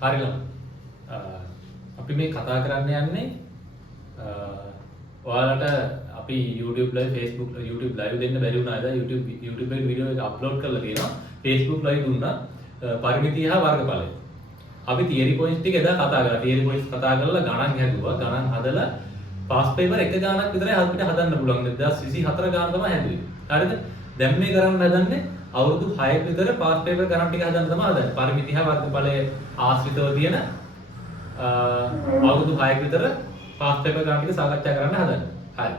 හරිනම් අපි මේ කතා කරන්න යන්නේ ඔයාලට අපි YouTube live Facebook YouTube live දෙන්න බැරි වුණාද YouTube එකේ වීඩියෝ එක අප්ලෝඩ් කරලා තියෙනවා Facebook live දුන්නා පරිමිතිය හා වර්ගඵලය අපි theory points ටික එදා කතා කරා theory points කතා කරලා ගණන් හැදුවා ගණන් හදලා past paper එක ගණනක් විතරයි අපිට හදන්න පුළුවන් 2024 ගණන් තමයි හැදුවේ හරිද දැන් මේ කරන්න හදන්නේ අවුරුදු 6ක විතර past paper ගණන් ටික හදන්න තමයි හදන්නේ පරිමිතිය හා වර්ගඵලය ආශ්‍රිතව තියෙන අවුරුදු 6ක විතර past paper ගණන් ටික සාකච්ඡා කරන්න හදන්නේ. හරි.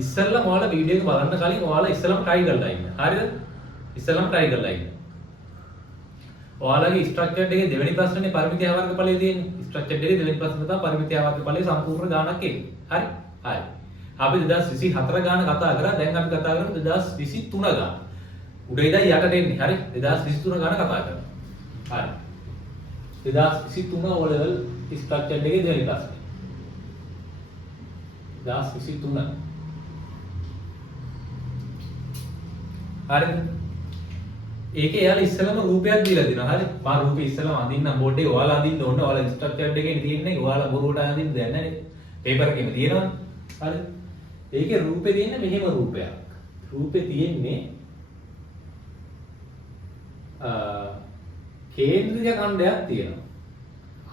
ඉස්සෙල්ලා ඔයාලා වීඩියෝ එක බලන්න කලින් ඔයාලා ඉස්සෙල්ලාම try කරලා ඉන්න. හරිද? ඉස්සෙල්ලාම try කරලා ඉන්න. ඔයාලගේ ස්ට්‍රක්චර් එකේ දෙවෙනි ප්‍රශ්නේ පරිමිතිය හා වර්ගඵලය තියෙන්නේ. ස්ට්‍රක්චර් එකේ දෙවෙනි ප්‍රශ්නේ තමයි පරිමිතිය හා වර්ගඵලයේ සම්පූර්ණ ගණනක් එන්නේ. හරි? හරි. අපි 2024 ගණන කතා කරා. දැන් අපි කතා කරමු 2023 ගණන. උඩ ඉඳන් යටට එන්නේ. හරි? 2023 ගණන කතා කරමු. හරි. 2023 O level ස්ට්‍රක්චර් එකේ දෙවෙනි ප්‍රශ්නේ. 2023. හරිද? ඒකේ එයාලා ඉස්සෙල්ලාම රූපයක් දීලා දෙනවා. හරි? මම රූපේ ඉස්සෙල්ලාම අඳින්න බෝඩ් එකේ ඔයාලා අඳින්න ඕන. ඔයාලා ස්ට්‍රක්චර් එකේ තියෙන්නේ ඔයාලා බොරුවට අඳින්න දෙයක් නැහැ නේ. පේපර් එකේම තියෙනවනේ. හරිද? ඒකේ රූපේ තියෙන්නේ මෙහෙම රූපයක්. රූපේ තියෙන්නේ කේන්ද්‍රික ඛණ්ඩයක් තියෙනවා.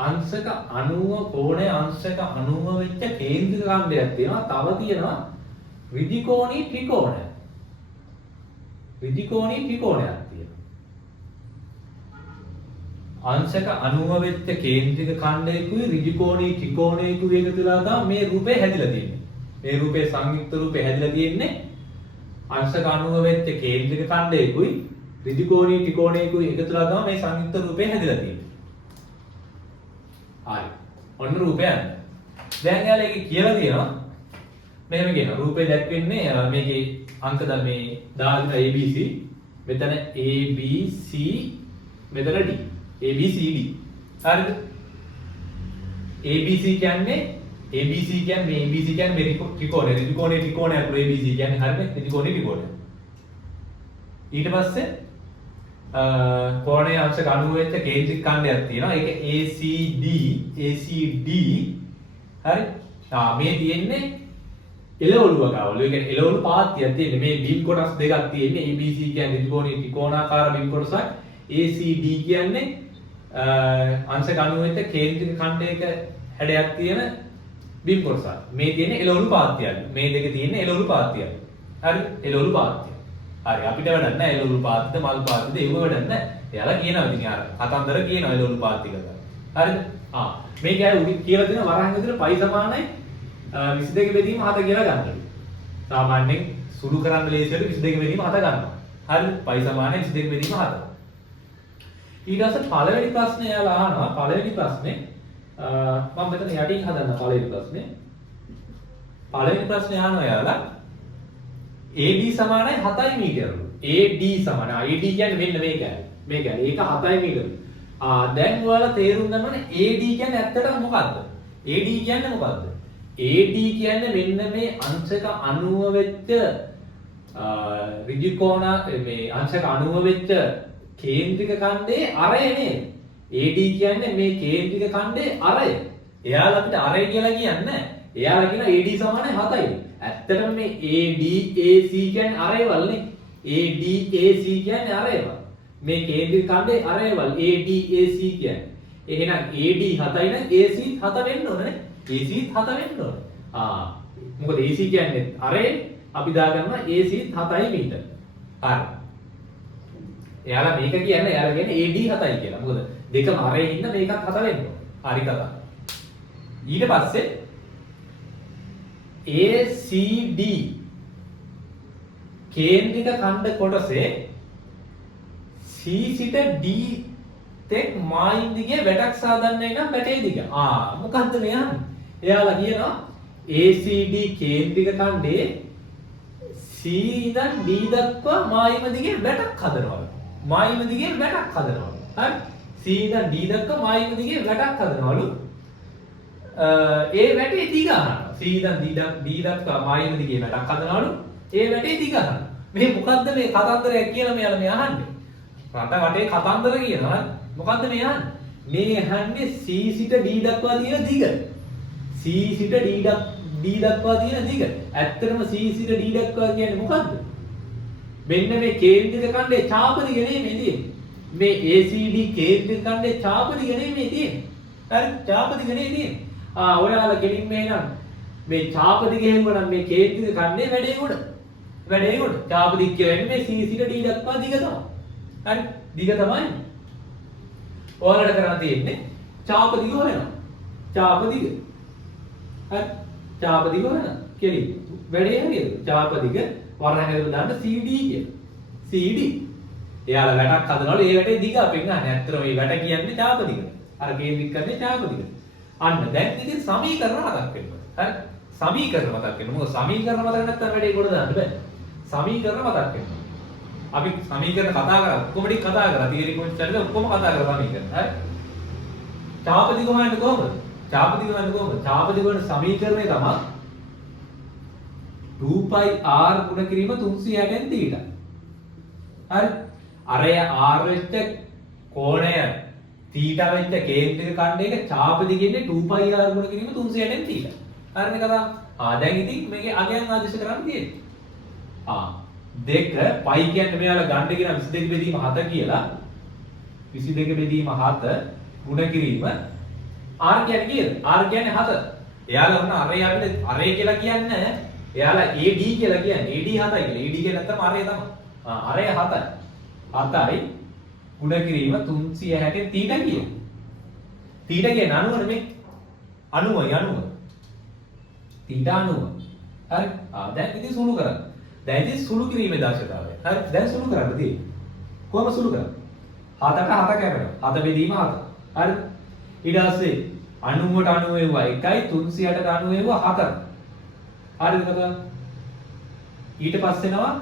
අංශක 90 කොණේ අංශක 90 වෙච්ච කේන්ද්‍රික ඛණ්ඩයක් තියෙනවා. තව තියෙනවා ඍජුකෝණී ත්‍රිකෝණයක්. ඍජුකෝණී ත්‍රිකෝණයක් තියෙනවා. අංශක 90 වෙච්ච කේන්ද්‍රික ඛණ්ඩයකුයි ඍජුකෝණී ත්‍රිකෝණයකුයි එකතු වෙලා තමයි මේ රූපේ හැදිලා තියෙන්නේ. මේ රූපේ සංයුක්ත රූපේ හැදිලා තියෙන්නේ අංශක 90 වෙච්ච කේන්ද්‍රික ඛණ්ඩයකුයි ඍජුකෝණී ත්‍රිකෝණයකුයි එකතු වෙලා තමයි මේ සංයුක්ත රූපේ හැදිලා තියෙන්නේ. හරි. ඔන්න රූපය යන්නේ. දැන් යාලා ඒක කියලා තියෙනවා. මෙහෙම කියනවා. රූපේ දැක්වෙන්නේ මේකේ අංක මේ දාගෙන ABC මෙතන ABC මෙතන D. ABCD. හරිද? ABC කියන්නේ මේ ABC කියන්නේ මේ ත්‍රිකෝණය. ත්‍රිකෝණය අතුරු ABC කියන්නේ හරිද? ත්‍රිකෝණේ ත්‍රිකෝණය. ඊට පස්සේ කෝණයේ අංශක 90 වෙච්ච කේන්ද්‍රික ඛණ්ඩයක් තියෙනවා. ඒක ACD. හරි? මේ තියෙන්නේ එළවලු වගාවල. ඒ කියන්නේ එළවලු පාත්තියක් තියෙන්නේ. මේ බිම් කොටස් දෙකක් තියෙන්නේ. ABC කියන්නේ ත්‍රිකෝණාකාර බිම් කොටසක්. ACD කියන්නේ අංශක 90 වෙච්ච කේන්ද්‍රික ඛණ්ඩයක හැඩයක් තියෙන බිම් කොටසක්. මේ තියෙන්නේ එළවලු පාත්තියක්. මේ දෙක තියෙන්නේ එළවලු පාත්තියක්. හරි? එළවලු පාත්තිය. හරි අපිට වැඩක් නැහැ එළවලු පාත්තිද මල් පාත්තිද ඒව වැඩක් නැහැ. එයාලා කියනවා ඉතින් අර කතන්දර කියනවා එළවලු පාත්ති කියලා. හරිද? මේක ඇයි උඩ කියලා දෙන වරහන් විතර පයි සමානයි 22 බෙදීම 7 කියලා ගන්නවා. සාමාන්‍යයෙන් සුළු කරන්න ලේසියට 22 බෙදීම 7 ගන්නවා. හරිද? පයි සමානයි 22 බෙදීම 7. ඊට පස්සේ පළවෙනි ප්‍රශ්නේ එයාලා අහනවා පළවෙනි ප්‍රශ්නේ මම මෙතන යටින් හදන්න පළවෙනි ප්‍රශ්නේ. පළවෙනි ප්‍රශ්නේ අහනවා එයාලා AD සමානයි 7 මීටරලු. AD සමානයි. AD කියන්නේ මෙන්න මේකයි. මේකයි. ඒක 7 මීටරලු. දැන් ඔයාලා තේරුම් ගන්න ඕනේ AD කියන්නේ ඇත්තටම මොකද්ද? AD කියන්නේ මොකද්ද? AD කියන්නේ මෙන්න මේ අංශක 90 වෙච්ච ඍජුකෝණ මේ අංශක 90 වෙච්ච කේන්ද්‍රික ඛණ්ඩයේ අරය නේද? AD කියන්නේ මේ කේන්ද්‍රික ඛණ්ඩයේ අරය. එයාලා අපිට අරය කියලා කියන්නේ නැහැ. එයාලා කියන AD සමානයි 7යි. ඇත්තටම මේ ADAC කියන්නේ අරේවල් නේ. ADAC කියන්නේ අරේවල්. මේ කේන්ද්‍රික ඛණ්ඩයේ අරේවල් ADAC කියන්නේ. එහෙනම් AD 7යි නම් AC 7 වෙන්න ඕනේ නේ. AC 7 වෙන්න ඕනේ. මොකද AC කියන්නේ අරේ අපි දාගන්නවා AC 7යි මීටර. හරි. එයාලා මේක කියන්නේ එයාලා කියන්නේ AD 7යි කියලා. මොකද දෙකම අරේ ඉන්න මේකත් 7 වෙන්න ඕනේ. හරි කතාව. ඊට පස්සේ ACD කේන්ද්‍රික ඛණ්ඩ කොටසේ C සිට D තෙක් මායිම් දිගේ වැටක් සාදන්නේ නම් වැටේ දිග. මොකද්ද මේ අහන්නේ? එයාලා කියනවා ACD කේන්ද්‍රික ඛණ්ඩයේ C ඉඳන් D දක්වා මායිම දිගේ වැටක් හදනවා. මායිම දිගේ වැටක් හදනවා. හරි? C ඉඳන් D දක්වා මායිම දිගේ වැටක් හදනවලු. ඒ වැටේ දිග අහනවා. C ඉඳන් D දක්වා මායිම දිගේ වැටක් හදනවලු. ඒ වැටේ දිග අහනවා. මේ මොකද්ද මේ කතන්දරයක් කියලා මෙයාලා මේ අහන්නේ? රට වටේ කතන්දර කියනවා. මොකද්ද මේ අහන්නේ? මේ අහන්නේ C සිට D දක්වා තියෙන දිග. C සිට D දක්වා තියෙන දිග. ඇත්තටම C සිට D දක්වා කියන්නේ මොකද්ද? මෙන්න මේ කේන්ද්‍රික ඛණ්ඩයේ ඡාප දිග නෙමෙයි තියෙන්නේ. මේ ACD කේන්ද්‍රික ඛණ්ඩයේ ඡාප දිග නෙමෙයි තියෙන්නේ. හරි? ඡාප දිග නෙමෙයි තියෙන්නේ. ඔයාලා කෙලින් මේනම් මේ ඡාප දිග හේවනම් මේ කේන්ද්‍රික ඛණ්ඩයේ වැඩේ උඩ. වැඩේ උඩ. ඡාප දිග කියන්නේ මේ C සිට D දක්වා දිග තමයි. හරි? දිග තමයි. ඔයාලට කරන්න තියෙන්නේ ඡාප දිග හොයනවා. ඡාප දිග. හරි? ඡාප දිග හොයනවා. කෙලින්. වැඩේ හරියද? ඡාප දිග වරහන් ඇතුළේ දාන්න CD කියලා. CD. එයාලා වැටක් හදනවලු ඒ වැටේ දිග අපෙන් ගන්න. ඇත්තටම මේ වැට කියන්නේ ඡාප දිග. අර කේන්ද්‍රික කරන්නේ ඡාප දිග. අන්න දැන් ඉතින් සමීකරණ මතක් වෙනවා. හරි? සමීකරණ මතක් වෙනවා. මොකද සමීකරණ මතක නැත්නම් වැඩේ කොට දාන්න බෑ. සමීකරණ මතක් වෙනවා. අපි සමීකරණ කතා කරා ඔක්කොම ටික කතා කරා. තියරි පොයින්ට්ස් වලදී ඔක්කොම කතා කරා සමීකරණ. හරි? ඡාප දිග හොයන්නේ කොහොමද? ඡාප දිග හොයන්නේ කොහොමද? ඡාප දිග වල සමීකරණය තමයි 2πr ගුණ කිරීම 360න් θ. හරි? අරය r වෙච්ච කෝණය θ වෙච්ච කේන්ද්‍රික ඛණ්ඩයක ඡාප දිගින්නේ 2πr ගුණ කිරීම 360න් θ. හරිනේ කතාව? දැන් ඉතින් මේකේ අගයන් ආදේශ කරන්න තියෙන්නේ. දෙක π කියන්නේ මෙයාලා ගන්න කියන 22 බෙදීම 7 කියලා 22 බෙදීම 7 ගුණ කිරීම r කියන්නේ කීයද? r කියන්නේ 7. එයාලා ඔන්න අරය අපිට අරය කියලා කියන්නේ එයාලා AD කියලා කියන්නේ AD 7යි කියලා. AD කියන්නේ නැත්තම් අරය තමයි. අරය 7යි. 7යි ගුණ කිරීම 360න් θ කියන. θ කියන්නේ 90 නෙමෙයි. 90යි 90. θ 90. හරි? දැන් ඉතින් සුළු කරන්න. දැන් ඉතින් සුළු කිරීමේ දක්ෂතාවය. හරි? දැන් සුළු කරන්න තියෙන්නේ. කොහොම සුළු කරන්නේ? 7ට 7 කැපෙනවා. 7 බෙදීම 7. හරි? ඊට පස්සේ 90ට 90 වෙනවා 1යි 360ට 90 වෙනවා 4. හරිද කතාව? ඊට පස්සේ එනවා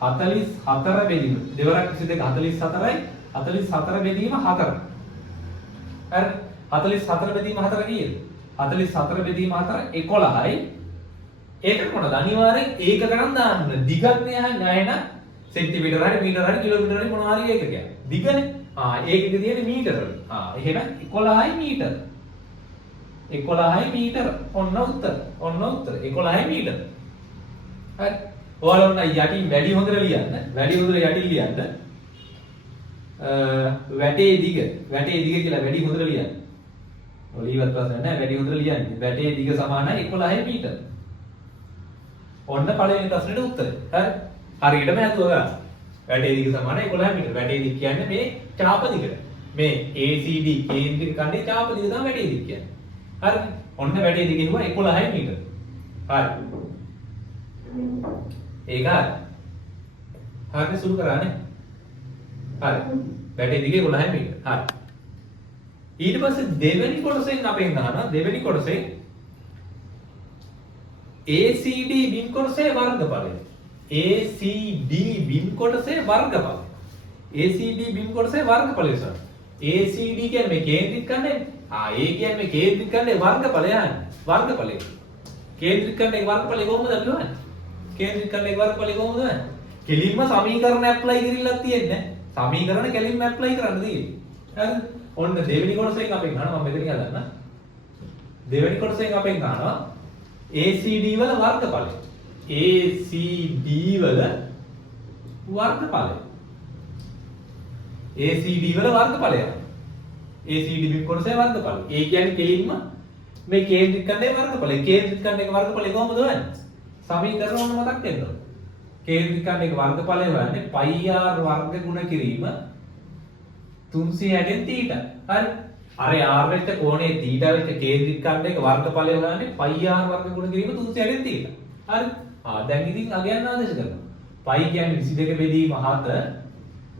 44 බෙදීම. දෙවරක් 22 44යි 44 බෙදීම 4. හරි? 44 බෙදීම 4 කීයද? 44 බෙදීම 4 11යි. ඒක මොනවද? අනිවාර්යෙන් ඒක ගණන් දාන්න. දිගක්නේ අහන්නේ අය නම් සෙන්ටිමීටර හරි මීටර හරි කිලෝමීටර හරි මොනවා හරි ඒකකයක්. දිගනේ. ඒකෙක තියෙන්නේ මීටර වල. එහෙනම් 11යි මීටර. 11යි මීටර. ඔන්න උත්තර. ඔන්න උත්තර. 11යි මීටර. හරි. ඔයාලා ඔන්න යටින් වැඩි හොඳට ලියන්න. වැඩි හොඳට යටින් ලියන්න. වැටේ දිග කියලා වැඩි හොඳට ලියන්න. ඔලිවත් ප්‍රශ්න නැහැ වැඩි හොඳට ලියන්න. වැටේ දිග සමානයි 11යි මීටර. ඔන්න පළවෙනි ප්‍රශ්නෙට උත්තරය. හරි. හරියටම ඇතුව ගන්න. වැටේ දිග සමානයි 11 මීටර. වැටේ දිග කියන්නේ මේ ඡාප දිගට. මේ ACD කේන්ද්‍රික ඛණ්ඩයේ ඡාප දිග තමයි වැටේ දිග කියන්නේ. හරි. ඔන්න වැටේ දිග කිව්වා 11 මීටර. හරි. ඒක හරි. හරියට සුළු කරානේ. හරි. වැටේ දිග 11 මීටර. හරි. ඊට පස්සේ දෙවෙනි කොටසෙන් අපෙන් අහනවා දෙවෙනි කොටසෙන් ACD බිම් කොටසේ වර්ගඵලය. ACD බිම් කොටසේ වර්ගඵලය. ACD බිම් කොටසේ වර්ගඵලය සර්. ACD කියන්නේ මේ කේන්ද්‍රික ඛණ්ඩය. A කියන්නේ මේ කේන්ද්‍රික ඛණ්ඩේ වර්ගඵලය යන්නේ. වර්ගඵලය. කේන්ද්‍රික ඛණ්ඩේ වර්ගඵලය කොහොමද අපි හොයන්නේ? කේන්ද්‍රික ඛණ්ඩේ වර්ගඵලය කොහොමද හොයන්නේ? කෙලින්ම සමීකරණ ඇප්ලයි කරILLක් තියෙන්නේ නැහැ. සමීකරණ කෙලින්ම ඇප්ලයි කරන්න තියෙන්නේ. හරිද? ඔන්න දෙවෙනි කොටසෙන් අපෙන් අහනවා මම මෙතනින් හදන්න. දෙවෙනි කොටසෙන් අපෙන් අහනවා ACD වල වර්ගඵලය. ACD වල වර්ගඵලය. ACD වල වර්ගඵලය. ACD බිම් කොටසේ වර්ගඵලය. ඒ කියන්නේ කෙලින්ම මේ කේන්ද්‍රික ඛණ්ඩයේ වර්ගඵලය. කේන්ද්‍රික ඛණ්ඩයක වර්ගඵලය කොහොමද හොයන්නේ? සමීකරණ ඔන්න මතක් වෙන්න ඕනේ. කේන්ද්‍රික ඛණ්ඩයක වර්ගඵලය හොයන්නේ πr වර්ග ගුණ කිරීම 360න් θ. හරි. අර r වෙච්ච කෝණයේ θ වෙච්ච කේන්ද්‍රික ඛණ්ඩයක වර්ගඵලය හොයන්නේ πr වර්ග ගුණ කිරීම 360න් θ. හරි. දැන් ඉතින් අගයන් ආදේශ කරනවා. π කියන්නේ 22 බෙදීම 7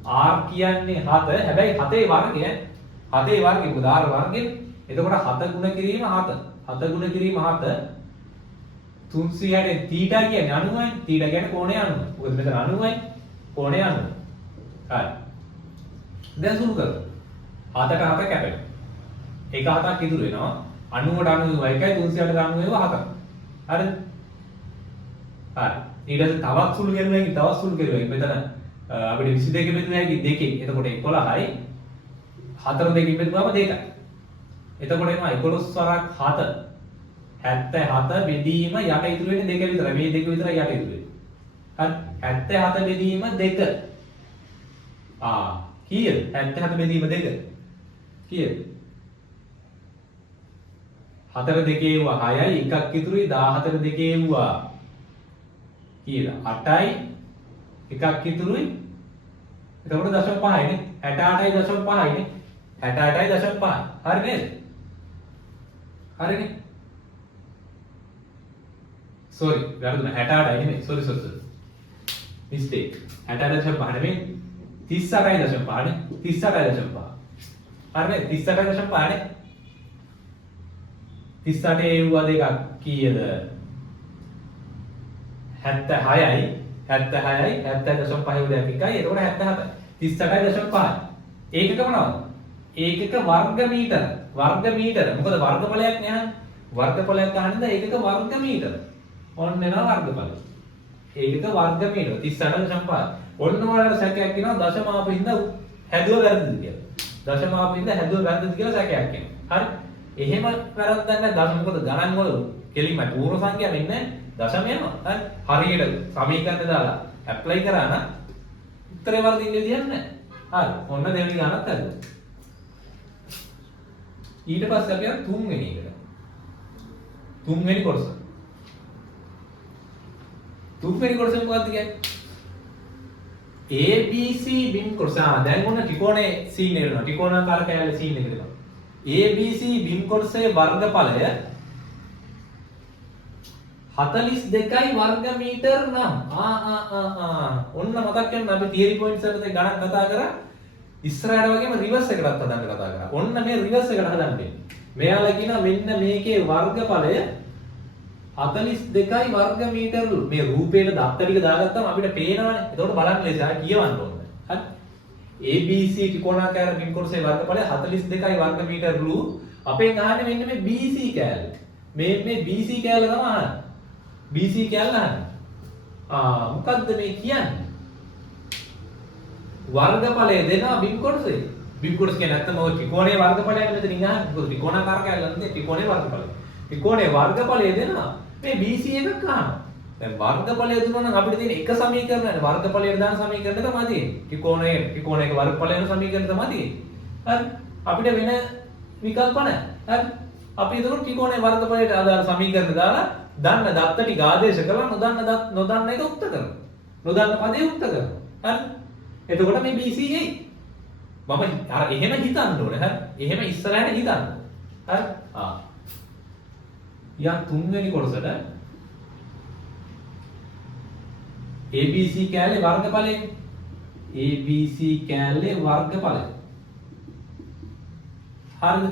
r කියන්නේ 7 හැබැයි 7ේ වර්ගය 7ේ වර්ගය මොකද r වර්ගය එතකොට 7 ගුණ කිරීම 7 7 ගුණ කිරීම 7 360 θ කියන්නේ 90යි θ කියන්නේ කෝණය 90 මොකද මෙතන 90යි කෝණය 90 හරි දැන් සුළු කරමු 7ට 7 කැපෙනවා ඒක 7ක් ඉතුරු වෙනවා 90ට 90 1යි 360ට 90 හරිද හරි ඊට පස්සේ තවත් සුළු කරනවා තවත් සුළු කරනවා මෙතන අපිට 22 බෙදුවා හැකි දෙකේ එතකොට 11යි 4 දෙකකින් බෙදුවාම 2යි. එතකොට එනවා 11 වරක් 7 77 බෙදීම යට ඉතුරු වෙන්නේ 2 විතරයි. මේ 2 විතරයි යට ඉතුරු වෙන්නේ. හරි 77 බෙදීම 2. කීයද? 77 බෙදීම 2. කීයද? 4 දෙකේ වුණා 6යි එකක් ඉතුරුයි 14 දෙකේ වුණා කීයද? 8යි එකක් ඉතුරුයි. එතකොට 0.5යිනේ. 68.5යිනේ. 68.5. හරි නේද? හරිනේ. sorry වැරදුනා 68යි නෙමෙයි. sorry. mistake. 68.5 නෙමෙයි. 38.5 නේ. 38.5. හරිනේ 38.5 නේ. 38 එව්වා දෙකක් කීයද? 76යි 70.5 උදේ එකයි. එතකොට 77. 38.5. ඒකක මොනවද? ඒකක වර්ග මීටර. වර්ග මීටර. මොකද වර්ගඵලයක් නේ අහන්නේ. වර්ගඵලයක් අහන්නේ ඒකක වර්ග මීටර. ඔන්න එනවා වර්ගඵලය. ඒකක වර්ග මීටර 38.5. ඔන්න ඔයාලට සැකයක් එනවා දශම ආපින්ද හැදුව වැරදිද කියලා. දශම ආපින්ද හැදුව වැරදිද කියලා සැකයක් එනවා. හරි. එහෙම වැරද්දක් නැහැ. දශම මොකද ගණන් වල කෙලින්ම පූර්ව සංඛ්‍යාව ඉන්නේ දශම යනවා. හරි. හරියට සමීකරණ දාලා ඇප්ලයි කරා නම් උත්තරේ වර්ධින්න විදියක් නැහැ. හරි. ඔන්න දෙවෙනි ගණනත් හදුවා. ඊට පස්සේ අපි යන තුන්වෙනි එකට. තුන්වෙනි කොටස. තුන්වෙනි කොටස මොකක්ද කියන්නේ? ABC බිම් කොටස. දැන් ඔන්න ත්‍රිකෝණයේ සීන් එක වෙනවා. ත්‍රිකෝණාකාර කෑල්ලේ සීන් එක වෙනවා. ABC බිම් කොටසේ වර්ගඵලය 42යි වර්ග මීටර නම් ඔන්න මතක් කරගන්න අපි තියරි පොයින්ට්ස් වලදී ගණන් කතා කරා ඉස්සරහට වගේම රිවර්ස් එකටත් හදන්න කතා කරා. ඔන්න මේ රිවර්ස් එකට හදන්නේ. මෙයාලා කියනවා මෙන්න මේකේ වර්ගඵලය 42යි වර්ග මීටරලු. මේ රූපේට දත්ත ටික දාගත්තාම අපිට පේනවනේ. එතකොට බලන්න ලේසියි කියවන්න ඕනේ. හරි. ABC ත්‍රිකෝණාකාර බිම් කොටසේ වර්ගඵලය 42යි වර්ග මීටරලු. අපෙන් අහන්නේ මෙන්න මේ BC කෑල්ල. මේ BC කෑල්ල තමයි අහන්නේ. BC කෑල්ල අහන්නේ. මොකද්ද මේ කියන්නේ? වර්ගඵලය දෙනවා බිම් කොටසේ. බිම් කොටස කියන්නේ නැත්තම් ඔය ත්‍රිකෝණයේ වර්ගඵලයක් මෙතනින් අහන්නේ. මොකද ත්‍රිකෝණාකාර කෑල්ල නෙමෙයි ත්‍රිකෝණයේ වර්ගඵලය. ත්‍රිකෝණයේ වර්ගඵලය දෙනවා. මේ BC එකක් අහනවා. දැන් වර්ගඵලය දුන්නා නම් අපිට තියෙන එක සමීකරණයනේ වර්ගඵලයට දාන සමීකරණය තමයි තියෙන්නේ. ත්‍රිකෝණයක වර්ගඵලයන සමීකරණය තමයි තියෙන්නේ. හරි. අපිට වෙන විකල්ප නැහැ. හරි. අපි එතකොට ත්‍රිකෝණයේ වර්ගඵලයට අදාළ සමීකරණ දාලා දන්න දත්ත ටික ආදේශ කරලා නොදන්න එක උත්තර කරනවා. නොදන්න පදේ උත්තර කරනවා. හරි. එතකොට මේ BC එයි. මම අර එහෙම හිතන්න ඕනේ. හරි. එහෙම ඉස්සරහට හිතන්න. හරි. යම් තුන්වෙනි කොටසට ABC කෑල්ලේ වර්ගඵලය. ABC කෑල්ලේ වර්ගඵලය. හරිද?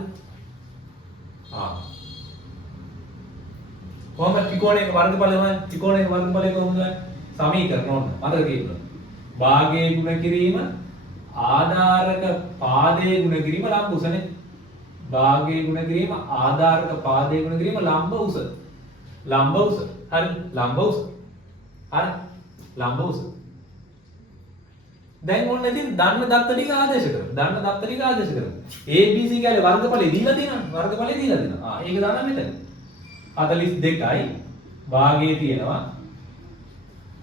කොහොමද ත්‍රිකෝණයක වර්ගඵලය හොයන්නේ? ත්‍රිකෝණයක වර්ගඵලය කොහොමද හොයන්නේ? සමීකරණ ඕන. මතක තියෙන්න. භාගයේ ගුණ කිරීම ආධාරක පාදයේ ගුණ කිරීම ලම්බ උසනේ. භාගයේ ගුණ කිරීම ආධාරක පාදයේ ගුණ කිරීම ලම්බ උස. ලම්බ උස. හරි. ලම්බ උස. හරි. ලම්බ උස. දැන් ඔන්න ඉතින් දන්න දත්ත ටික ආදේශ කරමු. දන්න දත්ත ටික ආදේශ කරමු. ABC කැලේ වර්ගඵලය දීලා තියෙනවා. වර්ගඵලය දීලා තියෙනවා. ඒක දාන්න මෙතන. 42යි භාගයේ තියෙනවා.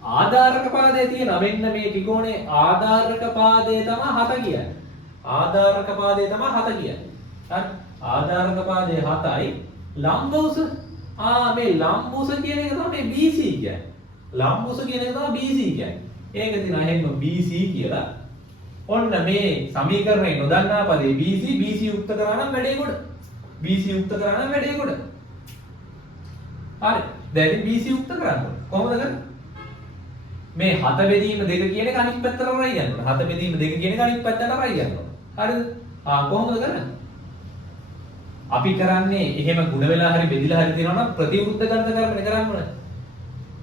ආධාරක පාදයේ තියෙනවා. මෙන්න මේ ත්‍රිකෝණේ ආධාරක පාදයේ තමයි 7 කියන්නේ. ආධාරක පාදයේ තමයි 7 කියන්නේ. හරි. ආධාරක පාදයේ 7යි ලම්බ උස. මේ ලම්බ උස කියන එක තමයි BC කියන්නේ. ලම්බ උස කියන එක තමයි BC කියන්නේ. ඒක තියෙනවා එහෙම BC කියලා. ඔන්න මේ සමීකරණය නොදන්නා පදේ BC යුක්ත කරා නම් වැඩේ කොට. BC යුක්ත කරා නම් වැඩේ කොට. හරි. දැන් BC යුක්ත කරන්න ඕනේ. කොහොමද කරන්නේ? මේ 7 බෙදීම 2 කියන එක අනිත් පැත්තට අරයි යන්න ඕනේ. 7 බෙදීම 2 කියන එක අනිත් පැත්තට අරයි යන්න ඕනේ. හරිද? කොහොමද කරන්නේ? අපි කරන්නේ එහෙම ಗುಣ වෙලා හරි බෙදිලා හරි තියෙනවා නම් ප්‍රතිවෘත්ත ගණිත කර්මනේ කරන්න ඕනේ.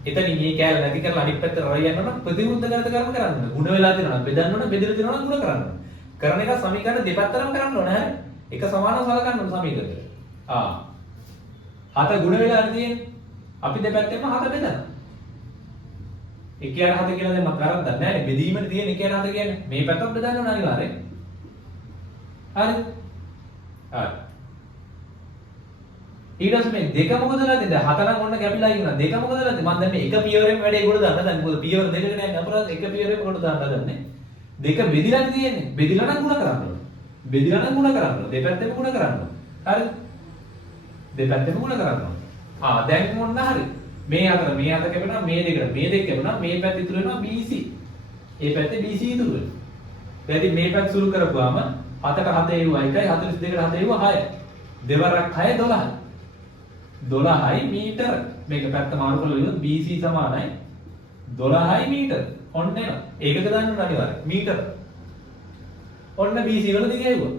එතනින් මේ කෑල්ල නැති කරලා අනිත් පැත්තට රය යනවා නම් ප්‍රතිවෘත්ත ගණිත කර්ම කරන්න ඕනේ. ಗುಣ වෙලා තියෙනවා නම් බෙදන්න ඕනේ, බෙදලා තියෙනවා නම් ಗುಣ කරන්න ඕනේ. කරන එක සමීකරණ දෙපැත්තටම කරන්න ඕනේ හරි. එක සමානව සලකන්න ඕනේ සමීකරණය. 7 ಗುಣ වෙලා හරි තියෙන්නේ. අපි දෙපැත්තෙම 7 බෙදනවා. 1 7 කියලා දැන් මම කරද්දක් නැහැ නේ. බෙදීමනේ තියෙන 1 7 කියන්නේ. මේ පැත්තත් බෙදන්න ඕනේ අනිවාර්යෙන්. හරි. හරි. ඊට පස්සේ මේ දෙක මොකද වෙලාද? දැන් 7 නම් ඔන්න කැපිලා ඉන්නවා. දෙක මොකද වෙලාද? මම දැන් මේ එක පියවරෙන් වැඩේ ඒගොල්ලෝ දන්න දැන් මොකද පියවර දෙකකට යන්නේ අපරාධ එක පියවරෙන් කොට දාන්න හදන්නේ. දෙක බෙදිලා තියෙන්නේ. බෙදිලා නම් ಗುಣ කරන්න ඕනේ. බෙදිලා නම් ಗುಣ කරන්න ඕනේ. දෙපැත්තෙම ಗುಣ කරන්න ඕනේ. හරි. දෙපැත්තෙම ಗುಣ කරන්න ඕනේ. දැන් මොන්න හරි. මේ අතර කැපෙනවා මේ දෙකට. මේ දෙක කැපෙනවා මේ පැත්ත ඉතුරු වෙනවා BC. ඒ පැත්තේ BC ඉතුරු වෙනවා. දැන් ඉතින් මේ පැත්ත සුළු කරපුවාම 7ට 7 එවුවා 1යි 42ට 7 එවුවා 6යි. දෙවරක් 6 12යි. 12යි මීටර. මේක පැත්ත මාරු කරලා ඉවර BC සමානයි 12යි මීටර. ඔන්න එනවා. ඒකක දාන්න ඕන අනිවාර්යයෙන්. මීටර. ඔන්න BC වල දිග ඇහුවා.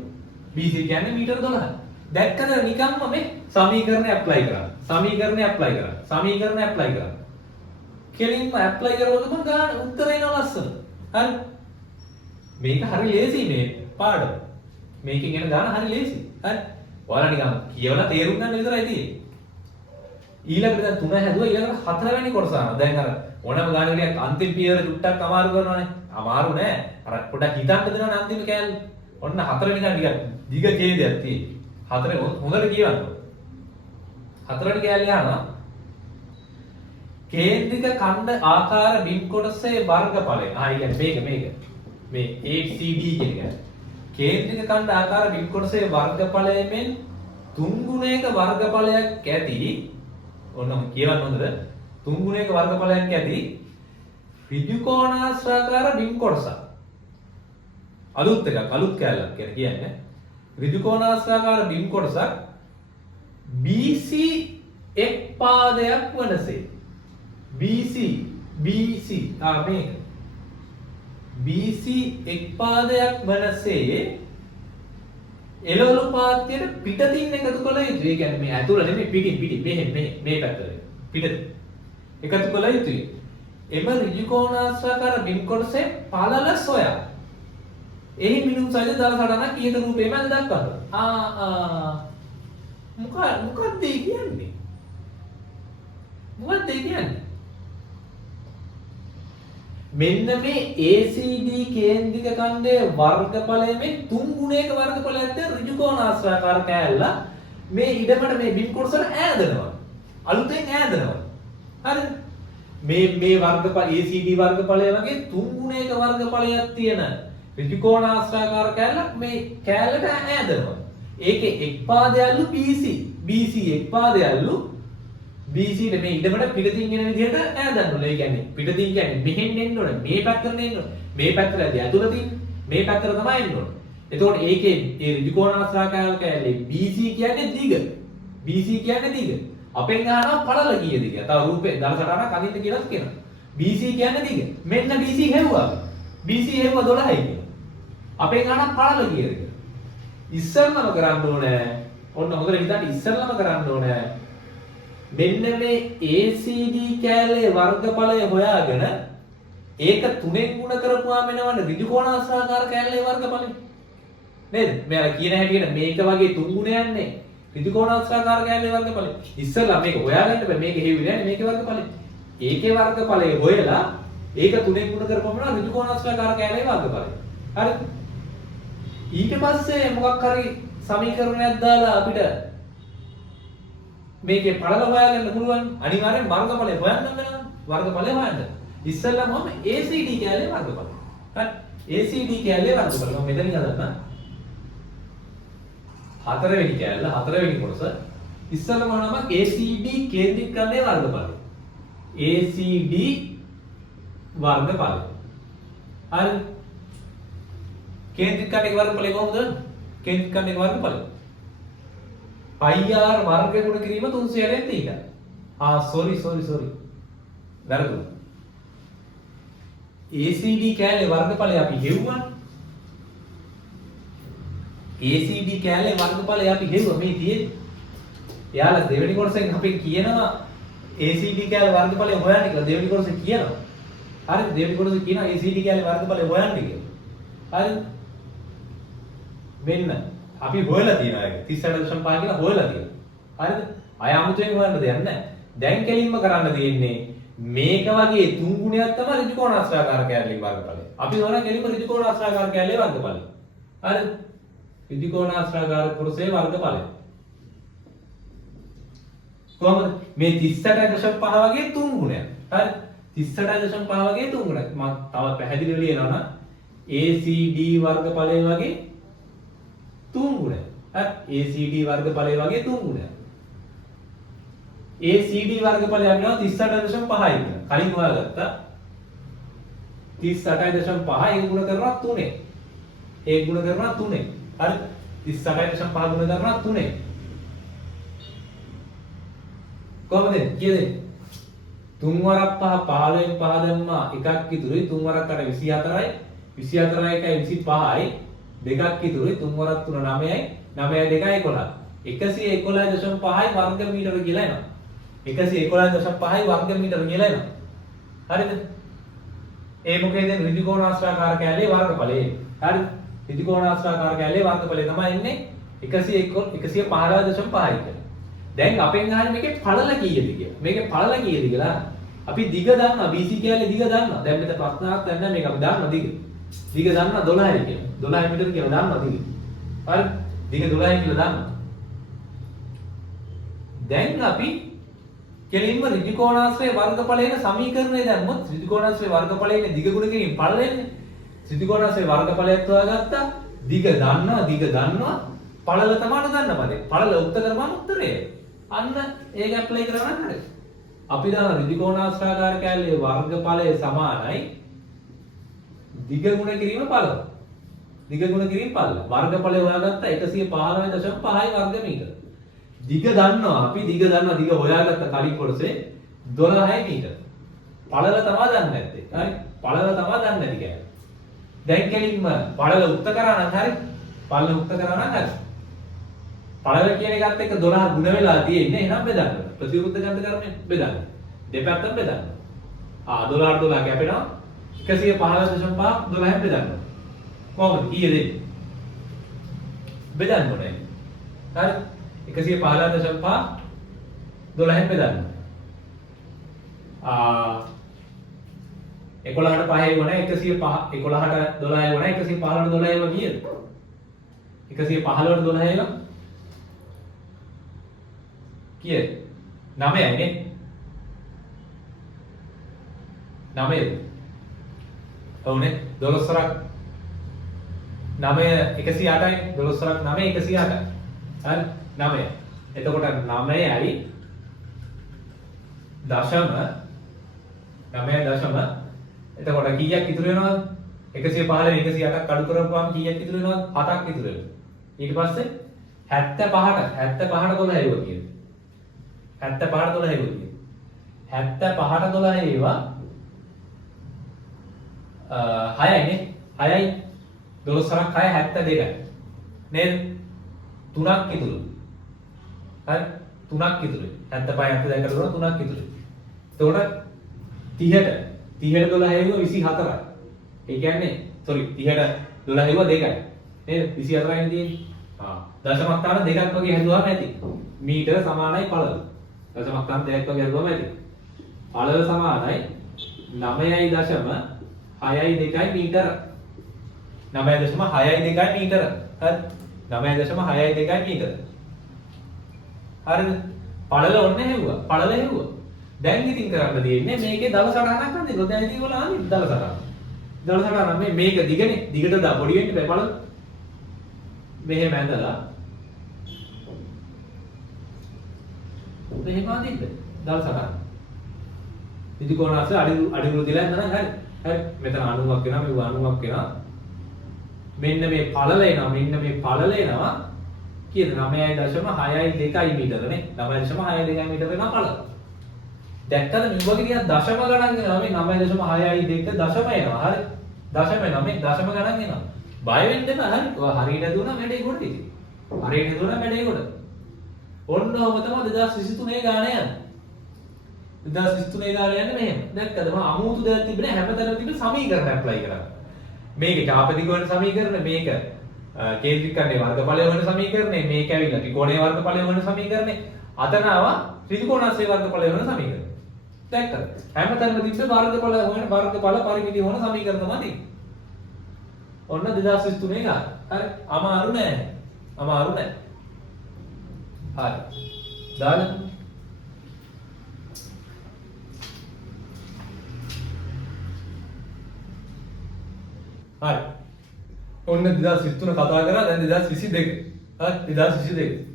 BC කියන්නේ මීටර 12යි. දැක්කද නිකම්ම මේ සමීකරණය ඇප්ලයි කරා. සමීකරණය ඇප්ලයි කරා. සමීකරණය ඇප්ලයි කරා. කෙලින්ම ඇප්ලයි කරවලම ගන්න උත්තර එනවා ලස්සන. හරි. මේක හරි ලේසි මේ පාඩම. මේකෙන් එන දාන හරි ලේසි. හරි. ඔයාලා නිකන් කියවලා තේරුම් ගන්න විතරයි තියෙන්නේ. ඊළඟට දැන් 3 හැදුවා ඊළඟට 4 වෙනි කොටස ආනවා. දැන් අර ඕනම ගානකට අන්තිම පියවර චුට්ටක් අමාරු කරනවානේ. අමාරු නෑ. අර පොඩ්ඩක් හිතන්න දෙනවනේ අන්තිම කෑල්ල. ඔන්න 4 වෙනි ගාන ටිකක් දිග ඡේදයක් තියෙන්නේ. 4 හොඳට කියවන්න. 4 වෙනි කෑල්ල යනවා. කේන්ද්‍රික ඛණ්ඩ ආකාර බිම් කොටසේ වර්ගඵලය. මේක. මේ ACD කියන එක. කේන්ද්‍රික ඛණ්ඩ ආකාර බිම් කොටසේ වර්ගඵලයෙන් 3 ගුණයක වර්ගඵලයක් ඇති ඔන්න කියවන්න හොඳද 3 ගුණයක වර්ගඵලයක් ඇති ඍජු කෝණාශ්‍රාකාර බිම් කොටසක් අලුත් කැලලක් කියන්නේ ඍජු කෝණාශ්‍රාකාර බිම් කොටසක් BC එක් පාදයක් වනසේ BC මේක BC එක් පාදයක් වනසේ එළවලු පාත්‍යයට පිටතින් එකතු කළ යුතුයි. ඒ කියන්නේ මේ ඇතුළ නෙමෙයි පිටින් මේ පැත්තට. පිටත එකතු කළ යුතුයි. එම ඍජු කෝණාශ්‍රාකාර බිම් කොටසේ පළල සොයා. එහි මිනුම් සයිද දල සටහනක් ඊට රූපේ මැද දක්වන්න. මොකක්ද ඒ කියන්නේ? මෙන්න මේ ACD කේන්ද්‍රික ඛණ්ඩයේ වර්ගඵලය මේ 3 ගුණයක වර්ගඵලයක් දැන් ඍජු කෝණාශ්‍රාකාර කෑල්ල මේ ඉඩමට මේ බිම් කොටසට ඈදනවා. අලුතෙන් ඈදනවා. හරිද? මේ වර්ගඵල ACD වර්ගඵලය වගේ 3 ගුණයක වර්ගඵලයක් තියෙන ඍජු කෝණාශ්‍රාකාර කෑල්ලක් මේ කෑල්ලට ඈදනවා. ඒකේ එක් පාදයල්ලු BC එක් පාදයල්ලු BC මේ ඉඩමට පිටතින් එන විදිහට ඈදන්න ඕනේ. ඒ කියන්නේ පිටතින් කියන්නේ මෙහෙන් එන්න ඕනේ. මේ පැත්තට එන්න ඕනේ. මේ පැත්තට ඇතුළතින් මේ පැත්තට තමයි එන්න ඕනේ. එතකොට ඒකේ ඒ ඍජු කෝණාශ්‍රාකාර කෑල්ලේ BC කියන්නේ දිග. අපෙන් අහනවා පළල කීයද කියලා. තව රූපේ දල සටහනක් අදින්න කියලා කියනවා. BC කියන්නේ දිග. මෙන්න BC හෙව්වා. BC හෙව්වා 12යි කියලා. අපෙන් අහනවා පළල කීයද කියලා. ඉස්සෙල්ලම කරන්න ඕනේ. ඔන්න හොඳට හිතන්න ඉස්සෙල්ලම කරන්න ඕනේ. මෙන්න මේ ACD කෑල්ලේ වර්ගඵලය හොයාගෙන ඒක 3ෙන් ගුණ කරපුවාම එනවනේ ඍජු කෝණාශ්‍රාකාර කෑල්ලේ වර්ගඵලය. නේද? මෙයා කියන හැටියට මේක වගේ 3 ගුණයන්නේ ඍජු කෝණාශ්‍රාකාර කෑල්ලේ වර්ගඵලය. ඉස්සෙල්ලා මේක හොයාගන්න බෑ. මේක හේවිලා නෑ මේකේ වර්ගඵලය. ඒකේ වර්ගඵලය හොයලා ඒක 3ෙන් ගුණ කරපුවම ඍජු කෝණාශ්‍රාකාර කෑල්ලේ වර්ගඵලය. හරිද? ඊට පස්සේ මොකක් හරි සමීකරණයක් දාලා අපිට මේකේ පළල හොයාගන්න පුළුවන්. අනිවාර්යෙන් වර්ගඵලය හොයන්න වෙනවා. වර්ගඵලය හොයන්න. ඉස්සෙල්ලාම මම ACD කෑල්ලේ වර්ගඵලය. හරි. ACD කෑල්ලේ වර්ගඵලය. මම මෙතනින් හදන්න. 4 වෙනි කෑල්ල 4 වෙනි කොටස. ඉස්සෙල්ලාම නම ACD කේන්ද්‍රික ඛණ්ඩයේ වර්ගඵලය. ACD වර්ගඵලය. හරි. කේන්ද්‍රික ඛණ්ඩයේ වර්ගඵලය කොහොමද? කේන්ද්‍රික ඛණ්ඩයේ වර්ගඵලය πr වර්ග ගුණ කිරීම 300 න් තියෙනවා. sorry. වැරදුනා. ACD කෑල්ලේ වර්ගඵලය අපි හෙව්වා. ACD කෑල්ලේ වර්ගඵලය අපි හෙව්වා මේ තියෙන්නේ. එයාලා දෙවෙනි කොටසෙන් අපෙන් කියනවා ACD කෑල්ලේ වර්ගඵලය හොයන්න කියලා. දෙවෙනි කොටසේ කියනවා. හරිද? දෙවෙනි කොටසේ කියනවා ACD කෑල්ලේ වර්ගඵලය හොයන්න කියලා. හරිද? මෙන්න අපි හොයලා තියෙනවා ඒක 38.5 කියලා හොයලා තියෙනවා. හරිද? අය අමුතුවෙන් හොයන්න දෙයක් නැහැ. දැන් කෙලින්ම කරන්න තියෙන්නේ මේක වගේ 3 ගුණයක් තමයි ඍජු කෝණාශ්‍රාකාර කෑල්ලේ වර්ගඵලය. අපි හොයන කෙලින්ම ඍජු කෝණාශ්‍රාකාර කෑල්ලේ වර්ගඵලය. හරිද? ත්‍රිකෝණාශ්‍රාකාර කොටසේ වර්ගඵලය. කොහොමද? මේ 38.5 වගේ 3 ගුණයක්. හරි? 38.5 වගේ 3 ගුණයක්. මම තව පැහැදිලිව ලියනවා නම් ACD වර්ගඵලය වගේ 3 ගුණයක්. හරි? ACD වර්ගඵලය වගේ 3 ගුණයක්. ACD වර්ගඵලය අපිනවා 38.5යි කියලා. කලින් හොයාගත්තා. 38.5 ඒක ගුණ කරනවා 3. ඒක ගුණ කරනවා 3. හරි? 38.5 ගුණ කරනවා 3. කොහොමද කියන්නේ? 3 වරක් 5 15න් 5 දැම්මා එකක් ඉතුරුයි 3 වරක් 8 24යි 24 1යි 25යි දෙකක් ඉතුරුයි 3 වරක් 3 9යි 9 2යි 11 111.5යි වර්ග මීටර කියලා එනවා 111.5යි වර්ග මීටර කියලා එනවා හරිද ඒ මොකේද ඍජුකෝණාශ්‍රාකාර කැලේ වර්ගඵලය හරිද ඍජුකෝණාශ්‍රාකාර කැලේ වර්ගඵලය තමයි එන්නේ 115.5යි දැන් අපෙන් අහන්නේ මේකේ පළල කීයද කියලා. මේකේ පළල කීයද කියලා. අපි දිග දන්නවා BC කැලේ දිග දන්නවා. දැන් මෙතන ප්‍රශ්නාවක් නැහැ මේක අපි දන්නවා දිග. දිග දන්නවා 12යි කියලා. 12 මීටර කියලා දන්නවා දිග. හරි? දිග 12යි කියලා දන්නවා. දැන් අපි කෙලින්ම ඍජුකෝණාශ්‍රයේ වර්ගඵලයේ සමීකරණය දැම්මොත් ඍජුකෝණාශ්‍රයේ වර්ගඵලයේ දිග ගුණ කිරීම පළලෙන්නේ. ඍජුකෝණාශ්‍රයේ වර්ගඵලයත් හොයාගත්තා. දිග දන්නවා පළල තමයි දන්න පදේ. පළල උත්තර කරපුවම උත්තරය. අන්න ඒක ඇප්ලයි කරනවා නම් හරියි. අපි දාන ඍජුකෝණාශ්‍රාකාර කැලේ වර්ගඵලය සමානයි දිග ගුණ කිරීම පළල. දිග ගුණ කිරීම පළල. වර්ගඵලය හොයාගත්තා 115.5යි වර්ග මීටර. දිග දන්නවා අපි දිග හොයාගත්ත කලින් කොටසේ 12යි මීටර. පළල තමයි දන්නේ නැත්තේ. හරි? පළල තමයි දන්නේ නැති කියන්නේ. දැන් කෙලින්ම පළල උත්තර කරා නම් හරි. පළල උත්තර කරා නම් හරි. පළල කියන එකත් එක්ක 12 ගුණ වෙලා තියෙන්නේ එහෙනම් බෙදන්න. ප්‍රතිවිරුද්ධ ගණිත කරන්නේ බෙදන්න. දෙපැත්තම බෙදන්න. 12 කැපෙනවා 115.5 12න් බෙදන්න. කොහොමද කීයද දෙන්නේ? බෙදන්න ඕනේ. හරි 115.5 12න් බෙදන්න. 11ට 5 වුණා 105 11ට 12 වුණා 115ට 12 වුණා කීයද? 115ට 12 වුණා කීයද? 9යි නේ. 9ද? ඔව්නේ 12 වරක් 9 108යි 12 වරක් 9 108යි. හරි 9. එතකොට 9යි දශම 9 දශම එතකොට කීයක් ඉතුරු වෙනවද? 115 108ක් අඩු කරපුවාම කීයක් ඉතුරු වෙනවද? 7ක් ඉතුරු වෙනවා. ඊට පස්සේ 75ට 12 ඒවා කියන්නේ. 75ට 12 ඒවා කියන්නේ. 75ට 12 ඒවා 6යි නේ. 6යි 12 වරක් 6 72යි. නේද? 3ක් ඉතුරු. හරි 3ක් ඉතුරුයි. 75 72කට දුන්නා 3ක් ඉතුරුයි. එතකොට 30ට 12 ඒවා 24යි. ඒ කියන්නේ sorry 30ට 12 ඒවා 2යි. නේද? 24යිනේ තියෙන්නේ. දශම ස්ථාන දෙකක් වගේ හැදුවාම ඇති. මීටර සමානයි පළල. දශම ස්ථාන දෙකක් වගේ හැදුවාම ඇති. පළල සමානයි 9.6යි මීටර. 9.6යි මීටර. හරි. 9.6යි මීටර. හරිද? පළල ඔන්න හෙව්වා. පළල හෙව්වා. දැන් ඉතින් කරන්න දෙන්නේ මේකේ දල සටහනක් ගන්න. ගොඩනැගිලි වල ආන්නේ දල සටහන. දල සටහන මේක දිගනේ. දිගට දා පොඩි වෙන්න බෑ බලන්න. මෙහෙම ඇඳලා මෙහෙම අදින්න දල සටහන. ත්‍රිකෝණාශ්‍රය අඩිවෘ දිලා ඉඳලා හරි. හරි. මෙතන 90ක් වෙනවා මේ 90ක් වෙනවා. මෙන්න මේ පළල එනවා. මෙන්න මේ පළල එනවා. කියන 9.62 මීටරනේ. 9.62 මීටර වෙනවා පළල. දැක්කද මේ වගේ ටිකක් දශම ගණන් එනවා මේ 9.62 දශම එනවා හරි දශම එනවා මේ දශම ගණන් එනවා බය වෙන්න එපා හරි ඔය හරියට දුන්නා වැඩේ කොට ඉතින් හරියට දුන්නා වැඩේ කොට ඔන්න ඔබ තමයි 2023 ගාන යන්නේ 2023 ගාන යන්නේ මෙහෙම දැක්කද මම අමුතු දෙයක් තිබුණේ හැමතැනම තිබෙන සමීකරණ ඇප්ලයි කරා මේක චාපතික වෙන සමීකරණ මේක කේන්ද්‍රිකකරණයේ වර්ගඵලය වෙන සමීකරණය මේක ඇවිල්ලා ත්‍රිකෝණයේ වර්ගඵලය වෙන සමීකරණය අතනවා ත්‍රිකෝණාශ්‍රයේ වර්ගඵලය වෙන සමීකරණය දැක්කද හැමතැනම තිබ්බ වර්ගඵල හොයන වර්ගඵල පරිමිතිය හොයන සමීකරණ තමයි ඔන්න 2023 ගන්න හරි අමාරු නෑ අමාරු නෑ. හරි. දාන්න. හරි. ඔන්න 2023 කතා කරා දැන් 2022. හරි 2022.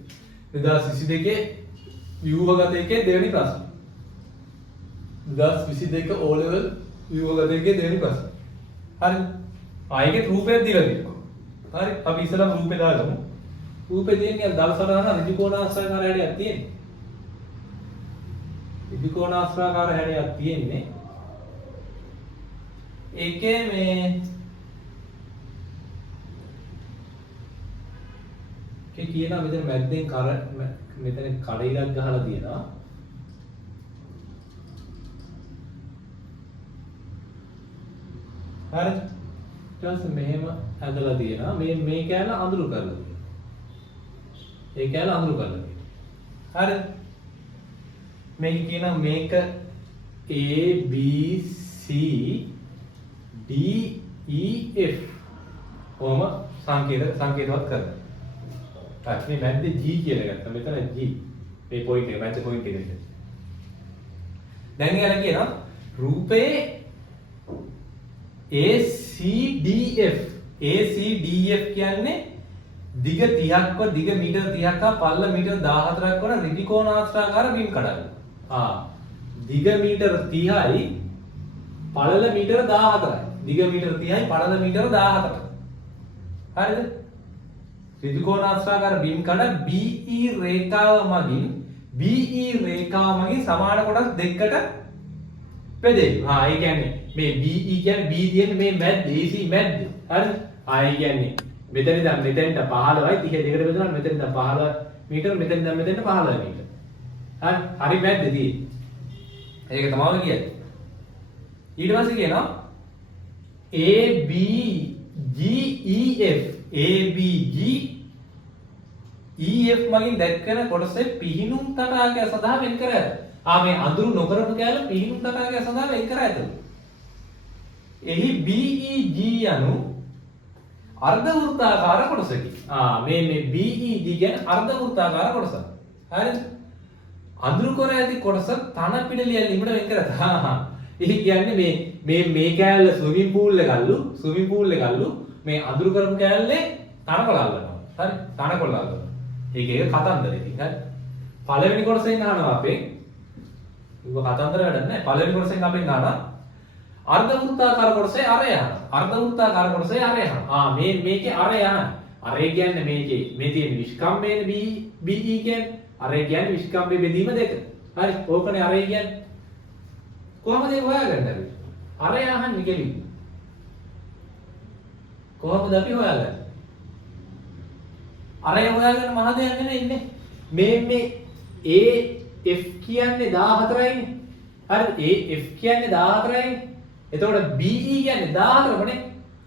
2022 ව්‍යුහගත එකේ දෙවෙනි ප්‍රශ්න. 2022 O level ව්‍යුහගත එකේ දෙවෙනි ප්‍රශ්න. හරි. ආයෙත් රූපයක් දීලා තියෙනවා. හරි. අපි ඉස්සරහ රූපේ දාගමු. රූපේ තියෙන්නේ අර දල සටහන ඍජුකෝණාශ්‍රාකාර හැඩයක් තියෙන්නේ. ඍජුකෝණාශ්‍රාකාර හැඩයක් තියෙන්නේ. ඒකේ මේ කියනවා මෙතන මැද්දෙන් මෙතන කඩයිලක් ගහලා තියෙනවා. හරි. ඊට පස්සේ මෙහෙම ඇදලා තියෙනවා. මේ කෑල්ල අඳුරු කරලා තියෙනවා. ඒ කෑල්ල අඳුරු කරලා තියෙනවා. හරි. මේක කියනවා මේක A B C D E F කොහොම සංකේතවත් කරලා. මේ මැද්දේ G කියලා ගත්තා. මෙතන G. මේ පොයින්ට් එක මැද්ද පොයින්ට් එක විතර. දැන් යාලා කියනවා රූපේ ACDF. ACDF කියන්නේ දිග 30ක්ව දිග මීටර 30ක් හා පළල මීටර 14ක් වන ඍජුකෝණාශ්‍රාකාර බිම් කඩවි. දිග මීටර 30යි පළල මීටර 14යි. දිග මීටර 30යි පළල මීටර 14යි. හරිද? ත්‍රිකෝණාශ්‍රාකාර බිම් කඩ BE රේඛාව මගින් සමාන කොටස් දෙකකට බෙදේ. ඒ කියන්නේ මේ BE කියන්නේ B තියෙන්නේ මේ මැද්ද AC මැද්ද. හරිද? ඒ කියන්නේ මෙතන ඉඳන් මෙතෙන්ට 15යි 32 දෙකට බෙදුවා මෙතන ඉඳන් 15 මීටර මෙතන ඉඳන් මෙතෙන්ට 15 මීටර. හරි මැද්ද තියෙන්නේ. ඒක තමයි කියන්නේ. ඊට පස්සේ කියනවා ABGEF ABG EF මගින් දැක්කන කොටසේ පිහිනුම් තටාකය සඳහා වෙන් කර ඇත. මේ අඳුරු නොකරපු කෑල්ල පිහිනුම් තටාකය සඳහා වෙන් කර ඇත. එහි BEG යනු අර්ධ වෘත්තාකාර කොටසකි. මේ BEG කියන්නේ අර්ධ වෘත්තාකාර කොටස. හරිද? අඳුරු කර ඇති කොටස තන පිටලිය ලිමිට වෙන් කර ඇත. ඒ කියන්නේ මේ කෑල්ල ස්විමින් පූල් එකල්ලු මේ අඳුරු කරපු කෑල්ලේ තනකොළ අල්ලනවා. හරි? තනකොළ අල්ලනවා. ඒක කතන්දර ඉතින්. හරි? පළවෙනි කොටසෙන් අහනවා අපේ. ඒක කතන්දර වැඩක් නැහැ. පළවෙනි කොටසෙන් අපෙන් අහනවා අර්ධ වෘත්තාකාර කොටසේ අරය අහනවා. අර්ධ වෘත්තාකාර කොටසේ අරය අහනවා. මේකේ අරය අහනවා. අරය කියන්නේ මේ තියෙන විස්කම්බේනේ BE කියන්නේ. අරය කියන්නේ විස්කම්බේ බෙදීම දෙක. හරි? ඕකනේ අරය කියන්නේ. කොහොමද ඒක හොයාගන්නේ? අරය අහන්නේ කෙලින්. කොහොමද අපි හොයාගන්නේ? අරය හොයාගන්න මහ දෙයක් නෙමෙයි ඉන්නේ. මේ AF කියන්නේ 14යිනේ. හරි? AF කියන්නේ 14යිනේ. එතකොට BE කියන්නේ 14මනේ.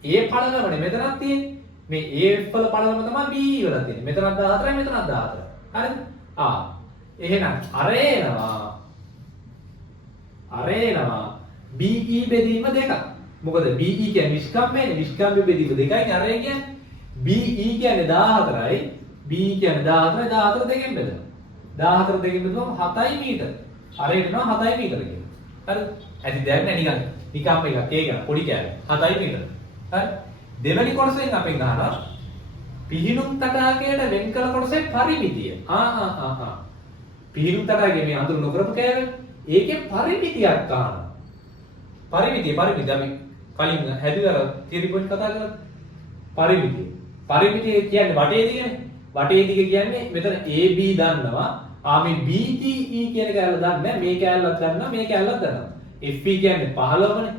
A පළලමනේ මෙතනක් තියෙන්නේ. මේ AF වල පළලම තමයි BE වල තියෙන්නේ. මෙතනක් 14යි මෙතනක් 14යි. හරිද? එහෙනම් අරය එනවා BE බෙදීම දෙකක්. මොකද BE කියන්නේ විස්කම්බේනේ. විස්කම්බේ බෙදීම දෙකයි අරය කියන්නේ. BE කියන්නේ 14යි. BE කියන්නේ 14යි 14 දෙකෙන් බෙදෙනවා. 14 දෙකෙන් බෙදුවම 7යි මීටර. අරයට එනවා 7යි මීටර කියලා. හරිද? ඇති දෙයක් නෑ නිකන් එකක් ඒක පොඩි කෑල්ල 7යි මීටර. හරි? දෙවෙනි කොටසෙන් අපෙන් අහනවා පිහිනුම් තටාකයට වෙන් කළ කොටසේ පරිමිතිය. පිහිනුම් තටාකයේ මේ අඳුරු නොකරපු කෑල්ල ඒකේ පරිමිතියක් අහනවා. පරිමිතිය අපි කලින් හැදුවා තියරි පොයින්ට් කතා කරලා පරිමිතිය. පරිමිතිය කියන්නේ වටේ දිගනේ. වටේ දිග කියන්නේ මෙතන AB දන්නවා. මේ BGE කියන කෑල්ල දන්නේ නැහැ. මේ කෑල්ලත් දන්නවා මේ කෑල්ලත් දන්නවා. FE කියන්නේ 15නේ.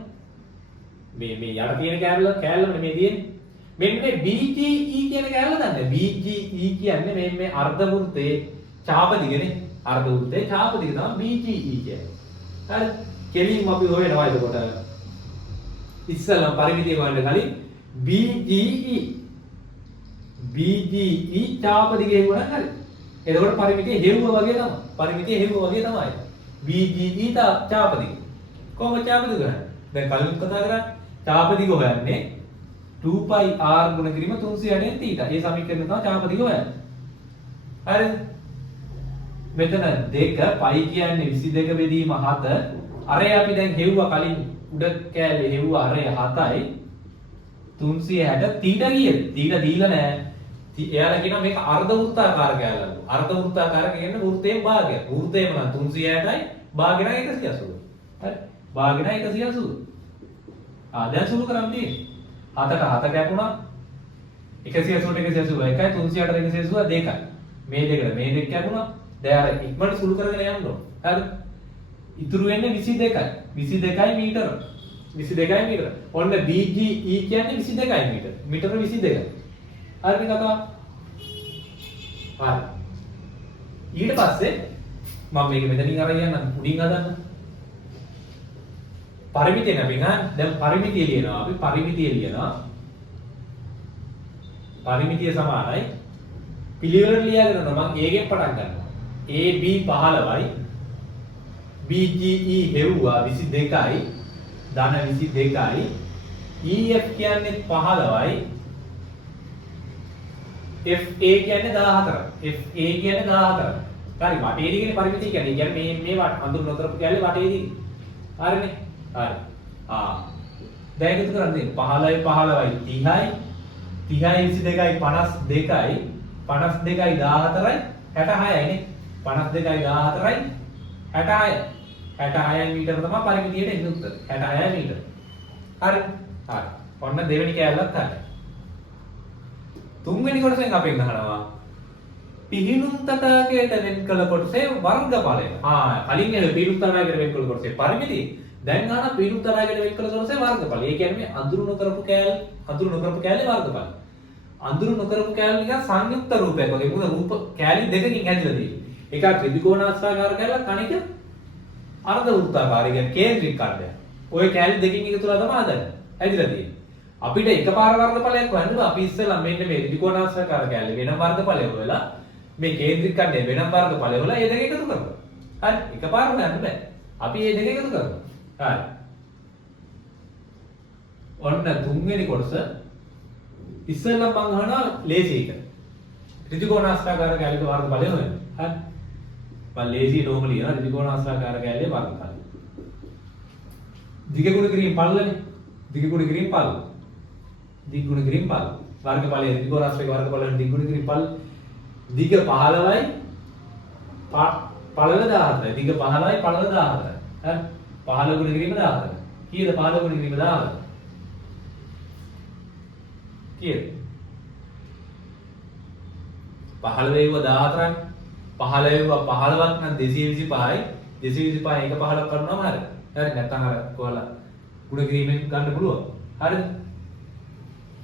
මේ යට තියෙන කෑල්ලමනේ මේ තියෙන්නේ. මෙන්න මේ BGE කියන කෑල්ල දන්නේ. BGE කියන්නේ මේ අර්ධ වෘත්තයේ ඡාප දිගනේ. අර්ධ වෘත්තයේ ඡාප දිග තමයි BGE කියන්නේ. හරි? කෙලින්ම අපි හොයනවා එතකොට. ඉස්සෙල්ලා පරිමිතිය ගන්න කලින් BGE ඡාප දිගේ වුණා හරි. එතකොට පරිමිතිය හෙව්ව වගේ තමයි. BGE ඡාප දිග. කොහොමද ඡාප දිග ගන්න? දැන් කලින් කතා කරා ඡාප දිග හොයන්නේ 2 pi r ගුණ කිරීම 360න් θ. ඒ සමීකරණය තමයි චාපතික හොයන්නේ. හරිද? මෙතන 2 pi කියන්නේ 22 බෙදීම 7. අරේ අපි දැන් හෙව්වා කලින් උඩ කෑල්ලේ හෙව්වා අරේ 7යි 360 θ කීයද? θ දීලා නැහැ. එයාලා කියනවා මේක අර්ධ වෘත්තාකාර කෑල්ලක්. අර්ධ වෘත්තාකාර කියන්නේ වෘත්තයෙන් භාගයක්. වෘත්තයම නම් 360යි භාගය නම් 180. හරි. භාගය නම් 180. දැන් සුළු කරන් තියෙන්නේ. 7ට 7 කැපුණා 180ට 181යි 360ට 182යි. මේ දෙකට මේ දෙක කැපුණා. දැන් අර ඉක්මනට සුළු කරගෙන යන්න ඕන. හරි. ඉතුරු වෙන්නේ 22යි. 22යි මීටර. 22යි මීටර. ඔන්න BGE කියන්නේ 22යි මීටර. මීටර 22යි. හරිද කතාව? හරි. ඊට පස්සේ මම මේක මෙතනින් අරන් යන්න උඩින් හදන්න. පරිමිතිය නැපිනා දැන් පරිමිතිය ලියනවා අපි පරිමිතිය ලියනවා. පරිමිතිය සමානයි පිළිවෙලට ලියාගෙන යනවා මම A ගෙන් පටන් ගන්නවා. AB 15යි BGE හෙව්වා 22යි ධන 22යි EF කියන්නේ 15යි FA කියන්නේ 14යි FA කියන්නේ 14යි. හරි වටේදී කියන්නේ පරිමිතිය කියන්නේ මේ අඳුර නොකරපු කැලේ වටේදී. හරිනේ. හරි. දැන් එකතු කරන්න දෙන්න 15යි 15යි 30යි 22යි 52යි 52යි 14යි 66යි නේ 52යි 14යි 66යි 66යි මීටර තමයි පරිමිතියට එන්නේ උත්තර 66යි මීටර. හරි. හරි. ඔන්න දෙවෙනි කෑල්ලත් හරි. තුන්වෙනි කොටසෙන් අපෙන් අහනවා පිහිනුම් තටාකයට වෙන් කළ කොටසේ වර්ගඵලය. කලින් එන පිහිනුම් තටාකයට වෙන් කළ කොටසේ පරිමිතිය. දැන් අහන පිහිනුම් තටාකයට වෙන් කළ කොටසේ වර්ගඵලය. ඒ කියන්නේ මේ අඳුරු නොකරපු කෑල්ලේ වර්ගඵලය. අඳුරු නොකරපු කෑල්ල නිකන් සංයුක්ත රූපයක් වගේ. මොකද රූප කෑලි දෙකකින් හැදිලා තියෙන්නේ. එකක් ත්‍රිකෝණාස්ථාකාර කෑල්ලක් අනික අර්ධ වෘත්තාකාරය කියන්නේ කේන්ද්‍රික කණ්ඩය. ওই කෑලි දෙකකින් එකතුලා තමයි හදන්නේ. හැදිලා තියෙන්නේ. අපිට එකපාර වර්ගඵලයක් හොයන්න බෑ. අපි ඉස්සෙල්ලා මෙන්න මේ ත්‍රිකෝණාස්ථාකාර කෑල්ල වෙනම වර්ගඵලය හොයලා මේ කේන්ද්‍රික කණ්ඩය වෙනම වර්ගඵලය හොයලා ඒ දෙක එකතු කරනවා. හරි. එකපාර හොයන්න බෑ. අපි මේ දෙක එකතු කරනවා. හරි. ඔන්න තුන්වෙනි කොටස ඉස්සෙල්ලා මම අහනවා ලේසි එක. ත්‍රිකෝණාස්ථාකාර කෑල්ලේ වර්ගඵලය හොයන්න. හරි. මම ලේසි නෝමලි යන ත්‍රිකෝණාස්ථාකාර කෑල්ලේ වර්ගඵලය. දිග ගුණ කිරීම පළලනේ. දිග ගුණ කිරීම පළල. දිග ගුණ කිරීම පළල. වර්ගඵලය ත්‍රිකෝණාස්ථාකාර වර්ගඵලයෙන් දිග ගුණ කිරීම පළල. දිග 15යි පළල 14යි. දිග 15යි පළල 14යි. හරි. 15 ගුණ කිරීම 14. කීයද 15 ගුණ කිරීම 14? කීයද? 15 වේව 14යි. 15 වේව 15ක් නම් 225යි. 225 එක 15ක් කරනවාම හරි. හරි නැත්නම් අර කොහලා ගුණ කිරීමෙන් ගන්න පුළුවන්. හරිද?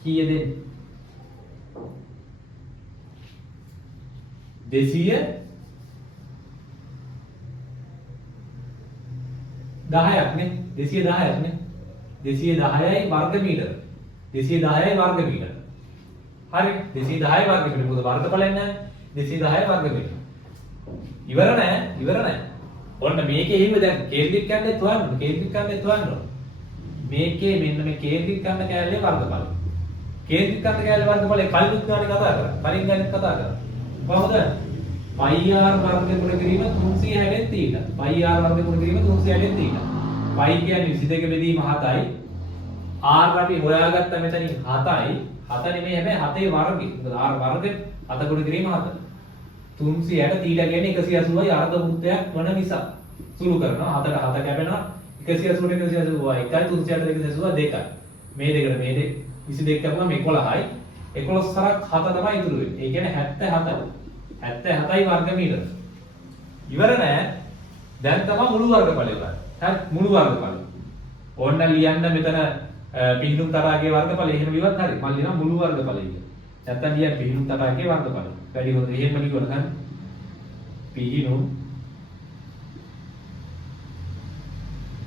කීයද? 210ක් නේ 210ක් නේ 210යි වර්ග මීටර 210යි වර්ග මීටර හරි 210යි වර්ග මීටර මොකද වර්ගඵලයක් නැහැ 210යි වර්ග මීටර ඉවර නැහැ ඔන්න මේකේ හිම දැන් කේන්ද්‍රික කණ්ඩේ තවන්න මේකේ මෙන්න මේ කේන්ද්‍රික කණ්ඩ කැලේ වර්ගඵලය කේන්ද්‍රික කණ්ඩ කැලේ වර්ගඵලය කලින් ගානේ කතා කරා කලින් ගානේ කතා කරා කොහොමද pi r වර්ග ගුණ කිරීම 360 θ pi r වර්ග ගුණ කිරීම 360 θ pi කියන්නේ 22 බෙදීම 7යි r අපි හොයාගත්ත මෙතනින් 7යි 7 නෙමෙයි හැබැයි 7ේ වර්ගය මොකද r වර්ග 7 ගුණ කිරීම 7 360 θ කියන්නේ 180යි අර්ධ වෘත්තයක් වන නිසා සුළු කරනවා 7ට 7 කැපෙනවා 180ට 180 1යි 360ට 180 2යි මේ දෙකට මේ දෙක 22 කැපුවම 11යි 11 සරක් 7 තමයි ඉතුරු වෙන්නේ ඒ කියන්නේ 77යි වර්ග මීටර. ඉවර නෑ. දැන් තමයි මුළු වර්ගඵලය ගන්න. හරි මුළු වර්ගඵලය. ඕන්න ලියන්න මෙතන පිහිනුම් තරාගේ වර්ගඵලය එහෙම ලියවත් හරි. මම ලියනවා මුළු වර්ගඵලය කියලා. නැත්තම් ලියන්න පිහිනුම් තරාගේ වර්ගඵලය. වැඩි හොඳ එහෙම ලියවල ගන්න. පිහිනුම්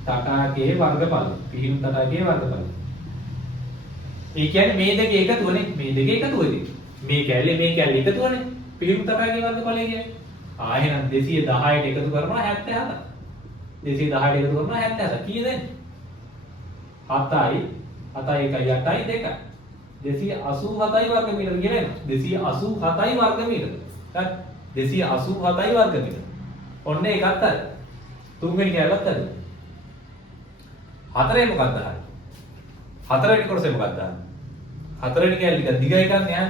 තරාගේ වර්ගඵලය. පිහිනුම් තරාගේ වර්ගඵලය. ඒ කියන්නේ මේ දෙක එකතුවනේ. මේ දෙක එකතුවේදී. මේ කැලේ එකතුවනේ. පිහිනුම් තටාකයේ වර්ගඵලය කියන්නේ එහෙනම් 210ට එකතු කරනවා 77. 210ට එකතු කරනවා 77. කීයද? 7යි 7යි 1යි 8යි 2යි. 287යි වර්ග මීටර කියලා එනවා. 287යි වර්ග මීටර. හරි. 287යි වර්ග මීටර. ඔන්න ඒකත් හරි. තුන්වෙනි කැලලත් හරි. හතරේ මොකක්ද හරි? හතරවෙනි කොටසේ මොකක්ද හරි? හතරවෙනි කැලේ ටික දිග එකක් යන්නේ.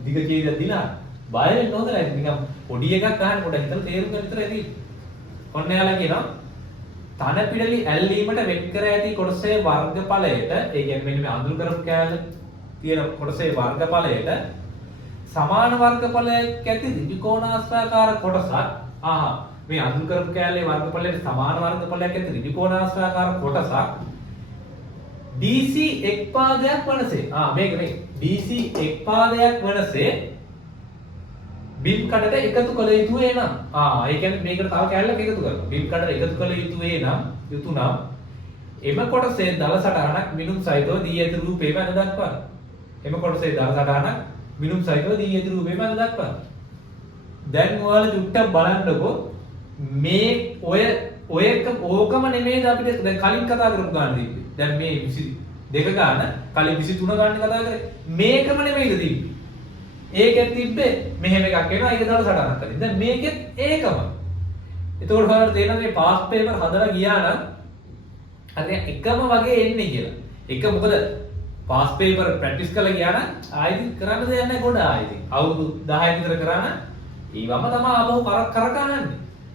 ටික දිග කීයද දිනා? බය වෙන්න හොඳ නැහැ. නිකන් පොඩි එකක් අහන්න පොඩ්ඩක් හිතලා තේරුම් ගන්න විතරයි තියෙන්නේ. ඔන්න එයාලා කියනවා තන පිඩලි ඇල්ලීමට වෙන් කර ඇති කොටසේ වර්ගඵලයට ඒ කියන්නේ මෙන්න මේ අඳුරු කරපු කැලේ තියෙන කොටසේ වර්ගඵලයට සමාන වර්ගඵලයක් ඇති ඍජුකෝණාශ්‍රාකාර කොටසක් මේ අඳුරු කරපු කැලේ වර්ගඵලයට සමාන වර්ගඵලයක් ඇති ඍජුකෝණාශ්‍රාකාර කොටසක් DC එක් පාදයක් වනසේ මේක මේ DC එක් පාදයක් වනසේ බිම් කඩට එකතු කළ යුතු වේ නම් ඒ කියන්නේ මේකට තව කැලලක් එකතු කරනවා බිම් කඩට එකතු කළ යුතු වේ නම් එම කොටසේ දල සටහනක් මිනුම් සහිතව දී ඇති රූපේ මැද දක්වන්න. එම කොටසේ දල සටහනක් මිනුම් සහිතව දී ඇති රූපේ මැද දක්වන්න. දැන් ඔයාලා චුට්ටක් බලන්නකෝ මේ ඕකම නෙමෙයිද අපිට දැන් කලින් කතා කරපු ගාන දීපේ. දැන් මේ 22 ගාන කලින් 23 ගාන කතා කරේ මේකම නෙමෙයිද දීපේ. ඒකෙත් තිබ්බේ මෙහෙම එකක් එනවා ඒක දාලා සටහනක් කරේ. දැන් මේකෙත් ඒකම. එතකොට ඔයාලට තේරෙනවා මේ පාස් පේපර් හදලා ගියා නම් හරි එකම වගේ එන්නේ කියලා. එක මොකද පාස් පේපර් ප්‍රැක්ටිස් කරලා ගියා නම් ආයෙත් කරන්න දෙයක් නැහැ ගොඩ ආයෙත්. අවුරුදු 10ක් විතර කරා නම් ඊවම තමයි ආපහු කරකවන්නේ.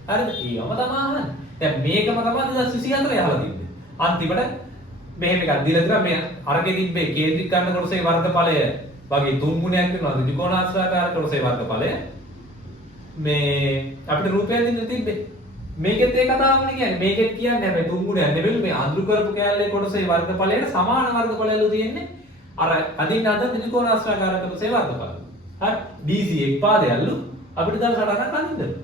හරිද? ඊවම තමයි අහන්නේ. දැන් මේකම තමයි 2024 යහලා තිබ්බේ. අන්තිමට මෙහෙම එකක් දීලා ඉතලා මේ අරගේ තිබ්බේ කේන්ද්‍රීකරණ කොටසේ වර්ගඵලය වගේ තුන් ගුණයක් වෙනවා ත්‍රිකෝණාශ්‍රාකාර කොටසේ වර්ගඵලය මේ අපිට රූපයෙන් දෙන්න තිබ්බේ මේකෙත් ඒ කතාවනේ කියන්නේ මේකෙත් කියන්නේ හැබැයි තුන් ගුණයක් නෙවෙයි මේ අඳුරු කරපු කැලේ කොටසේ වර්ගඵලයට සමාන වර්ගඵලයලු තියෙන්නේ අර අදින්න අද ත්‍රිකෝණාශ්‍රාකාර කොටසේ වර්ගඵලය හරි DC එක් පාදයල්ලු අපිට දැන් සටහනක් අඳින්න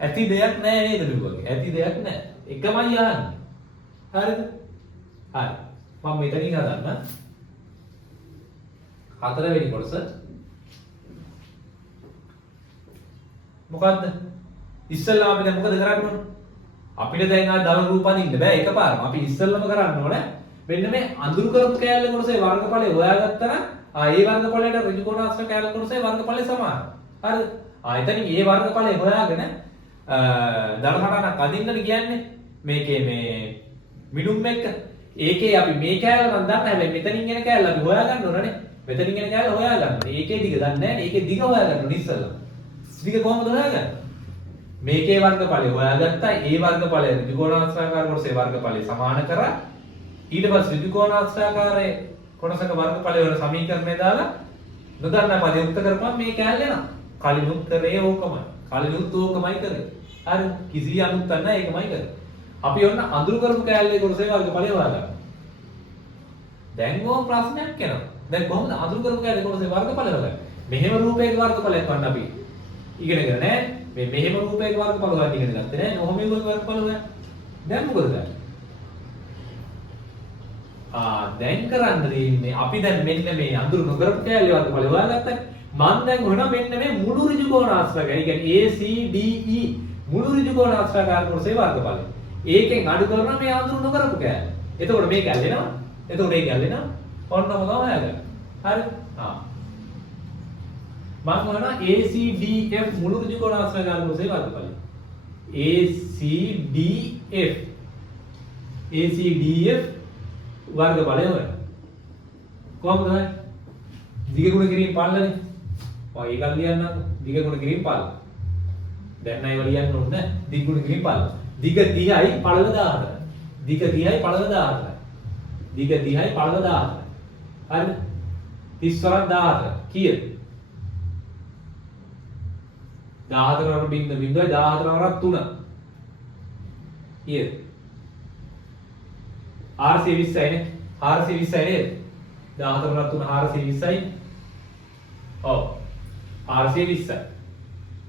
ඇති දෙයක් නැහැ නේද දුවගේ ඇති දෙයක් නැහැ එකමයි යහන්නේ හරිද හරි මම මෙතනින් හදන්න හතරවෙනි කොටස මොකද්ද ඉස්සෙල්ලා අපි දැන් මොකද කරන්න ඕන අපිට දැන් ආ දල රූප අඳින්න බෑ එකපාරම අපි ඉස්සෙල්ලාම කරන්න ඕනේ මෙන්න මේ අඳුරු කරපු කැලේ කොටසේ වර්ගඵලය හොයාගත්තා නම් ඒ වර්ගඵලයට ඍජුකෝණාශ්‍ර කැලේ කොටසේ වර්ගඵලය සමානයි හරිද එතනින් ඒ වර්ගඵලය හොයාගෙන දල හටනක් අඳින්නද කියන්නේ මේකේ මේ මිනුම් එක ඒකේ අපි මේ කැලේ නම් දන්න හැබැයි මෙතනින් එන කැලේ අපි හොයාගන්න ඕනනේ මෙතනින් එන කැලේ හොයාගන්න. ඒකේ දිග දන්නේ නැහැ. ඒකේ දිග හොයාගන්න ඕනේ ඉස්සෙල්ලා. දිග කොහොමද හොයාගන්නේ? මේකේ වර්ගඵලය හොයාගත්තා. ඒ වර්ගඵලය ත්‍රිකෝණාශ්‍රාකාර කොටසේ වර්ගඵලය සමාන කරා. ඊට පස්සේ ත්‍රිකෝණාශ්‍රාකාරයේ කොටසක වර්ගඵලය වල සමීකරණය දාලා නොදන්නා පදේ උක්ත කරපුවම මේ කැලේ නා. කලිනුත් කරේ ඕකමයි. කලිනුත් ඕකමයි කරේ. හරි කිසි අමුත්තක් නැහැ ඒකමයි කරේ. අපි ඔන්න අඳුරු කරපු කැලේ කොටසේ වර්ගඵලය හොයාගන්න. දැන් ඕක ප්‍රශ්නයක් එනවා. දැන් කොහොමද අඳුරු කරපු කැලේ කොටසේ වර්ගඵල හොයන්නේ? මෙහෙම රූපයක වර්ගඵලයක් ගන්න අපි ඉගෙනගෙන නැහැ. මේ මෙහෙම රූපයක වර්ගඵල හොයන්න ඉගෙන ගත්තේ නැහැ. කොහොම මේක වර්ගඵල හොයන්නේ? දැන් මොකද කරන්නේ? දැන් කරන්න දෙන්නේ අපි දැන් මෙන්න මේ අඳුරු නොකරපු කැලේ වර්ගඵල හොයාගත්තා. මම දැන් හොයනවා මෙන්න මේ මුළු ඍජුකෝණාශ්‍රය. ඒ කියන්නේ ACDE මුළු ඍජුකෝණාශ්‍රාකාර කොටසේ වර්ගඵලය. ඒකෙන් අඩු කරනවා මේ අඳුරු නොකරපු කැලේ. එතකොට මේක ඇල්ලෙනවා. එතකොට ඒක ඇල්ලෙනවා. ඔන්නම තමයි හොයාගන්න. හරි? මම හොයනවා ACDF මුළු ඍජුකෝණාශ්‍රාකාර කොටසේ වර්ගඵලය. ACDF වර්ගඵලය හොයන්න. කොහොමද හොයන්නේ? දිග ගුණ කිරීම පාළනේ. ඔය ඒකක් ලියන්නකො. දිග ගුණ කිරීම පාළ. දැන් නෑ ඒවා ලියන්න ඕනේ නෑ. දිග ගුණ කිරීම පාළ. දිග 30යි පළල 14. දිග 30යි පළල 14. දිග 30යි පළල 14. හරිද? 30 වරක් 14 කීයද? 14 වරක් බින්ද බින්දයි 14 වරක් 3 කීයද? 420යි නේ 420යි නේද? 14 වරක් 3 420යි. ඔව් 420යි.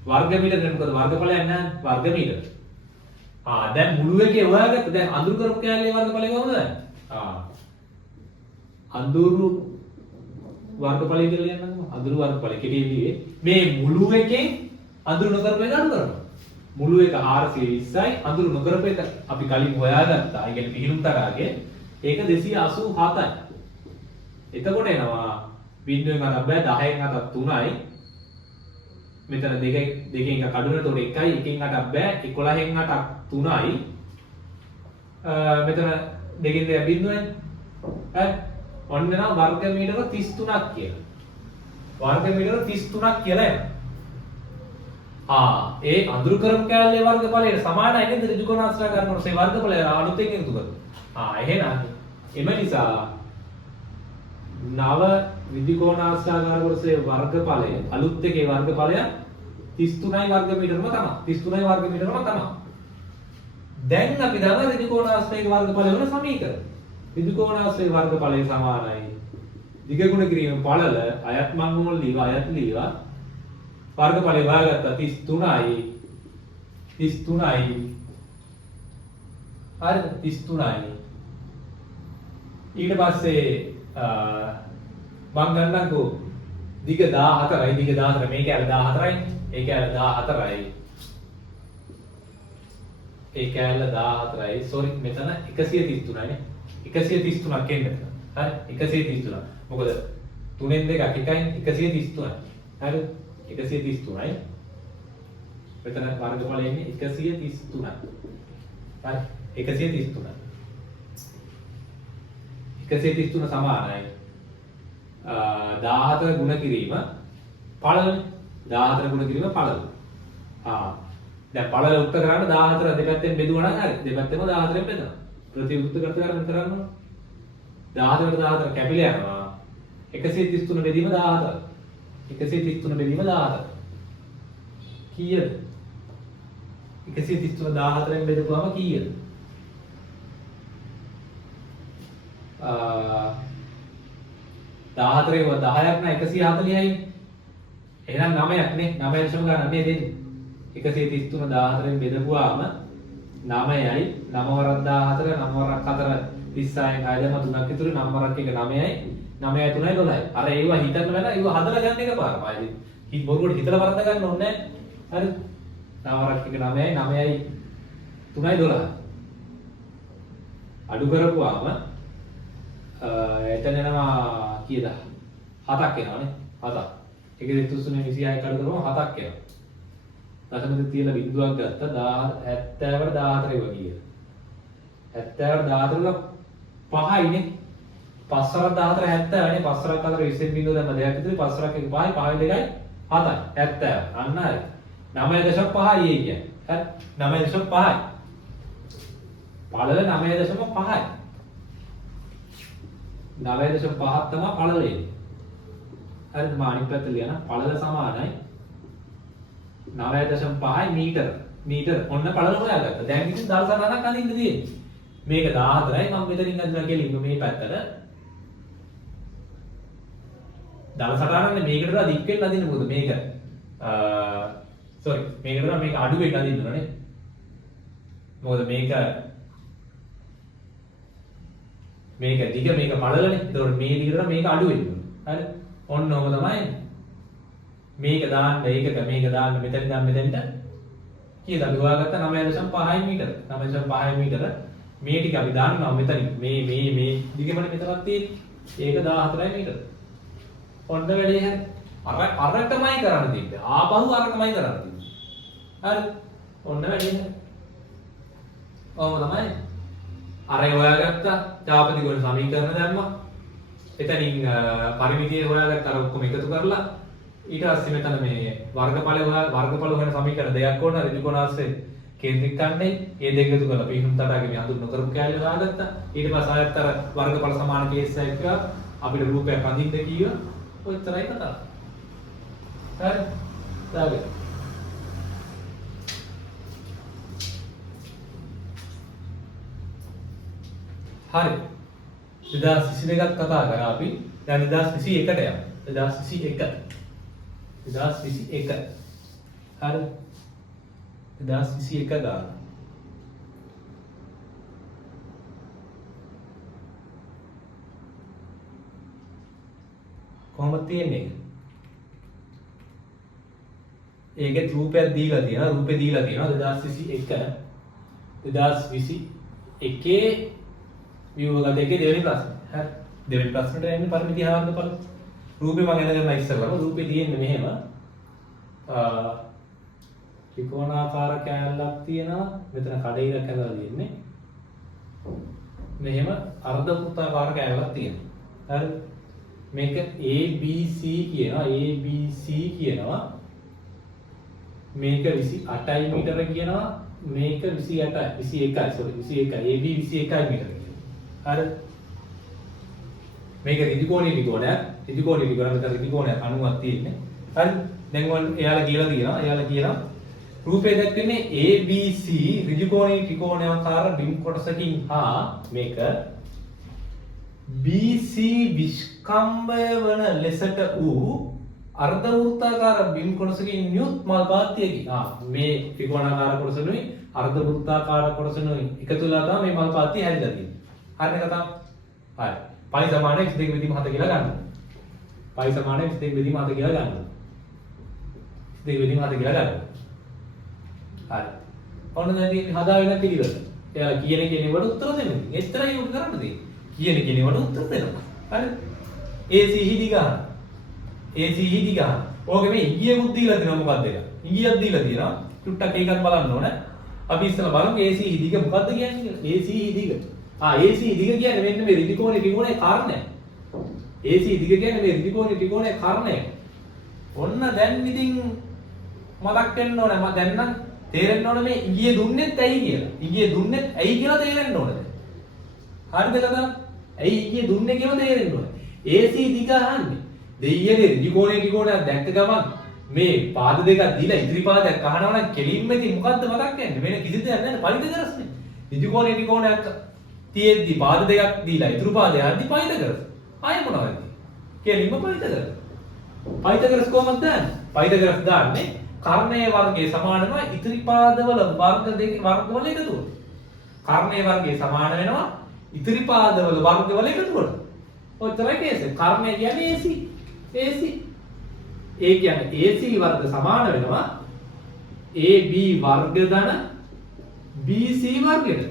වර්ග මීටර නේ මොකද වර්ගඵලයක් නැහැ වර්ග මීටර. දැන් මුළු එකේ හොයාගත්ත දැන් අඳුරු කරපු කැලේ වර්ගඵලය කොහොමද? අඳුරු වර්ගඵලය කියලා ලියන්නකෝ. අඳුරු වර්ගඵලය කෙටියෙන් මේ මුළු එකේ අඳුරු නොකරපු එක අඩු කරනවා. මුළු එක 420යි අඳුරු නොකරපු එක අපි කලින් හොයාගත්තා. ඒ කියන්නේ පිහිනුම් තරාගේ ඒක 287යි. එතකොට එනවා බිඳුවෙන් අතක් බෑ 10න් අතක් 3යි. මෙතන දෙකෙන් එකක් අඩු වෙනකොට 1යි එකෙන් අතක් බෑ 11න් අතක් 3යි. මෙතන දෙකෙන් දෙක බිඳුවෙන් හරි ඔන්න නම් වර්ග මීටර 33ක් කියලා. වර්ග මීටර 33ක් කියලා එනවා. ඒ අඳුරු කරපු කැලේ වර්ගඵලයට සමානයි නේද ඍජුකෝණාශ්‍රය කරනකොට ඒ වර්ගඵලය අලුතෙන් එකතු කරනවා. එහෙනම් එම නිසා නව විධිකෝණාශ්‍රාකාර කොටසේ වර්ගඵලය අලුත් එකේ වර්ගඵලය 33යි වර්ග මීටරම තමයි. 33යි වර්ග මීටරම තමයි. දැන් අපි දන්නා ඍජුකෝණාශ්‍රයේ වර්ගඵලය වන සමීකරණ. ඍජුකෝණාශ්‍රයේ වර්ගඵලය සමානයි දිගගුණ කිරීම පළල අයත් මංගුල් ලීව අයත් ලීව වර්ගඵලය හොයාගත්තා 33යි 33යි හරිද 33යි ඊට පස්සේ මම ගන්නකෝ දිග 14යි දිග 14 මේක ඇල 14යි ඒක ඇල 14යි ඒක ඇල 14යි සෝරි මෙතන 133යි නේ 133ක් එන්න හරි 133 මොකද 3න් 2ක් එකයි 133යි හරි 133යි මෙතන වර්ගඵලය එන්නේ 133යි හරි 133 133 සමානයි 14 ගුණ කිරීම පළලනේ 14 ගුණ කිරීම පළල. දැන් පළල උත්තර කරන්න 14 දෙපැත්තෙන් බෙදුවා නම් හරි දෙපැත්තෙම 14ෙන් බෙදනවා. ප්‍රතිඋත්තර කරන්න කරන්න 14ට 14 කැපිලා යනවා. 133 බෙදීම 14. 133 බෙදීම 14. කීයද? 133 14ෙන් බෙදුවාම කීයද? 14 10ක් නම් 140යි. එහෙනම් 9ක් නේ 9 දශම ගන්න මේ දෙන්නේ. 133 14ෙන් බෙදපුවාම 9යි 9 වරක් 14 9 වරක් 4 36න් 6 දැම්ම 3ක් ඉතුරු 9 වරක් එක 9යි 9යි 3යි 12යි. අර ඒවා හිතන්න බෑ ඒවා හදලා ගන්න එකපාරම. ආයේ හිත බොරුවට හිතලා වරද්ද ගන්න ඕනේ නැහැ. හරි 9 වරක් එක 9යි 9යි 3යි 12යි. අඩු කරපුවාම එතන එනවා කීයද? 7ක් එනවානේ 7ක්. 1.26 කඩ කරපුවම 7ක් එනවා. දශමෙ තියලා බිඳුවක් ගත්තා 70ට 14 වගේ. 70ට 14 5යිනේ. 5 වරක් 14 70නේ 5 වරක් 4 20 බිඳුව දැම්ම දෙයක් විතර 5 වරක් එක 5යි 5යි 2යි 7යි 70. අන්න හරි. 9.5යි ඒ කියන්නේ. හරි 9.5යි. පළල 9.5යි. 9.5ක් තමයි පළල එන්නේ. හරිද? මම අනිත් පැත්තට ලියන පළල සමානයි 9.5යි මීටර. මීටර ඔන්න පළල හොයාගත්තා. දැන් ඉතින් දල සටහනක් අඳින්න තියෙන්නේ. මේක 14යි මම මෙතනින් අඳිනවා කියලා මේ පැත්තට. දල සටහනන්නේ මේකට වඩා දික් වෙන්න අඳින්න මොකද මේක සෝරි මේකට වඩා මේක අඩු වෙන්න අඳින්න ඕනේ. මොකද මේක දිග මේක පළලනේ. ඒතකොට මේ දිගට මේක අඩු වෙන්න ඕනේ. හරි? ඔන්න ඔබ තමයි මේක දාන්න ඒකට මේක දාන්න මෙතන දාන්න මෙතෙන්ට කීයද අපි හොයාගත්ත 9.5 මීටර 9.5 මීටර මේ ටික අපි දාන්නවා මෙතන මේ දිගමනේ මෙතනක් තියෙන්නේ ඒක 14යි මීටර ඔන්න වැඩේ හරි අරකමයි කරන්න තියෙන්නේ ආපහු අරකමයි කරන්න තියෙන්නේ හරි ඔන්න වැඩේ හරි ඔව් තමයි අරේ හොයාගත්තා ඡාපති ගුණ සමීකරණ දැම්මා එතනින් පරිමිතිය හොයාගත්ත අර ඔක්කොම එකතු කරලා ඊට පස්සේ මෙතන මේ වර්ගඵල හොයන සමීකරණ දෙකක් ඕන ඍජුකෝණාශ්‍රයේ කේන්ද්‍රිකන්නේ ඒ දෙක එකතු කරලා පින්නම් තටාගේ මේ අඳුර නොකරපු කැලේ හොයාගත්තා ඊට පස්සේ ආයත් අර වර්ගඵල සමාන කේස් එකක් අපිට රූපයක් අඳින්න කීවා ඔච්චරයි කතාව හරි දාගන්න හරි 2022ක් කතා කරා අපි දැන් 2021ට යමු 2021 හරි 2021 ගන්න කොහොමද තියෙන්නේ ඒකේ රූපයක් දීලා තියෙනවා රූපේ දීලා තියෙනවා 2021 විවගත එකේ දෙවෙනි ප්‍රශ්නේ හරි දෙවෙනි ප්‍රශ්නට එන්නේ පරිමිතිය හරවන්න බලමු. රූපේ මම ඉඳගෙන ඉස්සරලම රූපේ තියෙන්නේ මෙහෙම. ත්‍රිකෝණාකාර කෑල්ලක් තියෙනවා. මෙතන කඩේරක් ඇදලා තියෙන්නේ. මෙහෙම අර්ධ වෘත්තාකාර කෑල්ලක් තියෙනවා. හරිද? මේක ABC කියනවා. ABC කියනවා. මේක 28 මීටර කියනවා. මේක 21යි. sorry 21යි. AB 21යි මීටර කියනවා. හරිද? මේක ත්‍රිකෝණීය ත්‍රිකෝණයක්. ත්‍රිකෝණීය ත්‍රිකෝණයක් මෙතන ත්‍රිකෝණයක් 90ක් තියෙන්නේ. හරිද? දැන් ඔන්න එයාලා කියලා තියෙනවා. එයාලා කියනවා රූපේ දැක්වෙන්නේ ABC ත්‍රිකෝණීය ත්‍රිකෝණාකාර බිම් කොටසකින් හා මේක BC විස්කම්භය වන ලෙසට වූ අර්ධ වෘත්තාකාර බිම් කොටසකින් යුත් මල් පාත්තියකි. මේ ත්‍රිකෝණාකාර කොටසනුයි අර්ධ වෘත්තාකාර කොටසනුයි එකතු වෙලා තමයි මේ මල් පාත්තිය හැදිලා තියෙන්නේ. හරිද කතාව? හරි. පයි සමාන x2 බෙදීම 7 කියලා ගන්නවා. පයි සමාන x2 බෙදීම 7 කියලා ගන්නවා. x2 බෙදීම 7 කියලා ගන්නවා. හරි. ඔන්න දැන් ඉතින් හදාගෙන පිළිවෙල. එයාලා කියන කෙනෙකුට උත්තර දෙන්න. එච්චරයි උත්තර කරන්න තියෙන්නේ. කියන කෙනෙකුට උත්තර දෙනවා. හරි. AC හිදි ගන්න. AC හිදි ගන්න. ඕකේ මේ ඉංගියකුත් දීලා තියෙනවා මොකක්ද ඒක? ඉංගියක් දීලා තියෙනවා. ටුට්ටක් ඒකත් බලන්න ඕන. අපි ඉස්සෙල්ලා බලමු AC හිදික මොකක්ද කියන්නේ කියලා. AC හිදික. AC හිදික කියන්නේ මෙන්න මේ ත්‍රිකෝණේ කාරණය. AC හිදික කියන්නේ මේ ත්‍රිකෝණේ කාරණය. ඔන්න දැන් ඉතින් මතක් වෙන්න ඕනේ. මම දැන් නම් තේරෙන්න ඕනේ මේ ඉංගිය දුන්නෙත් ඇයි කියලා. ඉංගිය දුන්නෙත් ඇයි කියලා තේරෙන්න ඕනේ. හරිද කතාව? ඇයි ඉංගිය දුන්නේ කියලා තේරෙන්න ඕනේ. AC දිග අහන්නේ. දෙයියගේ ත්‍රිකෝණයක් දැක්ක ගමන් මේ පාද දෙකක් දීලා ඉදිරි පාදයක් අහනවා නම් කෙලින්ම ඉතින් මොකද්ද මතක් වෙන්නේ? වෙන කිසි දෙයක් නැහැ පරිතකරස්නේ. ත්‍රිකෝණයක් තියෙද්දි පාද දෙකක් දීලා ඉදිරි පාදය අද්දි පරිතකරස්. ආයෙ මොනවද? කෙලින්ම පරිතකරස්. පරිතකරස් කොහොමද දාන්නේ? පරිතකරස් දාන්නේ කර්ණයේ වර්ගයේ සමාන වෙනවා ඉදිරි පාදවල වර්ග දෙකේ වර්ගවල එකතුව. කර්ණයේ වර්ගයේ සමාන වෙනවා ඉදිරි පාදවල වර්ගවල එකතුව. ඔච්චරයි කේස් එක. කර්ණය කියන්නේ AC. AC. ඒ කියන්නේ AC වර්ග සමාන වෙනවා AB වර්ග ධන BC වර්ගයට.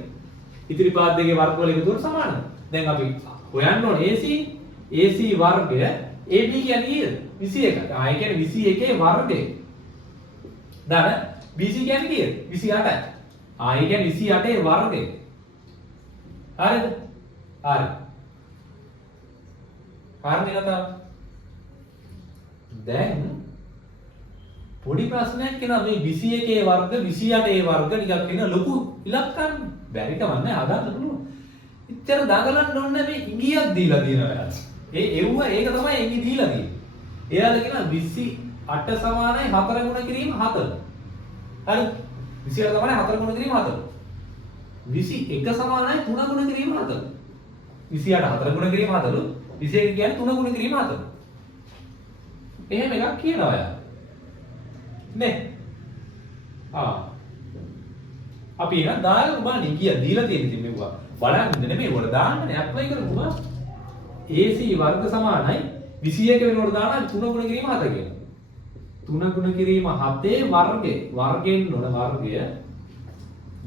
ඉදිරි පාද දෙකේ වර්ගවල එකතුවට සමාන. දැන් අපි හොයන්න ඕනේ AC වර්ගය AB කියන්නේ 21. ඒ කියන්නේ 21 වර්ගය. ධන BC කියන්නේ කීයද? 28යි. ඒ කියන්නේ 28 වර්ගය. හරිද? හරි. කාරණේ කතාව. දැන් පොඩි ප්‍රශ්නයක් එනවා මේ 21 වර්ග 28 වර්ග ටිකක් වෙන ලොකු ඉලක්කම් බැරි කමක් නැහැ හදන්න පුළුවන්. ඉච්චර දඟලන්න ඕනේ මේ ඉංගියක් දීලා තියෙනවා. ඒක තමයි ඉංගි දීලා තියෙන්නේ. එයාලා කියනවා 28 සමානයි 4 ගුණ කිරීම 4. හරි 28 සමානයි 4 ගුණ කිරීම 4. 21 සමානයි 3 ගුණ කිරීම 4. 28 4 ගුණ කිරීම 4. 21 කියන්නේ 3 ගුණ කිරීම 4. එහෙම එකක් කියනවා යා. නේ. අපි එන දාලා බලන්න ඉංගිය දීලා තියෙන ඉතින් මෙවුවා. බලන්න නෙමෙයි වල දාන්නනේ ඇප්ලයි කරමුවා. AC වර්ග සමානයි 21 වෙනකොට දානවා 3 ගුණ කිරීම 7 කියලා. 3 ගුණ කිරීම 7 වර්ගය. වර්ගයෙන් නොන වර්ගය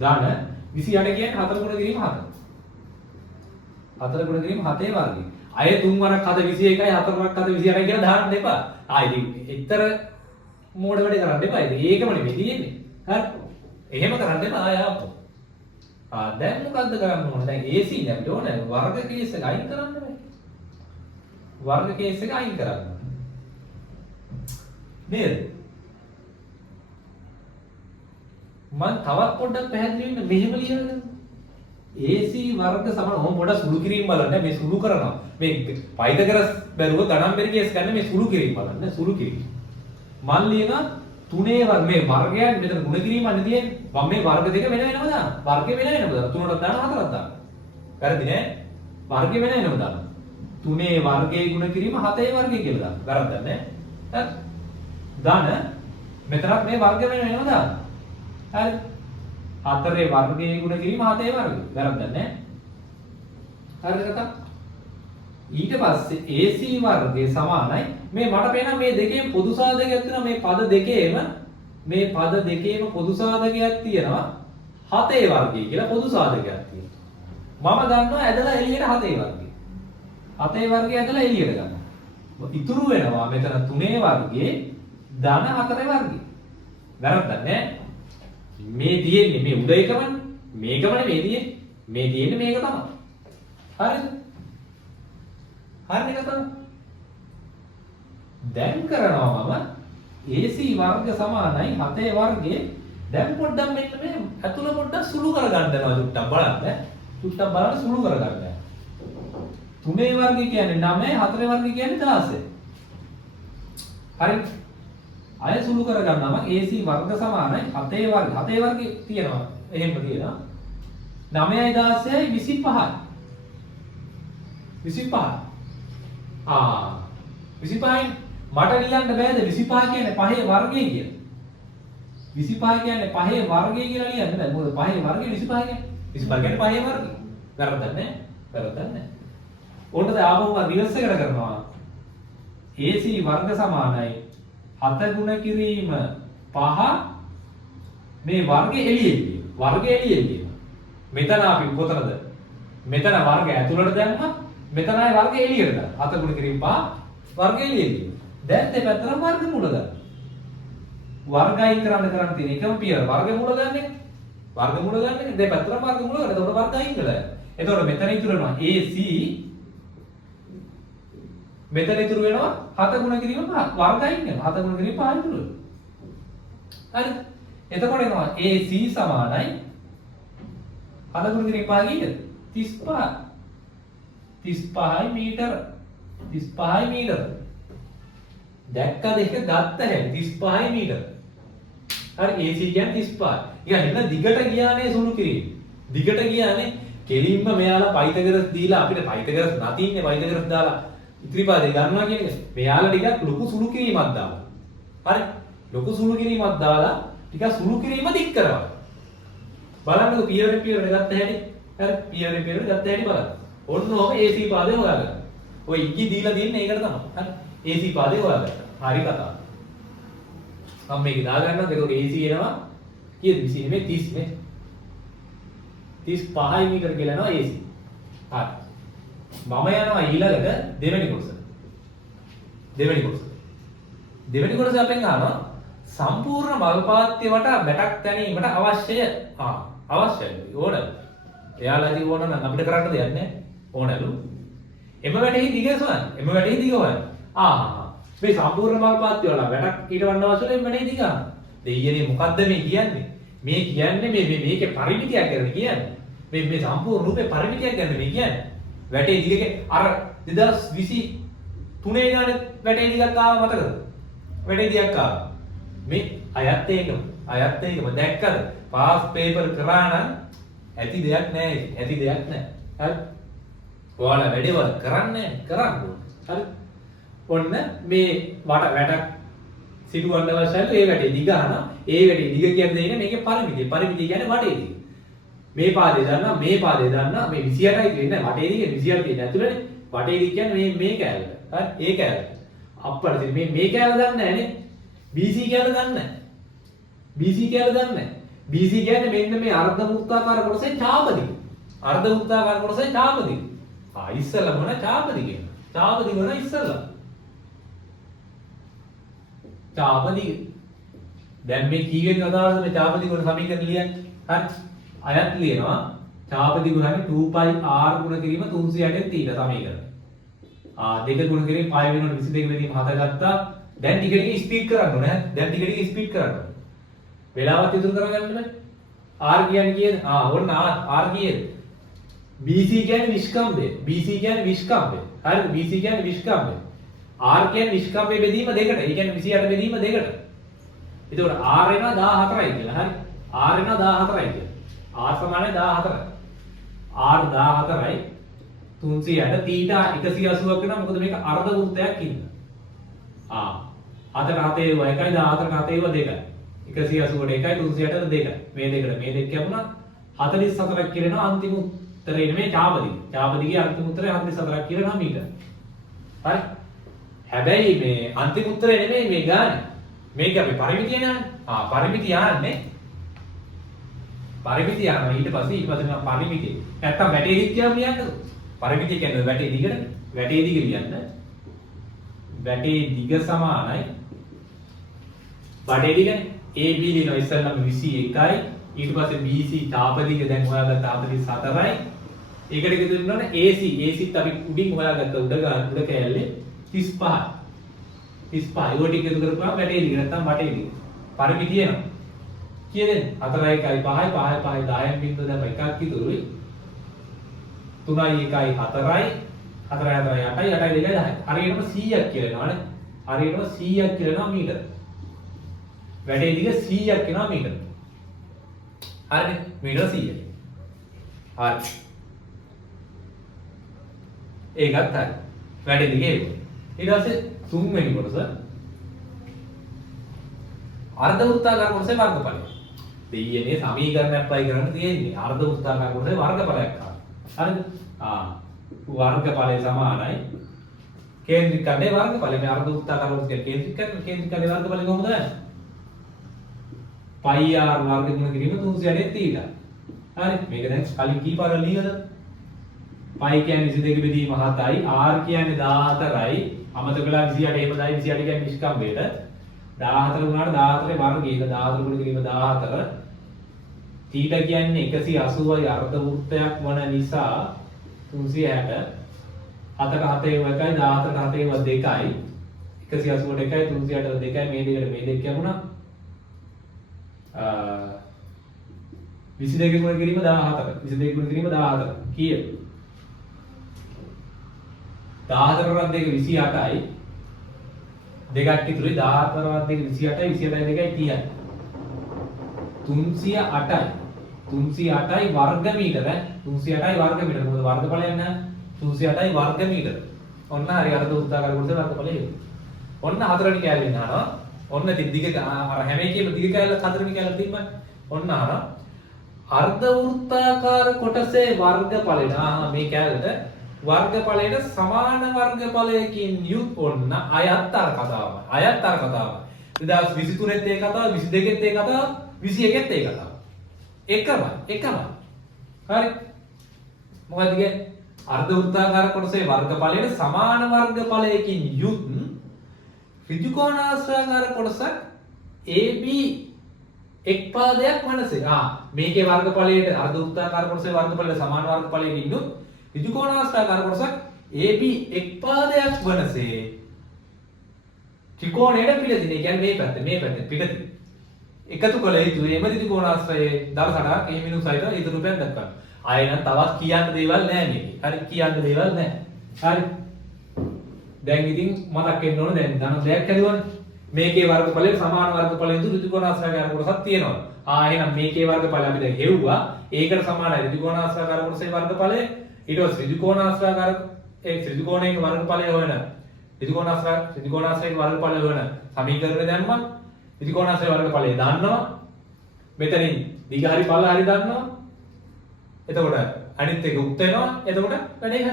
දාන 28 කියන්නේ 4 ගුණ කිරීම 7. 4 ගුණ කිරීම 7 වර්ගය. අය 3 වරක් 7 21යි 4 වරක් 7 28යි කියලා දාන්න එපා. ඉතින් එතර මෝඩ වැඩේ කරන්න එපා. ඒකම නෙමෙයි තියෙන්නේ. හරි. එහෙම කරන්න එපා ආපහු. දැන් මොකද්ද කරන්න ඕනේ? දැන් AC නැද්ද ඕනේ වර්ග කේස් එක අයින් කරන්න බෑ. වර්ග කේස් එක අයින් කරන්න. නේද? මම තවත් පොඩ්ඩක් පැහැදිලි වෙන්න මෙහෙම ලියන්න. AC වර්ග සමාන ඔහොම පොඩ්ඩක් සුළු කිරීම බලන්න. මේ සුළු කරනවා. මේ පයිතගරස් බැලුව ගණන් බැරි කේස් ගන්න මේ සුළු කිරීම බලන්න. සුළු කිරීම. මන් ලියනවා 3 වර්ග මේ වර්ගයන් මෙතන ගුණ කිරීම අන්න තියෙන්නේ. මම මේ වර්ග දෙක වෙන වෙනම දානවා. වර්ගය වෙන වෙනම දානවා. 3ට දානවා 4ට දානවා. වැරදි නෑ. වර්ගය වෙන වෙනම දානවා. 3 වර්ගයේ ගුණ කිරීම 7 වර්ගය කියලා දානවා. වැරද්දක් නෑ. හරි. දාන මෙතනත් මේ වර්ග වෙන වෙනම දානවා. හරි. 4 වර්ගයේ ගුණ කිරීම 7 වර්ගය. වැරද්දක් නෑ. හරිද කතා? ඊට පස්සේ AC වර්ගය සමානයි මේ මට පේනවා මේ දෙකේම පොදු සාධකයක් තියෙනවා මේ පද දෙකේම පොදු සාධකයක් තියෙනවා 7 වර්ගය කියලා පොදු සාධකයක් තියෙනවා මම දන්නවා ඇදලා එළියට 7 වර්ගය 7 වර්ගය ඇදලා එළියට ගන්නවා. ඉතුරු වෙනවා මෙතන 3 වර්ගයේ ධන 4 වර්ගය. වැරද්දක් නෑ. මේ තියෙන්නේ මේ උඩ එකමනේ. මේකම නෙමෙයි තියෙන්නේ. මේ තියෙන්නේ මේක තමයි. හරිද? හරිද කතාව? දැන් කරනවා මම AC වර්ග සමානයි 7 වර්ගයේ දැන් පොඩ්ඩක් මෙන්න මේ අතුල පොඩ්ඩක් සුළු කරගන්නවා චුට්ටක් බලන්න. චුට්ටක් බලන්න සුළු කරගන්න. 3 වර්ගය කියන්නේ 9, 4 වර්ගය කියන්නේ 16. හරි. අය සුළු කරගන්නවා මම AC වර්ග සමානයි 7 වර්ග. 7 වර්ගය තියෙනවා. එහෙම තියෙනවා. 9යි 16යි 25යි. 25. 25යි මට ලියන්න බෑද 25 කියන්නේ 5 වර්ගය කියලා. 25 කියන්නේ 5 වර්ගය කියලා ලියන්න බෑ. මොකද 5 වර්ගය 25 කියන්නේ. 25 කියන්නේ 5 වර්ගය. වැරද්දක් නෑ. වැරද්දක් නෑ. ඕනද ආපහු මම රිවර්ස් එකට කරනවා. AC වර්ග සමානයි 7 ගුණ කිරීම 5 මේ වර්ගය එළියෙන්නේ. වර්ගය එළියෙන්නේ. මෙතන අපි කොතනද? මෙතන වර්ගය ඇතුළට දැම්මා. මෙතන ආයේ වර්ගය එළියට දානවා. 7 ගුණ කිරීම 5 වර්ගය එළියෙන්නේ. දැන් දෙපැත්තට වර්ගමූල ගන්න. වර්ගයෙන් කරන්න තියෙන එකම පියවර වර්ගමූල ගන්න එක. වර්ගමූල ගන්න එක දෙපැත්තට වර්ගමූල ගන්න. එතකොට වර්ගයෙන් කළා. එතකොට මෙතන ඉතුරු වෙනවා AC මෙතන ඉතුරු වෙනවා 7 ගුණ කිරීම 5 වර්ගයෙන් වෙනවා. 7 ගුණ කිරීම 5 ඉතුරු වෙනවා. හරි. එතකොට එනවා AC සමානයි 7 ගුණ කිරීම 5 කීයද? 35. 35යි මීටර. 35යි මීටර. දැක්කද එක ගත්ත හැටි 35යි මීටර. හරි AC කියන්නේ 35. ඉතින් එන්න දිගට ගියානේ සුළු කිරීම. දිගට ගියානේ කෙලින්ම මෙයාලා පයිතගරස් දීලා අපිට පයිතගරස් නැතිනේ පයිතගරස් දාලා ඉතිරිපාදේ ගන්නවා කියන්නේ. මෙයාලා ටිකක් ලොකු සුළු කිරීමක් දාලා. හරි. ලොකු සුළු කිරීමක් දාලා ටිකක් සුළු කිරීම දික් කරනවා. බලන්නකො පියවරෙන් පියවර ගත්ත හැටි. හරි පියවරෙන් පියවර ගත්ත හැටි බලන්න. ඔන්න ඔහම AC පාදේ හොයාගන්න. ඔය ඉක්කි දීලා තියන්නේ ඒකට තමයි. හරි AC පාදේ හොයාගන්න. හරි කතාව. මම මේක දාගන්නවා. ඒකෝට AC එනවා. කීයද 20 නෙමෙයි 30 නේ. 35 මීටර කියලා යනවා AC. හරි. මම යනවා ඊළඟට දෙවෙනි කොටස. දෙවෙනි කොටස. දෙවෙනි කොටස අපෙන් අහනවා සම්පූර්ණ මල් පාත්‍ය වටා බැටක් තැනීමට අවශ්‍යය අවශ්‍යයි ඕනද? එයාලා ඉතින් ඕන නම් අපිට කරන්න දෙයක් නැහැ. ඕනලු. එම වැටෙහි දිග සොයන්න. එම වැටෙහි දිග හොයන්න. මේ සම්පූර්ණ මල් පාත්‍ය වල වැටක් ඊටවන්න අවශ්‍ය නැහැ වැටෙහි දිග. දෙයියනේ මොකද්ද මේ කියන්නේ? මේ කියන්නේ මේකේ පරිමිතියක් ගැන කියන්නේ. මේ සම්පූර්ණ රූපේ පරිමිතියක් ගැන මේ කියන්නේ. වැටේ දිගක අර 2023 ගානේ වැටේ දිගක් ආව මතකද? වැටේ දිගක් ආව. මේ අයත් ඒකම දැක්කද? පාස් පේපර් කරා නම් ඇති දෙයක් නැහැ. ඇති දෙයක් නැහැ. හරි. ඔයාලා වැඩේවල් කරන්නේ කරන්න ඕන. හරි. ඔන්න මේ වැටක් සිටුවන්න අවශ්‍යයි. ඒ වැටේ දිග අහනවා. ඒ වැටේ දිග කියන්නේ මේකේ පරිමිතිය. පරිමිතිය කියන්නේ වටේ දිග. මේ පාදේ දන්නා මේ පාදේ දන්නා මේ 28යි කියන්නේ වටේ දිග 28 තියෙන ඇතුළේ වටේ දිග කියන්නේ මේ කෑල්ල. හරි ඒ කෑල්ල. අප්පට මේ කෑල්ල දන්නේ නැහැ නේ. BC කෑල්ල දන්නේ නැහැ. BC කෑල්ල දන්නේ නැහැ. BC කියන්නේ මෙන්න මේ අර්ධ වෘත්තාකාර කොටසේ ඡාප දිග. අර්ධ වෘත්තාකාර කොටසේ ඡාප දිග. ඉස්සෙල්ලා මොන ඡාප දිග? ඡාප දිග මොන ඉස්සෙල්ලා? ඡාප දිග. දැන් මේ කීවෙන් අදාළද මේ ඡාප දිග වල සමීකරණ ලියන්නේ? හරි. අයත් ලියනවා ඡාප දිග හරිය 2πr ගුණ කිරීම 360න් තීර සමීකරණ. 2 ගුණ කිරීම 5 වෙනකොට 22 වෙනීම හත ගත්තා. දැන් ටික ටික ස්පීඩ් කරන්න ඕනේ. දැන් ටික ටික ස්පීඩ් කරන්න ඕනේ. වෙලාවත් ඉතුරු කරගන්න බෑ. r කියන්නේ කීයද? ඔන්න r කීයද? BC කියන්නේ නිෂ්කම්භය. BC කියන්නේ විස්කම්භය. හරිද? BC කියන්නේ විස්කම්භය. r කියන්නේ නිෂ්කම්භය බෙදීම දෙකට. ඒ කියන්නේ 28 බෙදීම දෙකට. එතකොට r එනවා 14යි කියලා. හරි. r එනවා 14යි කියලා. r සමානයි 14. r 14යි 360 තීටා 180ක් වෙනවා. මොකද මේක අර්ධ වෘත්තයක් ඉන්න. අතට හතේ ඒවා 1යි 14ට හතේ ඒවා 2යි. 180ට 1යි 360ට 2යි. මේ දෙකට මේ දෙක කැපුණා 44ක් කියනවා අන්තිම උත්තරේ නෙමෙයි ඡාප දිග. ඡාප දිගේ අන්තිම උත්තරේ 44ක් කියනවා මීටර. හරි. හැබැයි මේ අන්තිම උත්තරේ නෙමෙයි මේ ගානේ. මේක අපි පරිමිතිය නෑනේ. පරිමිතිය යන්නේ පරිමිතිය යනවා ඊට පස්සේ මම පරිමිතිය නැත්තම් වැටේ දිග කියලාම ලියන්නද? පරිමිතිය කියන්නේ වැටේ දිගට වැටේ දිග ලියන්න. වැටේ දිග සමානයි බඩේ දිගනේ. AB ලියනවා ඉස්සෙල්ලාම 21යි. ඊට පස්සේ BC තාප දිග දැන් හොයාගත්ත තාප දිග 4යි. ඒකට එකතු වෙනවා AC. ACත් අපි උඩින් හොයාගත්ත උඩ කෑල්ලේ 35යි. 35. ඒවට එකතු කරපුවාම වැටේ දිග නැත්තම් බඩේ දිග. පරිමි තියෙනවා. කීයද? 4යි 1යි 5යි 5යි 5යි 10න් බින්දුව දැම්ම එකක් ඉතුරුයි. 3යි 1යි 4යි 4යි 8යි 8යි 2යි 10යි. හරියටම 100ක් කියලා එනවනේ. හරියටම 100ක් කියලා එනවා මීටර. වැටේ දිග 100ක් එනවා මීටර. හරිනේ? මීටර 100යි. හරි. ඒකත් හරි. වැටේ දිග ඒක. ඊට පස්සේ තුන්වෙනි කොටස අර්ධ වෘත්තාකාර කොටසේ වර්ගඵලය. දෙයියනේ සමීකරණ ඇප්ලයි කරන්න තියෙන්නේ. අර්ධ වෘත්තාකාර කොටසේ වර්ගඵලයක් ගන්න. හරිද? වර්ගඵලය සමානයි කේන්ද්‍රික කණ්ඩේ වර්ගඵලය. මේ අර්ධ වෘත්තාකාර කොටසේ කේන්ද්‍රික කණ්ඩේ වර්ගඵලය කොහොමද? πr වර්ග ගුණ කිරීම 360 θ. හරි. මේක දැන් කලින් කීපාරක් ලියද? π කියන්නේ 22 බෙදීම 7යි, r කියන්නේ 14යි. අමතක කළා 28 එහෙම 28 කියන්නේ නිෂ්කම්භයට. 14 වුණාට 14 වර්ගයක 14 ගුණ කිරීම 14. θ කියන්නේ 180යි අර්ධ වෘත්තයක් වන නිසා 360. 7ට 7 1යි 14ට 7 2යි. 180ට 1යි 360ට 2යි මේ දෙකට මේ දෙක යමුණා. 22 ගුණ කිරීම 14. 22 ගුණ කිරීම 14. කීයද? 14 වරක් දෙක 28යි. දෙකක් ඉතුරුයි 14 වරක් දෙක 28යි 28යි දෙකයි 30යි. 308යි වර්ග මීටර. 308යි වර්ග මීටර. මොකද වර්ගඵලයක් නැහැ. 308යි වර්ග මීටර. ඔන්න හරි අර්ධ වෘත්තාකාර කොටසේ වර්ගඵලය. ඔන්න හතරවෙනි කෑල්ලෙන් අහනවා. ඔන්න දිග අර හැම එකේම දිග කෑල්ල හතරවෙනි කෑල්ල තිබ්බනේ. ඔන්න අහනවා. අර්ධ වෘත්තාකාර කොටසේ වර්ගඵලය. මේ කෑල්ලට වර්ගඵලයට සමාන වර්ගඵලයකින් යුත් ඔන්න අයත් අර කතාව. අයත් අර කතාව. 2023ත් ඒ කතාව, 22ත් ඒ කතාව, 21ත් ඒ කතාව. එකමයි. හරි. මොකද කියන්නේ? අර්ධ වෘත්තාකාර කොටසේ වර්ගඵලයට සමාන වර්ගඵලයකින් යුත් ඍජු කෝණාශ්‍රාකාර කොටසක් AB එක් පාදයක් වනසේ. මේකේ වර්ගඵලයට අර්ධ වෘත්තාකාර කොටසේ වර්ගඵලයට සමාන වර්ගඵලයකින් යුත් ඍජු කෝණාශ්‍රාකාර කොටසක් AB එක් පාදයක් වනසේ ත්‍රිකෝණයට පිටතින්. ඒ කියන්නේ මේ පැත්තේ පිටතින්. එකතු කළ යුතු එම ඍජු කෝණාශ්‍රයේ දර්ශනයක් මේ මිනුසයිට ඉදිරි රූපයක් දක්වන්න. ආයෙ නම් තවත් කියන්න දේවල් නැහැ මේකේ. හරි කියන්න දේවල් නැහැ. හරි. දැන් ඉතින් මතක් වෙන්න ඕන දැන් ධන දෙයක් හැදුවනේ. මේකේ වර්ගඵලයේ සමාන වර්ගඵලයෙන් යුතු ඍජු කෝණාශ්‍රාකාර කොටසක් තියෙනවා. එහෙනම් මේකේ වර්ගඵලය අපි දැන් හෙව්වා. ඒකට සමානයි ඍජු කෝණාශ්‍රාකාර කොටසේ වර්ගඵලය. ඊට පස්සේ ඍජු කෝණාශ්‍රාකාර ඍජු කෝණයක වර්ගඵලය හොයන ඍජු කෝණාශ්‍රයක වර්ගඵලය හොයන සමීකරණය දැම්මා. ඍජු කෝණාශ්‍රයේ වර්ගඵලය දන්නවා. මෙතනින් දිග හරි පළ හරි දන්නවා. එතකොට අනිත් එක උත් වෙනවා. එතකොට වැඩේ හරි.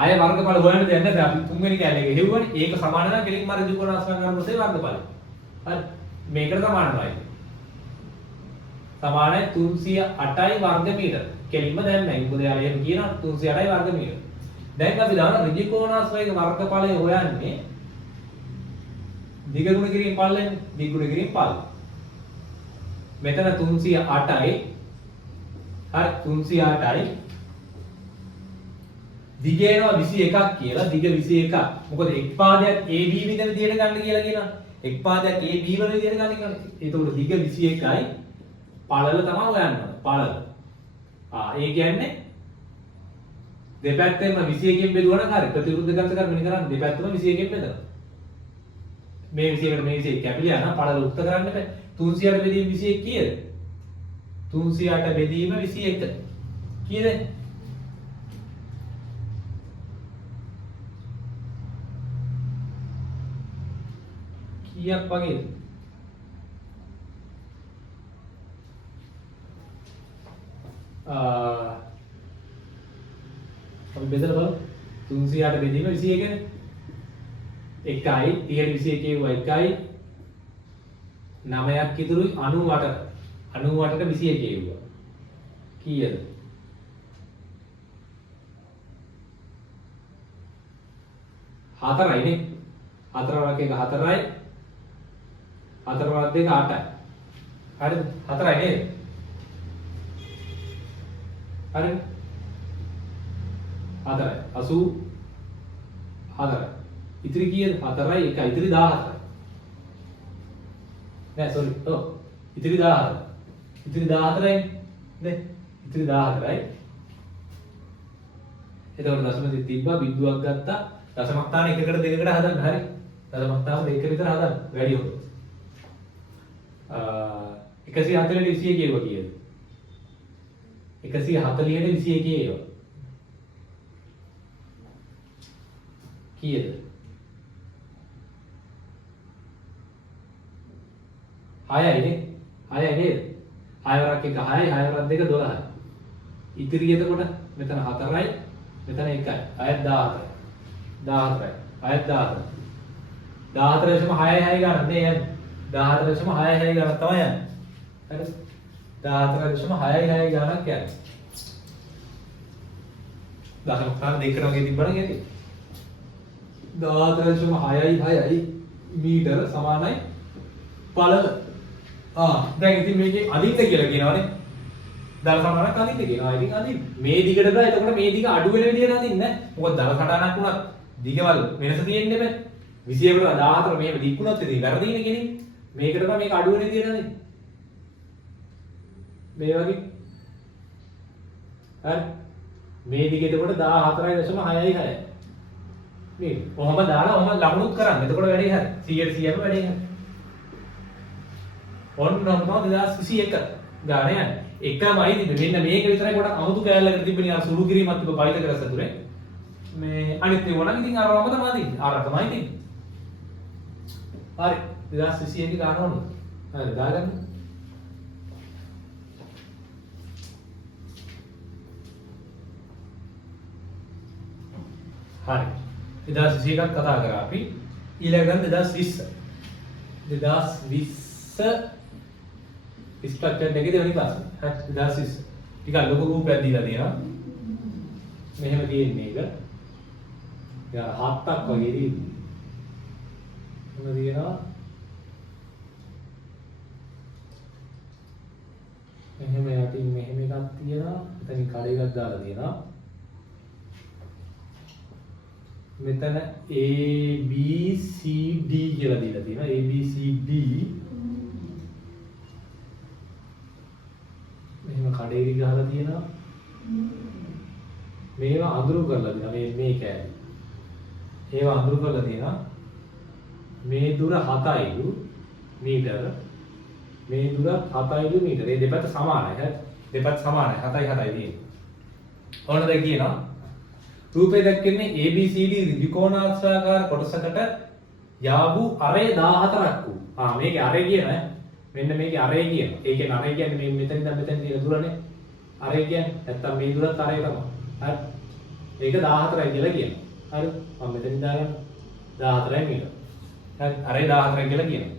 ආය වර්ගඵල හොයන්න දෙයක් නැහැ. අපි තුන්වෙනි කැලේ ගෙහෙව්වනේ. ඒක සමාන නම් කෙලින්ම ඍජු කෝණාශ්‍රාකාර කොටසේ වර්ගඵලය. හරි. මේකට සමානයි. සමානයි 308යි වර්ග මීටර. කෙලින්ම දැන් නැහැ. මොකද යාළුවා එහෙම කියනවා 308යි වර්ග මීටර. දැන් අපි දාන ඍජු කෝණාශ්‍රයක වර්ගඵලය හොයන්නේ දිග ගුණ කිරීම පළලෙන් දිග ගුණ කිරීම පළ. මෙතන 308යි. හරි 308යි. දිග එනවා 21ක් කියලා. දිග 21ක්. මොකද එක් පාදයක් AB විදිහට ගන්න කියලා කියනවා. එක් පාදයක් AB වල විදිහට ගන්න කියනවා. ඒතකොට දිග 21යි. පළල තමයි හොයන්න ඕනේ. පළල. ඒ කියන්නේ දෙපැත්තෙම 21කින් බෙදුවා නම් හරි. ප්‍රතිවිරුද්ධ ගණිත කරන්නේ කරන්නේ දෙපැත්තම 21කින් බෙදලා. මේ 21කට මේ 21 කැපිලා යනවා. පළල උත්ත කරන්න බෑ. 308 බෙදීම 21 කීයද? 308 බෙදීම 21. කීයද? කීයක් වගේද? අපි බෙදලා බලමු. 308 බෙදීම 21 නේ. 1යි 30 21 වුණා 1යි 9ක් ඉතුරුයි 98ට 21 වුණා. කීයද? 4යි නේ. 4 වරක් 1 4යි. 4 වරක් 2 8යි. හරිද? 4යි නේද? හරිද? 4යි. 84යි. ඉතිරි කීයද? 4යි 1යි. ඉතිරි 14යි. නෑ සෝරි. ඔව්. ඉතිරි 14. ඉතිරි 14යි නේ. ඉතිරි 14යි. එතකොට දශම දෙක තිබ්බා බිඳුවක් ගත්තා. දශමක් තාන එකකට දෙකකට හදන්න හරි. දශමක් තාන දෙකකට විතර හදන්න. වැඩි හොඳ. 140ට 21 කියුවා කීයද? 140ට 21 කියුවා. කීයද? 6යි නේ. 6යි නේද? 6 වරක් 1 6යි 6 වරක් 2 12යි. ඉතිරි එතකොට මෙතන 4යි මෙතන 1යි. අයත් 14යි. 14යි. අයත් 14යි. 14.66 ගන්න නේ යන්නේ. 14.66 ගන්න තමයි යන්නේ. හරිද? 14.66 ගණක් යන්නේ. දශම ස්ථාන දෙකකට වගේ තිබ්බනම් ඇති. 14.66 මීටර සමානයි පළල. දැන් ඉතින් මේකේ අදින්න කියලා කියනවානේ. දල සටහනක් අදින්න කියනවා. ඉතින් අදින්න. මේ දිගට දා එතකොට මේ දිග අඩු වෙන විදිහට අදින්න. මොකද දල සටහනක් වුණත් දිගවල වෙනස තියෙන්නේ බෑ. 21ට 14 මෙහෙම දික් වුණත් ඉතින් වැරදිනේ කෙනෙක්. මේකට තමයි මේක අඩු වෙන විදිහට අදින්න. මේ වගේ. හරි. මේ දිග එතකොට 14.66. මේ කොහොම දාලා ඔහම ලකුණුත් කරන්න. එතකොට වැඩේ හරි. 100ට 100ම වැඩේ හරි. ඔන්න නම් 2021 ගාන යන්නේ. එකමයි තිබෙන්නේ. මෙන්න මේක විතරයි පොඩක් අමුතු කෑල්ලකට තිබෙන්නේ. අර සුළු කිරීමක් තිබ්බ පයිත කරස් ඇතුලේ. මේ අනිත් ඒවා නම් ඉතින් අරවම තමයි තියෙන්නේ. අර තමයි තියෙන්නේ. හරි. 2021 ගාන ඕන. හරි දාගන්න. හරි. 2021ක් කතා කරා අපි. ඊළඟට 2020. 2020 ස්ට්‍රක්චර් එකේ දෙවෙනි ප්‍රශ්නේ. හරි 2020. ටිකක් ලොකු රූපයක් දීලා තියෙනවා. මෙහෙම තියෙන්නේ ඒක. යා හත්ක් වගේ තියෙන්නේ. මොනවද තියෙනවා? මෙහෙම යටින් මෙහෙම එකක් තියෙනවා. එතනින් කඩ එකක් දාලා තියෙනවා. මෙතන A B C D කියලා දීලා තියෙනවා. A B C D මෙහෙම කඩේක ගහලා තියෙනවා. මේවා අඳුරු කරලා තියෙනවා. මේ කෑලි. ඒවා අඳුරු කරලා තියෙනවා. මේ දුර 7යිලු මීටර. මේ දුර 7යිලු මීටර. මේ දෙපැත්ත සමානයි. හරි. දෙපැත්ත සමානයි. 7යි 7යි තියෙන්නේ. ඕන දැන් කියනවා. රූපේ දැක්කන්නේ ABCD ත්‍රිකෝණාශ්‍රාකාර කොටසකට යාවු අරය 14ක් වූ. මේකේ අරය කියනවා. මෙන්න මේකේ අරය කියනවා. ඒ කියන්නේ අරය කියන්නේ මේ මෙතන ඉඳන් මෙතන තියෙන දුරනේ. අරය කියන්නේ නැත්තම් මේ දුරත් අරය තමයි. හරි. ඒක 14යි කියලා කියනවා. හරි. මම මෙතනින් දාගන්න 14යි මීටර. හරි. අරය 14යි කියලා කියනවා.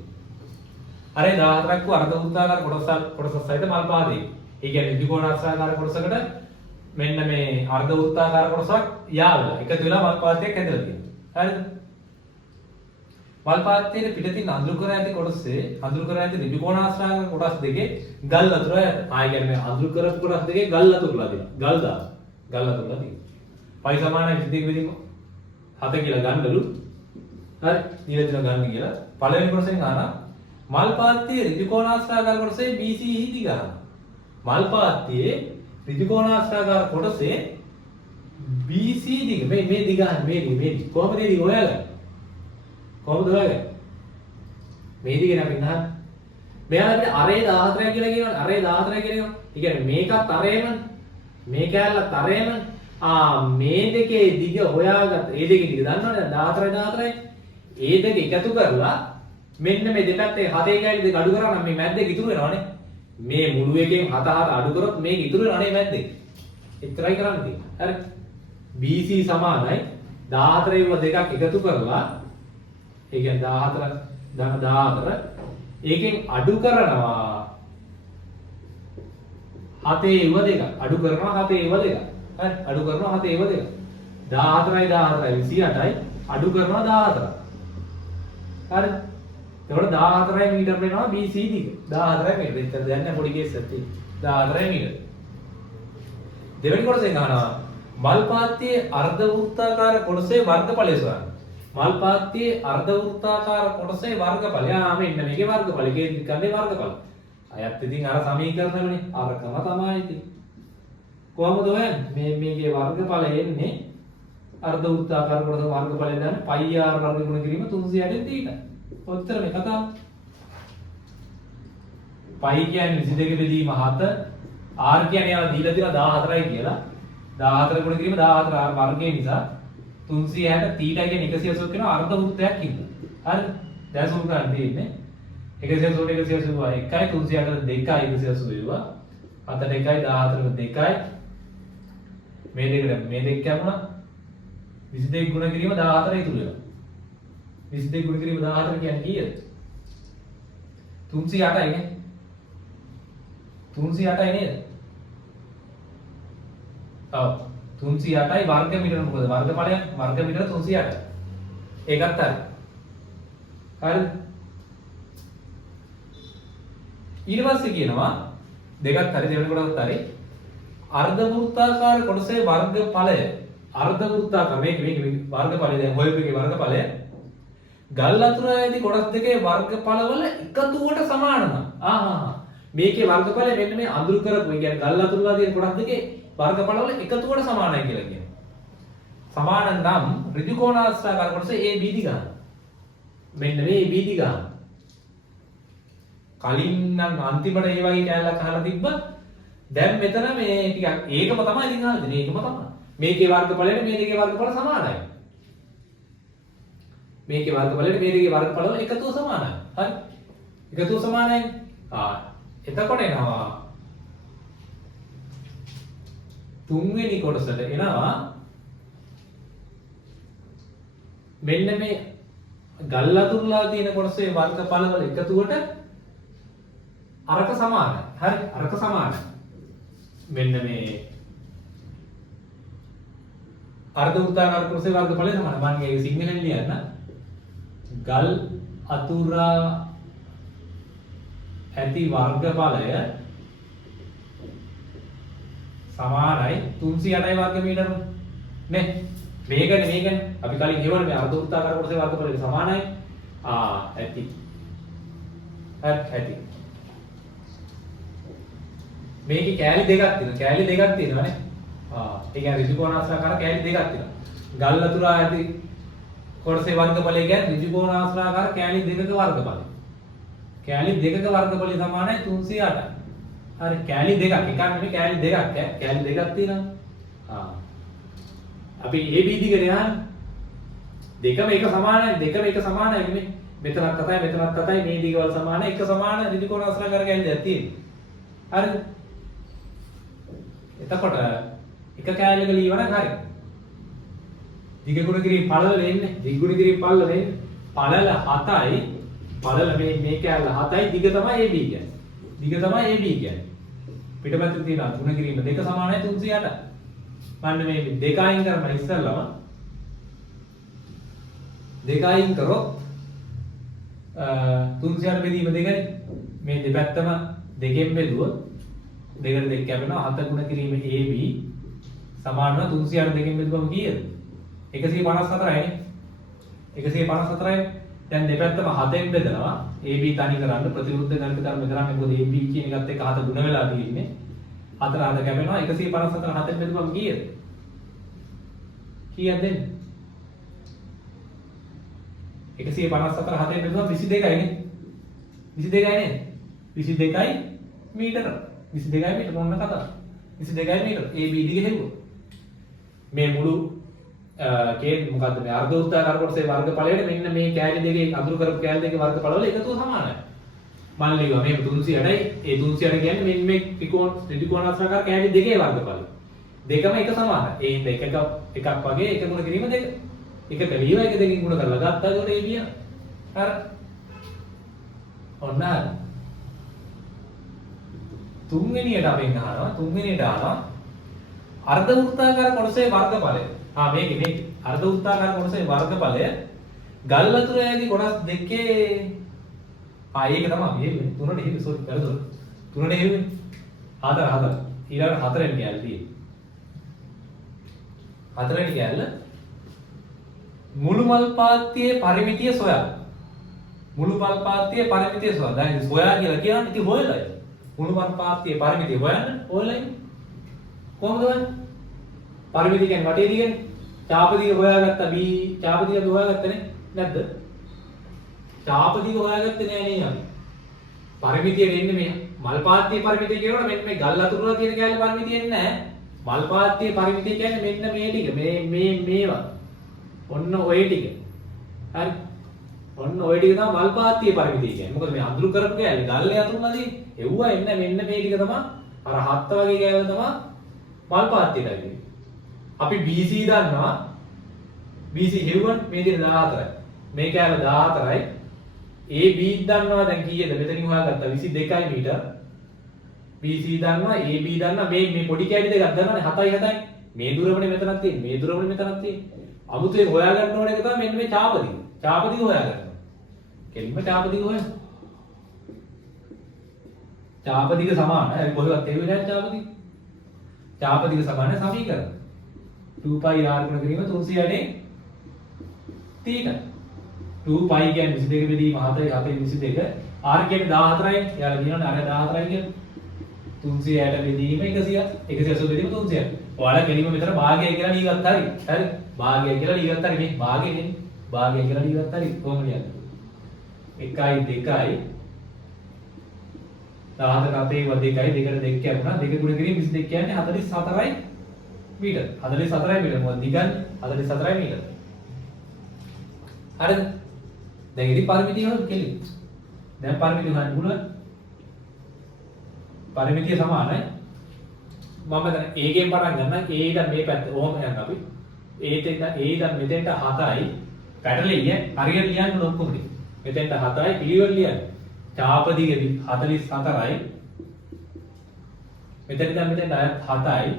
අරය 14ක් වූ අර්ධ වෘත්තාකාර කොටස සහිත මල් පාදයක. ඒ කියන්නේ ත්‍රිකෝණාශ්‍රාකාර කොටසකට මෙන්න මේ අර්ධ වෘත්තාකාර කොටසක් යාවලා එකතු වෙලා මල් පාත්‍යයක් ඇදලා තියෙනවා. හරිද? මල් පාත්‍යයේ පිටතින් අඳුරු කර ඇති කොටසේ අඳුරු කර ඇති ත්‍රිකෝණාශ්‍රාකාර කොටස් දෙකේ ගල් අතුර ඇත. කියන්නේ අඳුරු කරපු කොටස් දෙකේ ගල් අතුරලා තියෙනවා. ගල් අතුරලා තියෙනවා. පයි සමානයි 22 වෙදිම 7 කියලා ගන්නලු. හරි. ඊළඟ දින ගන්න කියලා. පළවෙනි කොටසෙන් අහනවා මල් පාත්‍යයේ ත්‍රිකෝණාශ්‍රාකාර කොටසේ BC දිග අහනවා. මල් පාත්‍යයේ ත්‍රිකෝණාශ්‍රාකාර කොටසේ BC දිග මේ දිග මේ කොහොමද මේ දිග හොයාගන්නේ? කොහොමද හොයාගන්නේ? මේ දිග නම් ඉන්නහත් මෙයාලා අපිට අරේ 14 කියලා කියනවනේ. අරේ 14 කියලා කියනවා. ඒ කියන්නේ මේකත් අරේම මේ කැලලත් අරේම මේ දෙකේ දිග හොයාගත්ත. ඒ දෙකේ දිග දන්නවනේ 14යි. ඒ දෙක එකතු කරලා මෙන්න මේ දෙපැත්තේ 7 කැලි දෙක අඩු කරා නම් මේ මැද්දේ ඉතුරු වෙනවනේ. මේ මුළු එකෙන් 7 අඩු කරොත් මේක ඉතුරු වෙනවා නේ මැද්දේ. එච්චරයි කරන්න තියෙන්නේ. හරි. BC සමානයි 14 වල දෙකක් එකතු කරලා ඒ කියන්නේ 14 ඒකෙන් අඩු කරනවා 7 ඉව දෙක. අඩු කරනවා 7 ඉව දෙක. හරි. අඩු කරනවා 7 ඉව දෙක. 14යි 28යි අඩු කරනවා 14. හරිද? එතකොට 14යි මීටර වෙනවා BC දිග. 14යි මීටර. එතන දැන් පොඩි කේස් එකක් තියෙනවා. 14යි මීටර. දෙවෙනි කොටසෙන් අහනවා මල් පාත්තියේ අර්ධ වෘත්තාකාර කොටසේ වර්ගඵලය සොයන්න. මල් පාත්තියේ අර්ධ වෘත්තාකාර කොටසේ වර්ගඵලය. මෙන්න මේකේ වර්ගඵලය. ඒකේ ගන්නේ වර්ගඵල. අයත් ඉතින් අර සමීකරණවනේ. අරකම තමයි ඉතින්. කොහොමද හොයන්නේ? මේකේ වර්ගඵලය එන්නේ අර්ධ වෘත්තාකාර කොටස වර්ගඵලය දාන්න πr වර්ග ගුණ කිරීම 360 θ. ඔච්චර මේ කතාව. π කියන්නේ 22 බෙදීම 7. r කියන්නේ යාලා දීලා තියෙනවා 14යි කියලා. 14 ගුණ කිරීම 14 r වර්ගය නිසා 360 θ කියන්නේ 180 කියන අර්ධ වෘත්තයක් ඉන්නවා. හරිද? දැන් සුළු කරන් තියෙන්නේ 180 180 1යි 360 2යි 180 7 2යි 14 2යි මේ දෙකට මේ දෙක කැපුණා 22 ගුණ කිරීම 14 ඉතුරු වෙනවා. 22 ගුණ කිරීම 14 කියන්නේ කීයද? 308යි නේ. 308යි නේද? ඔව් 308යි වර්ග මීටර මොකද? වර්ගඵලය වර්ග මීටර 308යි. ඒකත් හරි. හරිද? ඊට පස්සේ කියනවා දෙකත් හරි දෙවෙනි කොටසත් හරි අර්ධ වෘත්තාකාර කොටසේ වර්ගඵලය අර්ධ වෘත්තාකාර මේක වර්ගඵලය දැන් හොයපුවේ වර්ගඵලය ගල් අතුර ඇති කොටස් දෙකේ වර්ගඵලවල එකතුවට සමාන නම් මේකේ වර්ගඵලය මෙන්න මේ අඳුරු කරපු ඒ කියන්නේ ගල් අතුරලා තියෙන කොටස් දෙකේ වර්ගඵලවල එකතුවට සමානයි කියලා කියනවා. සමාන නම් ඍජු කෝණාශ්‍රාකාර කොටසේ AB දිග. මෙන්න මේ AB දිග. කලින් නම් අන්තිමට ඒ වගේ කැලලක් අහලා තිබ්බා. දැන් මෙතන මේ ටිකක් ඒකම තමයි ඉතින් අහලා තියෙන්නේ. ඒකම තමයි. මේකේ වර්ගඵලයට මේ දෙකේ වර්ගඵල සමානයි. මේකේ වර්ගඵලයට මේ දෙකේ වර්ගඵල වල එකතුව සමානයි. හරි? එකතුව සමානයි. එතකොට එනවා තුන්වෙනි කොටසට එනවා මෙන්න මේ ගල් අතුරුලා තියෙන කොටසේ වර්ගඵල වල එකතුවට අරක සමානයි. හරි? අරක සමානයි. මෙන්න මේ අර්ධ වෘත්තාකාර කොටසේ වර්ගඵලය සමානයි. මම මේක සිංහලෙන් ලියන්න. ගල් අතුරා ඇති වර්ගඵලය සමානයි 308යි වර්ග මීටර නේ. මේකනේ අපි කලින් කියවනේ මේ අර්ධ වෘත්තාකාර කොටසේ වර්ගඵලය සමානයි. ඇති. ඇති. මේකේ කෑලි දෙකක් තියෙනවා. කෑලි දෙකක් තියෙනවානේ. ඒ කියන්නේ ඍජු කෝණාශ්‍රාකාර කෑලි දෙකක් තියෙනවා. ගල් අතුරා ඇති කොටසේ වර්ගඵලය කියන්නේ ඍජු කෝණාශ්‍රාකාර කෑලි දෙකක වර්ගඵලය. කෑලි දෙකක වර්ගඵලය සමානයි 308යි. හරි කෑලි දෙකක් එකක් නෙමෙයි කෑලි දෙකක් කෑලි දෙකක් තියෙනවා. අපි AB දිගට යනවා. දෙකම එක සමානයි දෙකම එක සමානයි නෙමෙයි. මෙතනත් අතයි මෙතනත් අතයි මේ දිග වල සමානයි එක සමාන ඍජු කෝණාශ්‍රාකාර කෑලි දෙකක් තියෙනවා. හරිද? එතකොට එක කෑල්ලක ලියවනම් හරි. දිග ගුණ කිරීම පළල වෙන්නේ. දිග ගුණ කිරීම පළල වෙන්නේ. පළල 7යි. පළල මේ කෑල්ල 7යි දිග තමයි AB කියන්නේ. දිග තමයි AB කියන්නේ. පිටපැත්තේ තියෙන ගුණ කිරීම දෙක සමානයි 308. මන්න මේ දෙක අයින් කරම ඉස්සෙල්ලම දෙක අයින් කරොත් 308 බෙදීම දෙකනේ. මේ දෙපැත්තම දෙකෙන් බෙදුවොත් දෙකට දෙක කැපෙනවා 7 ගුණ කිරීම AB සමාන වෙනවා 308 දෙකෙන් බෙදුවම කීයද 154යි නේ 154යි. දැන් දෙපැත්තම 7ෙන් බෙදනවා AB තනි කරන්න ප්‍රතිවිරුද්ධ ගණිත කර්ම කරන්නේ මොකද AB කියන එකත් එක්ක 7 ගුණ වෙලා තියෙන්නේ 4 7 කැපෙනවා 154 7ෙන් බෙදුවම කීයද කීයද දෙන්නේ 154 7ෙන් බෙදුවම 22යි නේ 22යි නේ 22යි මීටර 22යි මීටර මොන කතාවද 22යි මීටර AB දිග හෙව්වොත් මේ මුළු කේ මොකද්ද මේ අර්ධ වෘත්තාකාර කොටසේ වර්ගඵලයට මෙන්න මේ කෑලි දෙකේ අඳුරු කරපු කෑලි දෙකේ වර්ගඵල වල එකතුව සමානයි. මම ලියුවා මේ 308යි ඒ 308 කියන්නේ මෙන්න මේ ත්‍රිකෝණාශ්‍රාකාර කෑලි දෙකේ වර්ගඵල. දෙකම එක සමානයි. ඒ හින්දා එකක් වගේ එක ගුණ කිරීම දෙක. එකක ලියුවා එක දෙකකින් ගුණ කරලා ගත්තා ඒකට AB යන. හරි. ඔන්න හරි. තුන්වෙනියට අපෙන් අහනවා අර්ධ වෘත්තාකාර කොටසේ වර්ගඵලය. මේක අර්ධ වෘත්තාකාර කොටසේ වර්ගඵලය ගල් වතුර ඇති කොටස් දෙකේ ඒක තමයි මේ තුනට එහෙම සෝරි වැරදුන. තුනට එහෙම හතර ඊළඟ හතරෙන් කැලේ තියෙන්නේ. හතරෙන් කැලේ මුළු මල් පාත්තියේ පරිමිතිය සොයා. මුළු මල් පාත්තියේ පරිමිතිය සොයා. දැන් සොයා කියලා කියන්නේ ඉතින් හොයලා. මුළු මල් පාත්තියේ පරිමිතිය හොයන්න හොයලා ඉන්නේ. කොහොමද හොයන්නේ? පරිමිතිය කියන්නේ වටේ දිගනේ. චාපදිග හොයාගත්තා B චාපදිග හොයාගත්තනේ නැද්ද? චාපදිග හොයාගත්තේ නෑ නේ අපි. පරිමිතිය වෙන්නේ මේ මල් පාත්තියේ පරිමිතිය කියනකොට මෙන්න මේ ගල් අතුරුලා තියෙන කැලේ පරිමිතිය එන්නේ නෑ. මල් පාත්තියේ පරිමිතිය කියන්නේ මෙන්න මේ ටික මේවා. ඔන්න ඔය ටික. හරි. ඔන්න ඔය ටික තමයි මල් පාත්තියේ පරිමිතිය කියන්නේ. මොකද මේ අඳුරු කරපු කැලේ ගල්ලේ අතුරුලාදී එව්වා එන්න මෙන්න මේ ටික තමයි අර හත්ත වගේ කැලේ තමයි මල් පාත්තියට ඇවිල්ලා. අපි BC දන්නවා. BC හෙව්වන් මේ දෙන 14යි. මේ කැලේ 14යි. AB දන්නවා දැන් කීයද? මෙතනින් හොයාගත්තා 22යි මීටර. BC දන්නවා AB දන්නවා මේ පොඩි කැලේ දෙකක් දන්නවනේ 7යි. මේ දුරමනේ මෙතනක් තියෙන්නේ. මේ දුරමනේ මෙතනක් තියෙන්නේ. අමුතුවෙන් හොයාගන්න ඕන එක තමයි මෙන්න මේ චාපදිග. චාපදිග හොයාගන්න. කෙලින්ම චාපදිග හොයන්න. චාපදිග සමාන. හරි කොහෙවත් තේරුවේ නැහැ චාපදිග. චාපදිග සමාන සමීකරණ. 2π r ගුණ කිරීම 360 θ. 2π කියන්නේ 22 බෙදීම 7යි 22 r කියන්නේ 14යි. යාලා කියනවනේ අර 14යි කියන්නේ 360 බෙදීම 100 180 බෙදීම 300. ඔයාලා කෙලින්ම මෙතන භාගය කියලා ලියගත්ත හරි. හරි. භාගය කියලා ලියගත්ත හරි මේ භාගයනේ. භාගය කියලා ලියගත්ත හරි කොහොමද ලියන්නේ? 1යි 2යි 14 7යි 2යි 2ට 2 කියනවා 2 ගුණ කිරීම 22 කියන්නේ 44යි මීටර. 44යි මීටර. මොකද දිගන්නේ 44යි මීටර. හරිද? දැන් ඉතින් පරිමිතිය හොයමු කෙලින්. දැන් පරිමිතිය හොයන්න පුළුවන්. පරිමිතිය සමානයි. මම දැන් A ගෙන් පටන් ගන්න. A ඉඳන් මේ පැත්ත ඕම යන්න අපි. A ඉඳන් මෙතෙන්ට 7යි. පැටලෙන්නේ හරියට ලියන්න ඕන ඔක්කොම ටික. මෙතෙන්ට 7යි පිළිවෙල ලියන්න. චාපදිග 44යි. මෙතන ඉඳන් මෙතෙන්ට 7යි.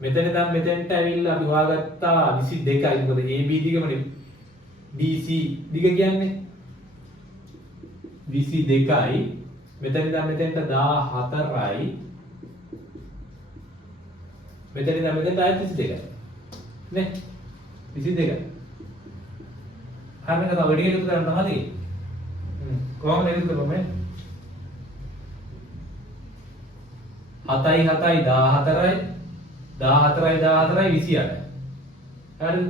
මෙතන ඉඳන් මෙතෙන්ට ඇවිල්ලා අපි හොයාගත්තා 22යි. මොකද AB දිගමනේ BC දිග කියන්නේ 22යි. මෙතන ඉඳන් මෙතෙන්ට 14යි. මෙතන ඉඳන් මෙතෙන්ට ආයෙත් 22යි. නේ 22යි. හරියට තව වැඩි එකතු කරන්න තමයි තියෙන්නේ. කොහොමද එකතු කරන්නේ? 7යි 7යි 14යි 14යි 14යි 28යි. හරිද?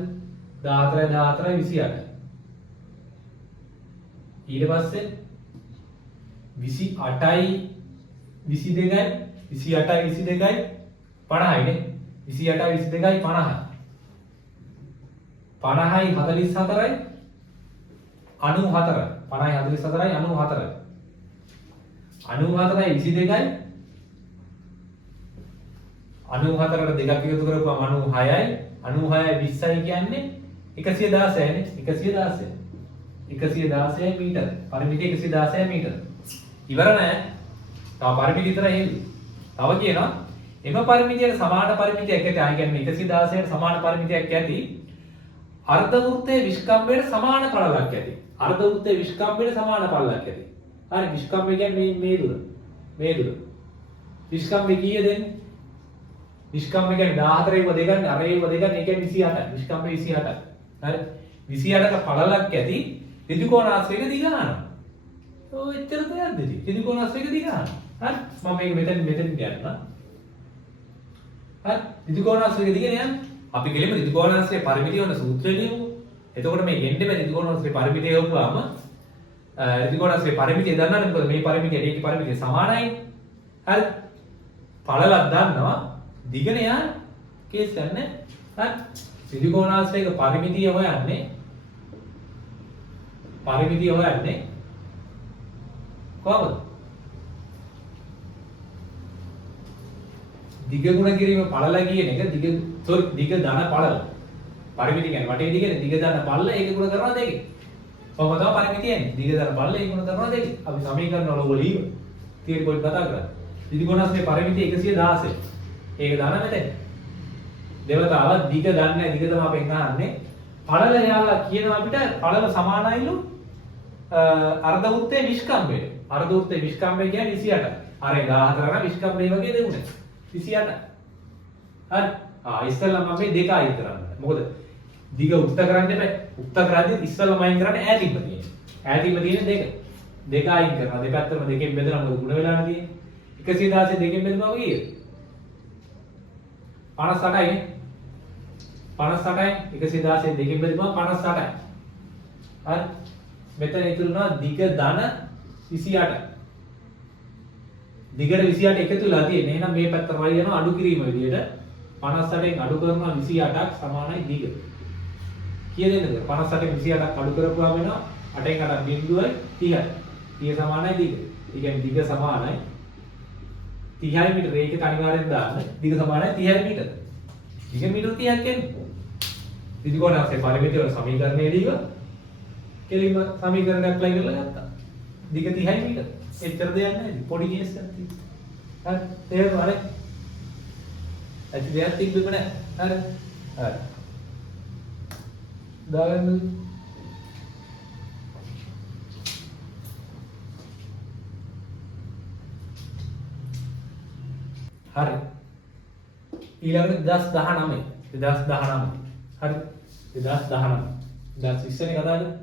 14යි 14යි 28යි. ඊට පස්සේ 28යි 22යි 28යි 22යි 50යි නේ. 28යි 22යි 50යි. 50යි 44යි 94යි. 50යි 44යි 94යි. 94යි 22යි 94ට දෙකක් එකතු කරපුවම 96යි 96යි 20යි කියන්නේ 116යි නේ 116යි 116යි මීටර. පරිමිතිය 116යි මීටර. ඉවර නෑ. තව පරිමිතිය විතරයි එන්නේ. තව කියනවා එම පරිමිතියට සමාන පරිමිතියක් ඇති. ආ කියන්නේ 116ට සමාන පරිමිතියක් ඇති. අර්ධ වෘත්තයේ විස්කම්භයට සමාන පළලක් ඇති. අර්ධ වෘත්තයේ විස්කම්භයට සමාන පළලක් ඇති. හරි විස්කම්භය කියන්නේ මේ දුර. මේ දුර. විස්කම්භය කීයද දෙන්නේ? විස්කම්භය කියන්නේ 14 ව දෙකන්නේ අර ඒව දෙකන්නේ ඒ කියන්නේ 28යි. විස්කම්භය 28යි. හරි 28ක පළලක් ඇති ත්‍රිකෝණාශ්‍රයක දිග අහනවා. ඔය එච්චර දෙයක්ද ඉතින්. ත්‍රිකෝණාශ්‍රයක දිග අහනවා. හරි මම මේක මෙතෙන් යන්න. හරි ත්‍රිකෝණාශ්‍රයක දිග යන්න. අපි කෙලින්ම ත්‍රිකෝණාශ්‍රයේ පරිමිතිය වන සූත්‍රය ලියමු. එතකොට මේ ගෙන්නේ බෑ ත්‍රිකෝණාශ්‍රයේ පරිමිතිය යොමුවාම ත්‍රිකෝණාශ්‍රයේ පරිමිතිය දන්නවනේ මොකද මේ පරිමිතිය ඒකේ පරිමිතිය සමානයි. හරි පළලක් දන්නවා දිගන යන කේස් ගන්න. හරි ත්‍රිකෝණාශ්‍රයක පරිමිතිය හොයන්නේ කොහොමද? දිග ගුණ කිරීම පළල කියන එක දිග ධන පළල. පරිමිතිය කියන්නේ වටේ දිගනේ දිග ධන පළල ඒක ගුණ කරනවා දෙකේ. කොහොමද තමයි පරිමිතිය එන්නේ? දිග ධන පළල ඒක ගුණ කරනවා දෙකේ. අපි සමීකරණ වල ඔලිව තියරි පොඩි කතා කරා. ත්‍රිකෝණාශ්‍රයේ පරිමිතිය 116. ඒක ධන මෙතන. දෙවතාව දිග දන්නේ නැහැ. දිග තමයි අපෙන් අහන්නේ. පළල යාලා කියනවා අපිට පළල සමානයිලු අර්ධ වෘත්තයේ විස්කම්භය. අර්ධ වෘත්තයේ විස්කම්භය කියන්නේ 28. අර 14 නම් විස්කම්භය වගේ දෙන්නේ. 28. හරි. ඉස්සෙල්ලා මම මේ දෙක අයින් කරන්න. මොකද දිග උත්ත කරන්න එපා. උත්ත කරද්දි ඉස්සෙල්ලාම අයින් කරන්නේ ඈතින්ම තියෙන්නේ. ඈතින්ම තියෙන දෙක. දෙක අයින් කරනවා. දෙපැත්තම දෙකෙන් බෙදලා මොකද ගුණ වෙලානේ තියෙන්නේ. 116 දෙකෙන් බෙදුවා කීයද? 58යි නේ. 58යි 116 දෙකෙන් බෙදුවා 58යි. හරි. මෙතන ඉතුරු වෙනවා දිග ධන 28. දිගට 28 එකතු වෙලා තියෙන්නේ. එහෙනම් මේ පැත්ත රයි යනවා අඩු කිරීම විදියට 58න් අඩු කරනවා 28ක් සමානයි දිග. කීයද එන්නද? 58න් 28ක් අඩු කරපුවාම වෙනවා 8න් 8ක් බිඳුවයි 30යි. 30 සමානයි දිග. ඒ කියන්නේ දිග සමානයි 30යි මීටර. ඒකේ අනිවාර්යෙන් දාන්න. දිග සමානයි 30යි මීටර. දිග මීටර 30ක් එන්නේ. ත්‍රිකෝණාංශයේ පරිමිතිය වල සමීකරණයේදීව කෙලින්ම සමීකරණයක් ඇප්ලයි කරලා ගත්තා. දිග 30යි මීටර. එච්චර දෙයක් නැහැ. පොඩි කේස් එකක් තියෙනවා. හරි. තේරුණා නේද? ඇයි දෙයක් තිබ්බෙම නැහැ. හරි. හරි. දාගන්න. හරි. ඊළඟට 2019. 2019. හරි. 2019. 2020 නේ කතා කරන්නේ.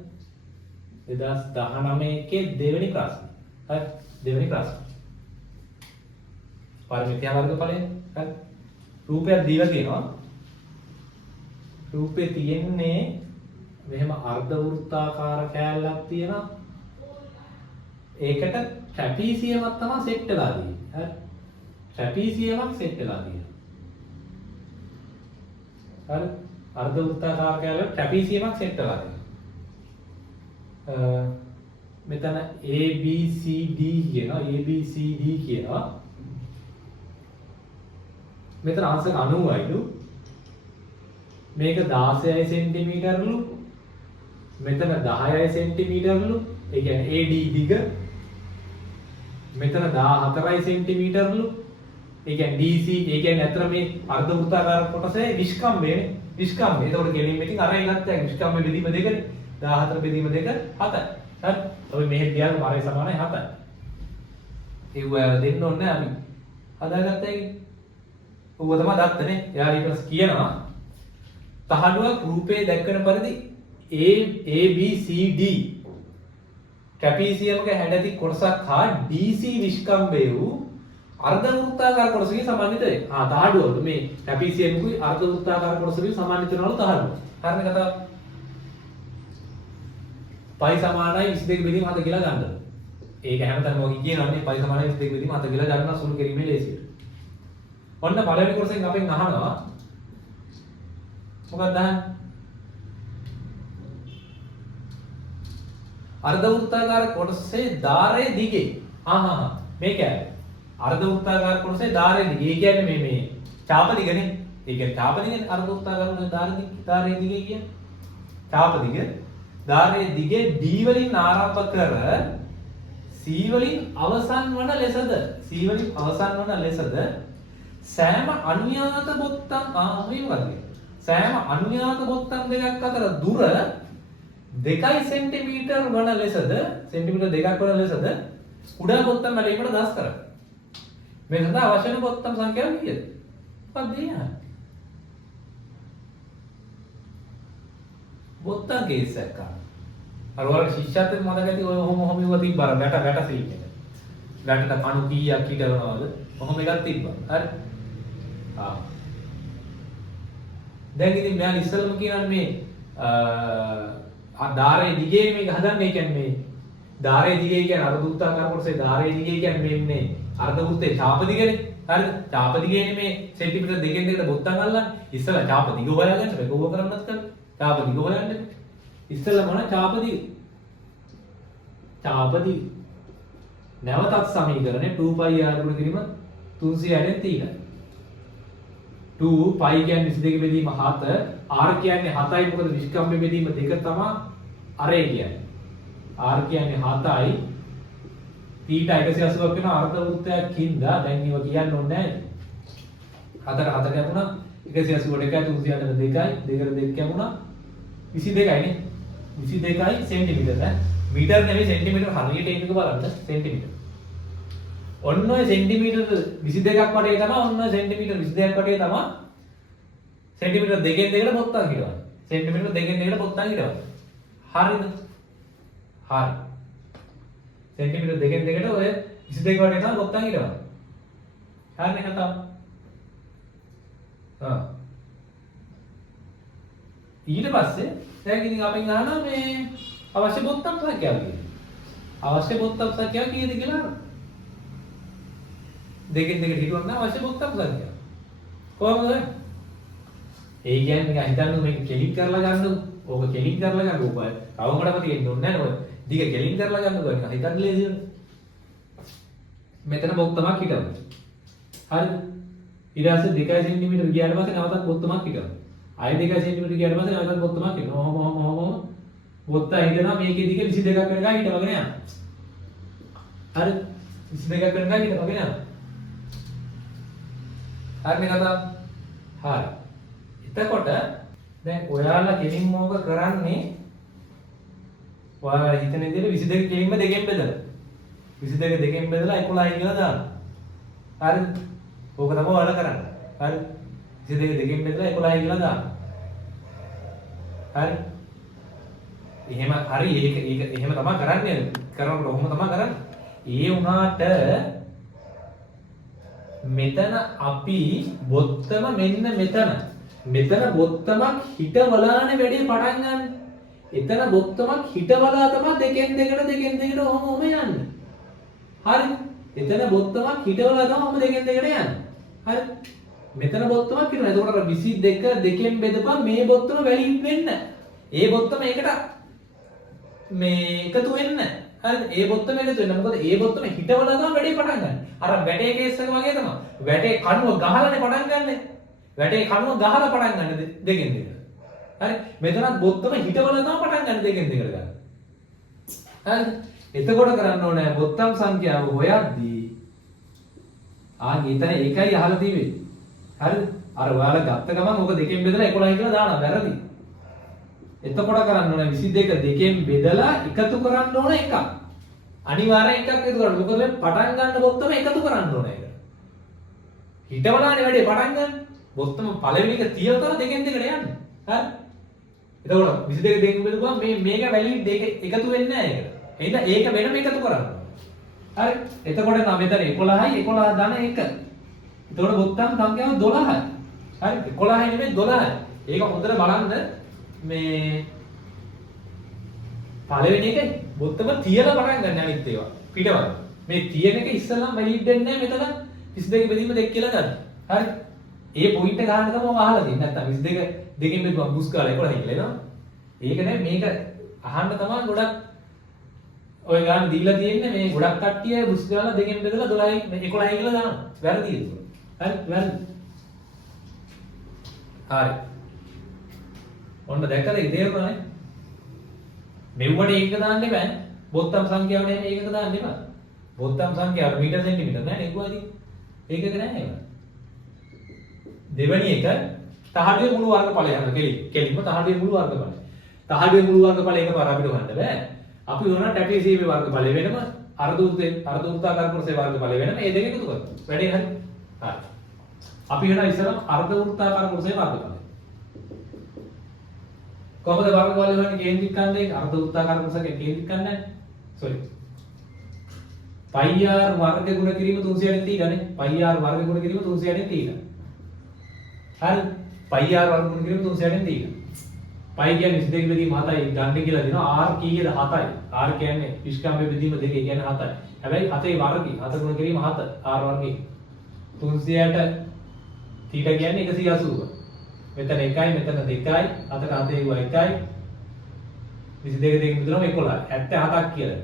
2019 එකේ දෙවෙනි ප්‍රශ්න. හරි. දෙවෙනි ප්‍රශ්න. පරිමිතිය වර්ගඵලය. හරි. රූපයක් දීලා තියෙනවා. රූපේ තියෙන්නේ මෙහෙම අර්ධ වෘත්තාකාර කෑල්ලක් තියෙනවා. ඒකට ට්‍රැපීසියමක් තමයි සෙට් වෙලා තියෙන්නේ. හරි. ට්‍රැපීසියමක් සෙට් වෙලා තියෙනවා. හරි. අර්ධ වෘත්තාකාර කෑල්ල ට්‍රැපීසියමක් සෙට් වෙලා තියෙනවා. මෙතන ABCD කියනවා. ABCD කියනවා. මෙතන අංශක 90යිලු. මේක 16 සෙන්ටිමීටර්ලු. මෙතන 10 සෙන්ටිමීටර්ලු. ඒ කියන්නේ AD දිග. මෙතන 14 සෙන්ටිමීටර්ලු. ඒ කියන්නේ DC ඒ කියන්නේ අතර මේ අර්ධ වෘත්තාකාර කොටසේ විස්කම්භයනේ. විස්කම්භය. ඒතකොට ගෙලින් මෙතින් අරයි ගත්තා. විස්කම්භය බෙදීම දෙකනේ. 14 බෙදීම දෙක 7යි. හරි. ඔය මෙහෙ තියාගෙන මාරේ සමානයි 7යි. ඒව දෙන්න ඕනේ අපි. හදාගත්තා ඒක. ඌව තමයි දත්තනේ. එයා ඊට පස්සේ කියනවා තහඩුවක් රූපයේ දැක්වෙන පරිදි ABCD ට්‍රැපීසියමක හැඩති කොටසක් හා DC විස්කම්භය වූ අර්ධ වෘත්තාකාර කොටසකින් සමන්විත වේ. තහඩුව මේ ට්‍රැපීසියමකුයි අර්ධ වෘත්තාකාර කොටසකින් සමන්විත වෙනවලු තහඩුව. හරිනේ කතාව. පයි සමානයි 22 බෙදීම 7 කියලා ගන්නවා. ඒක හැමතැනම ඔකි කියනවානේ පයි සමානයි 22 බෙදීම 7 කියලා ගන්නවා සුළු කිරීමේ ලේසියට. ඔන්න පළවෙනි කොටසෙන් අපෙන් අහනවා මොකක්ද අහන්නේ? අර්ධ වෘත්තාකාර කොටසේ ධාරයේ දිගේ. මේක අර්ධ වෘත්තාකාර කොටසේ ධාරයේ දිගේ. ඒ කියන්නේ මේ චාප දිගනේ. ඒ කියන්නේ චාප දිගනේ අර්ධ වෘත්තාකාර කොටසේ ධාරයේ දිගේ කියන්නේ. චාප දිග ධාරයේ දිගේ D වලින් ආරම්භ කර C වලින් අවසන් වන ලෙසද සෑම අනුයාත බොත්තම් මේ වගේ සෑම අනුයාත බොත්තම් දෙකක් අතර දුර 2 සෙන්ටිමීටර් වන ලෙසද සෙන්ටිමීටර් 2ක් වන ලෙසද කුඩා බොත්තම් වලට දාස් කරන්න. මේ සඳහා අවශ්‍ය වන බොත්තම් සංඛ්‍යාව කීයද? මොකක්ද කියන්නේ? බොත්තම් කේස් එකක් ගන්න. අර වල ශිෂ්‍යත්වයේ මතක ඇති ඔය ඔහොම ඉව තිබ්බා වැට සීන් එක. වැටට කණු කීයක් හිටවනවද? ඔහොම එකක් තිබ්බා. හරි. දැන් ඉතින් මෙයා ඉස්සෙල්ලම කියනවානේ මේ ධාරයේ දිගේ මේක හදන්නේ. ඒ කියන්නේ මේ ධාරයේ දිගේ කියන්නේ අර්ධ වෘත්තාකාර කොටසේ ධාරයේ දිගේ කියන්නේ මේ අර්ධ වෘත්තේ චාප දිගනේ. හරිද? චාප දිගේනේ මේ සෙන්ටිමීටර් දෙකෙන් දෙකට බොත්තම් අල්ලන්නේ. ඉස්සෙල්ලා චාප දිග හොයාගන්න මේක ඕව කරන්නත් කරලා. චාප දිග හොයන්න. ඉස්සෙල්ලා මොන චාප දිග? චාප දිග. නැවතත් සමීකරණය 2πr ගුණ කිරීම 300ෙන් තියෙනවා. 2 π කියන්නේ 22 බෙදීම 7 r කියන්නේ 7යි මොකද විස්කම්භ බෙදීම 2 තමයි අරේ කියන්නේ. r කියන්නේ 7යි θ 180ක් වෙන අර්ධ වෘත්තයක් හින්දා දැන් ඒව කියන්න ඕනේ නැහැ. 4 ගැතුණා 182ට 302යි 2කට 2 කැමුණා 22යි නේ 22යි සෙන්ටිමීටර නේ මීටර නෙවෙයි සෙන්ටිමීටර හරියට ඒක බලන්න සෙන්ටිමීටර ඔන්න ඔය සෙන්ටිමීටර 22ක් වටේ තමයි ඔන්න ඔය සෙන්ටිමීටර 22ක් වටේ තමයි සෙන්ටිමීටර දෙකෙන් දෙකට පොත්තම් කියනවා සෙන්ටිමීටර දෙකෙන් දෙකට පොත්තම් කියනවා හරිද හරි සෙන්ටිමීටර දෙකෙන් දෙකට ඔය 22 වටේ තමයි පොත්තම් කියනවා හරිනේ කතාව ඊට පස්සේ දැන් ඉතින් අපෙන් අහනවා මේ අවශ්‍ය පොත්තම් සංඛ්‍යාව කියන්නේ අවශ්‍ය පොත්තම් සංඛ්‍යාව කීයද කියලා දෙකෙන් දෙකට හිතුවක් නම් අවශ්‍ය පොත්තම් සංඛ්‍යාව කොහොමද ඒ කියන්නේ නිකන් හිතන්න මේක කෙලික් කරලා ගන්න ඕක කෙලික් කරලා ගන්න ඕක කවමඩම තියෙන්න ඕනේ නැහැ නේද දිග කෙලික් කරලා ගන්න ඕක නිකන් හිතන්න ලේසියනේ මෙතන පොත්තමක් හිටවන්න හරිද ඊට පස්සේ 2 සෙන්ටිමීටර ගියාට පස්සේ නැවතත් පොත්තමක් හිටවන්න ආයෙ 2 සෙන්ටිමීටර ගියාට පස්සේ නැවතත් පොත්තමක් හිටවන්න ඔහොම පොත්ත හිටනවා මේකේ දිග 22ක් වෙනකන් හිටවගෙන යනවා හරි 22ක් වෙනකන් හිටවගෙන යනවා හරිනේ කතාව හරි එතකොට දැන් ඔයාලා කෙලින්ම ඕක කරන්නේ ඔයාලා හිතන විදිහට 22 කෙලින්ම දෙකෙන් බෙදලා 22 දෙකෙන් බෙදලා 11යි කියලා දාන්න හරිද ඕක තමයි ඔයාලා කරන්නේ හරි 22 දෙකෙන් බෙදලා 11යි කියලා දාන්න හරි එහෙම හරි ඒක එහෙම තමයි කරන්නේ කරනකොට ඔහොම තමයි කරන්නේ ඒ වුණාට මෙතන අපි බොත්තම මෙන්න මෙතන බොත්තමක් හිටවලානේ වැඩේ පටන් ගන්න. එතන බොත්තමක් හිටවලා තමයි දෙකෙන් දෙකට ඔහොම යන්නේ. හරි. එතන බොත්තමක් හිටවලා තමයි දෙකෙන් දෙකට යන්නේ. හරි. මෙතන බොත්තමක් හිටවලා. එතකොට 22 දෙකෙන් බෙදපන් මේ බොත්තම වැලිඩ් වෙන්න. ඒ බොත්තම ඒකට මේ එකතු වෙන්න. හරිද? ඒ බොත්තම එකතු වෙන්න. මොකද ඒ බොත්තම හිටවලා තමයි වැඩේ පටන් ගන්න. අර වැටේ කේස් එක වගේ තමයි. වැටේ කණුව ගහලානේ පටන් ගන්නෙ. වැටේ කණුව ගහලා පටන් ගන්න දෙකෙන් දෙකට. හරි? මෙතනත් බොත්තම හිටවලා තමයි පටන් ගන්න දෙකෙන් දෙකට ගන්න. හරිද? එතකොට කරන්න ඕනේ බොත්තම් සංඛ්‍යාව හොයද්දී එතන ඒකයි අහලා තියෙන්නේ. හරිද? අර ඔයාලා ගත්ත ගමන් ඕක දෙකෙන් බෙදලා 11 කියලා දානවා. වැරදි. එතකොට කරන්න ඕනේ 22 දෙකෙන් බෙදලා එකතු කරන්න ඕන එකක්. අනිවාර්යෙන් එකක් එකතු කරන්න. මොකද පටන් ගන්න බොත්තම එකතු කරන්න ඕනේ ඒක. හිටවලානේ වැඩේ පටන් ගන්න. බොත්තම පළවෙනි එක තියලා තමයි දෙකෙන් දෙකට යන්නේ. හරි? එතකොට 22 දෙකෙන් බෙදුවා මේක වැලිඩ් දෙක එකතු වෙන්නේ නැහැ ඒකට. එහෙනම් ඒක වෙනම එකතු කරන්න. හරි? එතකොට නම් මෙතන 11යි 11 ධන 1. එතකොට බොත්තම් සංඛ්‍යාව 12යි. හරි? 11යි නෙමෙයි 12යි. ඒක හොඳට බලන්න මේ පළවෙනි එක බොත්තම තියලා පටන් ගන්න අනිත් ඒවා පිටවල මේ තියෙන එක ඉස්සෙල්ලාම වැලිඩ් වෙන්නේ නැහැ මෙතන 22 බෙදීම 2 කියලා ගන්න. හරි? ඒ පොයින්ට් එක ගන්න තමයි මම අහලා තියෙන්නේ. නැත්තම් 22 දෙකෙන් බෙදුවා බුස් කාලා 11 කියලා එනවා. ඒක නෑ මේක අහන්න තමයි ගොඩක් ඔය ගන්න දීලා තියෙන්නේ මේ ගොඩක් කට්ටිය බුස් කාලා දෙකෙන් බෙදලා 12 11 කියලා දානවා. වැරදි ඒක. හරි? වැරදි. හරි. ඔන්න දැක්කද ඒක තේරුණානේ? මෙව්වට ඒක දාන්න බෑ. බොත්තම් සංඛ්‍යාව නේ මේකක දාන්න එපා. බොත්තම් සංඛ්‍යාව මීටර සෙන්ටිමීටර නෑ නේ කොහොමද? ඒකක නෑ ඒක. දෙවෙනි එක තහඩුවේ මුළු වර්ගඵලය හද කෙලින්ම තහඩුවේ මුළු වර්ගඵලය. තහඩුවේ මුළු වර්ගඵලය එකපාර අපිට හොයන්න බෑ. අපි උනන ටැපීසියේ වර්ගඵලය වෙනම අර්ධ වෘත්තාකාර කොටසේ වර්ගඵලය වෙනම මේ දෙක එකතු කරමු. වැඩේ හරි. හරි. අපි වෙන ඉස්සරහ අර්ධ වෘත්තාකාර කොටසේ වර්ගඵලය. කොහොමද වර්ගඵලය හොයන්නේ කේන්ද්‍රික ඛණ්ඩයේ අර්ධ වෘත්තාකාර කොටසක කේන්ද්‍රික ඛණ්ඩය? සෝරි. πr වර්ග ගුණ කිරීම 300න් තියෙන්නේ. πr වර්ග ගුණ කිරීම 300න් තියෙනවා. හරි πr වර්ග ගුණ කිරීම 300න් තියෙනවා. π කියන්නේ 22 බෙදීම 7යි ගන්න කියලා දෙනවා. r කීයද 7යි. r කියන්නේ නිෂ්ක්‍රම්‍ය බෙදීම 2 කියන්නේ 7යි. හැබැයි 7ේ වර්ගي 7 ගුණ කිරීම 7 r වර්ගයේ 300ට θ කියන්නේ 180. මෙතන 1යි මෙතන 2යි අතට 7ේ 1යි 22 දෙකෙන් බෙදුනම 11 77ක් කියලා.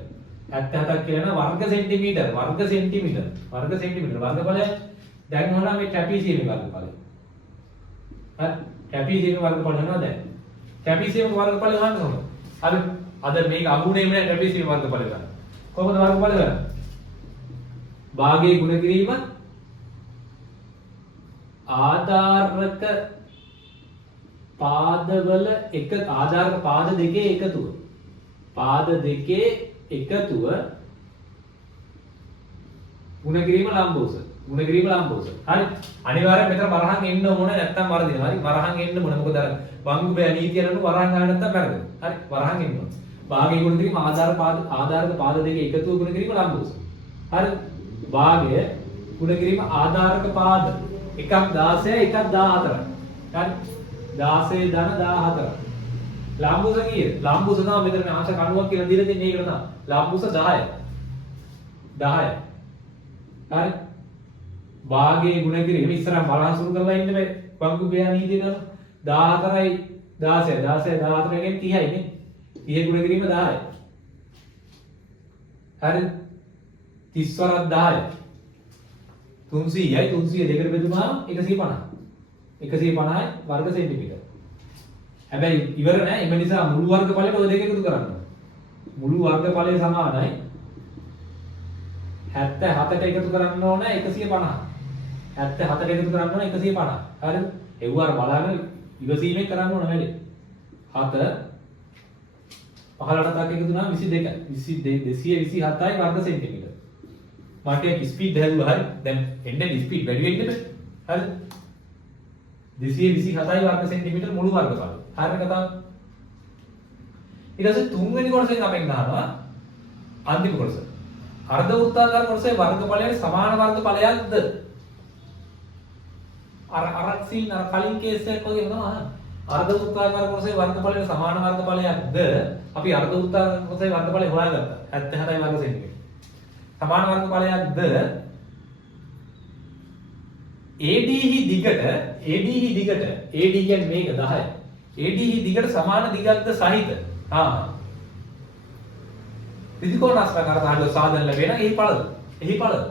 77ක් කියලා නම් වර්ග සෙන්ටිමීටර වර්ගඵලය දැන් මොනවා මේ ට්‍රැපීසියම් වර්ගඵලය. හරි ට්‍රැපීසියම් වර්ගඵලය නේද දැන් ට්‍රැපීසියම් වර්ගඵලය ගන්න ඕන. හරි අද මේක අගුණේම නෑ ට්‍රැපීසියම් වර්ගඵලය ගන්න. කොහොමද වර්ගඵලය ගන්න? භාගයේ ගුණ කිරීම ආධාරක පාදවල එක ආධාරක පාද දෙකේ එකතුව. පාද දෙකේ එකතුව ගුණ කිරීම ලම්බෝස. ගුණ කිරීම ලම්බෝස. හරි. අනිවාර්යයෙන් මෙතන වරහන් එන්න ඕන නැත්තම් වරදිනවා. හරි. වරහන් එන්න ඕන. මොකද අර වංගු බෑ නීතිය අනුව වරහන් ගන්න නැත්තම් වැරදෙනවා. හරි. වරහන් එන්න ඕන. භාගයේ ගුණ කිරීම ආධාරක පාද දෙකේ එකතුව ගුණ කිරීම ලම්බෝස. හරි. භාගය ගුණ කිරීම ආධාරක පාද එකක් 16 එකක් 14. හරි. 16 ධන 14. ලම්බුස කීයද? ලම්බුස තමයි මෙතන මේ අංශ 90ක් කියලා දීලා දෙන්නේ ඒකට තමයි. ලම්බුස 10. 10. හරි. භාගයේ ගුණ කිරීම ඉස්සරහ බලහන් සුරු කරලා ඉන්න බෑ. වංගු බෑ නීතිය කරන 14යි 16 16 14 කියන්නේ 30යි නේ. 30 ගුණ කිරීම 10යි. හරි. 30 වරක් 10යි. 300යි 300 දෙකට බෙදුනාම 150. 150යි වර්ග සෙන්ටිමීටර. හැබැයි ඉවර නෑ. ඒ නිසා මුළු වර්ගඵලයට ඔය දෙක එකතු කරන්න ඕනේ. මුළු වර්ගඵලය සමානයි 77ට එකතු කරන්න ඕනේ 150. 77ට එකතු කරන්න ඕනේ 150. හරිද? එව්වාර බලන්න ඉවසීමෙන් කරන්න ඕන වැඩේ. 7 15ට එකතු වුණා 22. 227යි වර්ග සෙන්ටිමීටර. මට ස්පීඩ් හැදුවා හරි. දැන් එන්නේ ස්පීඩ් වැඩි වෙන්න බෑ. හරිද? 227යි වර්ග සෙන්ටිමීටර මුළු වර්ගඵලය. හරියට කතාව. ඊට පස්සේ තුන්වෙනි කොටසෙන් අපෙන් අහනවා අන්තිම කොටස. අර්ධ වෘත්තාකාර කොටසේ වර්ගඵලයට සමාන වර්ගඵලයක්ද? අර කලින් කේස් එකක් වගේ තමයි අහන්නේ. අර්ධ වෘත්තාකාර කොටසේ වර්ගඵලයට සමාන වර්ගඵලයක්ද? අපි අර්ධ වෘත්තාකාර කොටසේ වර්ගඵලය හොයාගත්තා. 77යි වර්ග සෙන්ටිමීටර. සමාන වර්ගඵලයක්ද? AD හි දිගට AD කියන්නේ මේක 10යි. AD හි දිගට සමාන දිගක්ද සහිත. ත්‍රිකෝණාස්ථාකාර සාධක සාධන ලැබෙන එහි පළල. එහි පළල.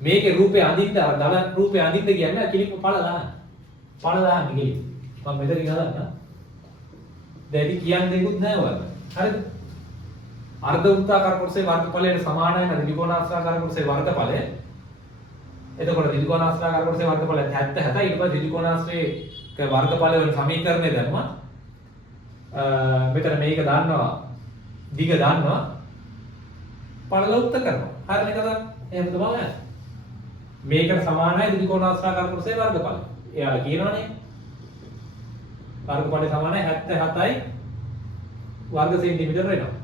මේකේ රූපේ අඳින්න අර ධන රූපේ අඳින්න කියන්නේ කිලිප පළල දාන්න. පළල දාන්න කිලිප. මම මෙතන ගහන්න. දැන් කියන්නේ දෙකුත් නැහැ වල. හරිද? අර්ධ වෘත්තාකාර කොටසේ වර්ගඵලයට සමානයි නේද? ත්‍රිකෝණාස්ථාකාර කොටසේ වර්ගඵලය. එතකොට ත්‍රිකෝණාස්ථාකාර කොටසේ වර්ගඵලය 77යි. ඊට පස්සේ ත්‍රිකෝණාස්ත්‍රයේ වර්ගඵල වල සමීකරණය දැම්මා. මෙතන මේක දාන්නවා දිග දාන්නවා පළල උත්ත කරනවා. හරිනේ කතාව. එහෙම තමයි. මේකට සමානයි ත්‍රිකෝණාස්ථාකාර කොටසේ වර්ගඵලය. එයාලා කියනවනේ වර්ගඵලය සමානයි 77යි වර්ග සෙන්ටිමීටර වෙනවා.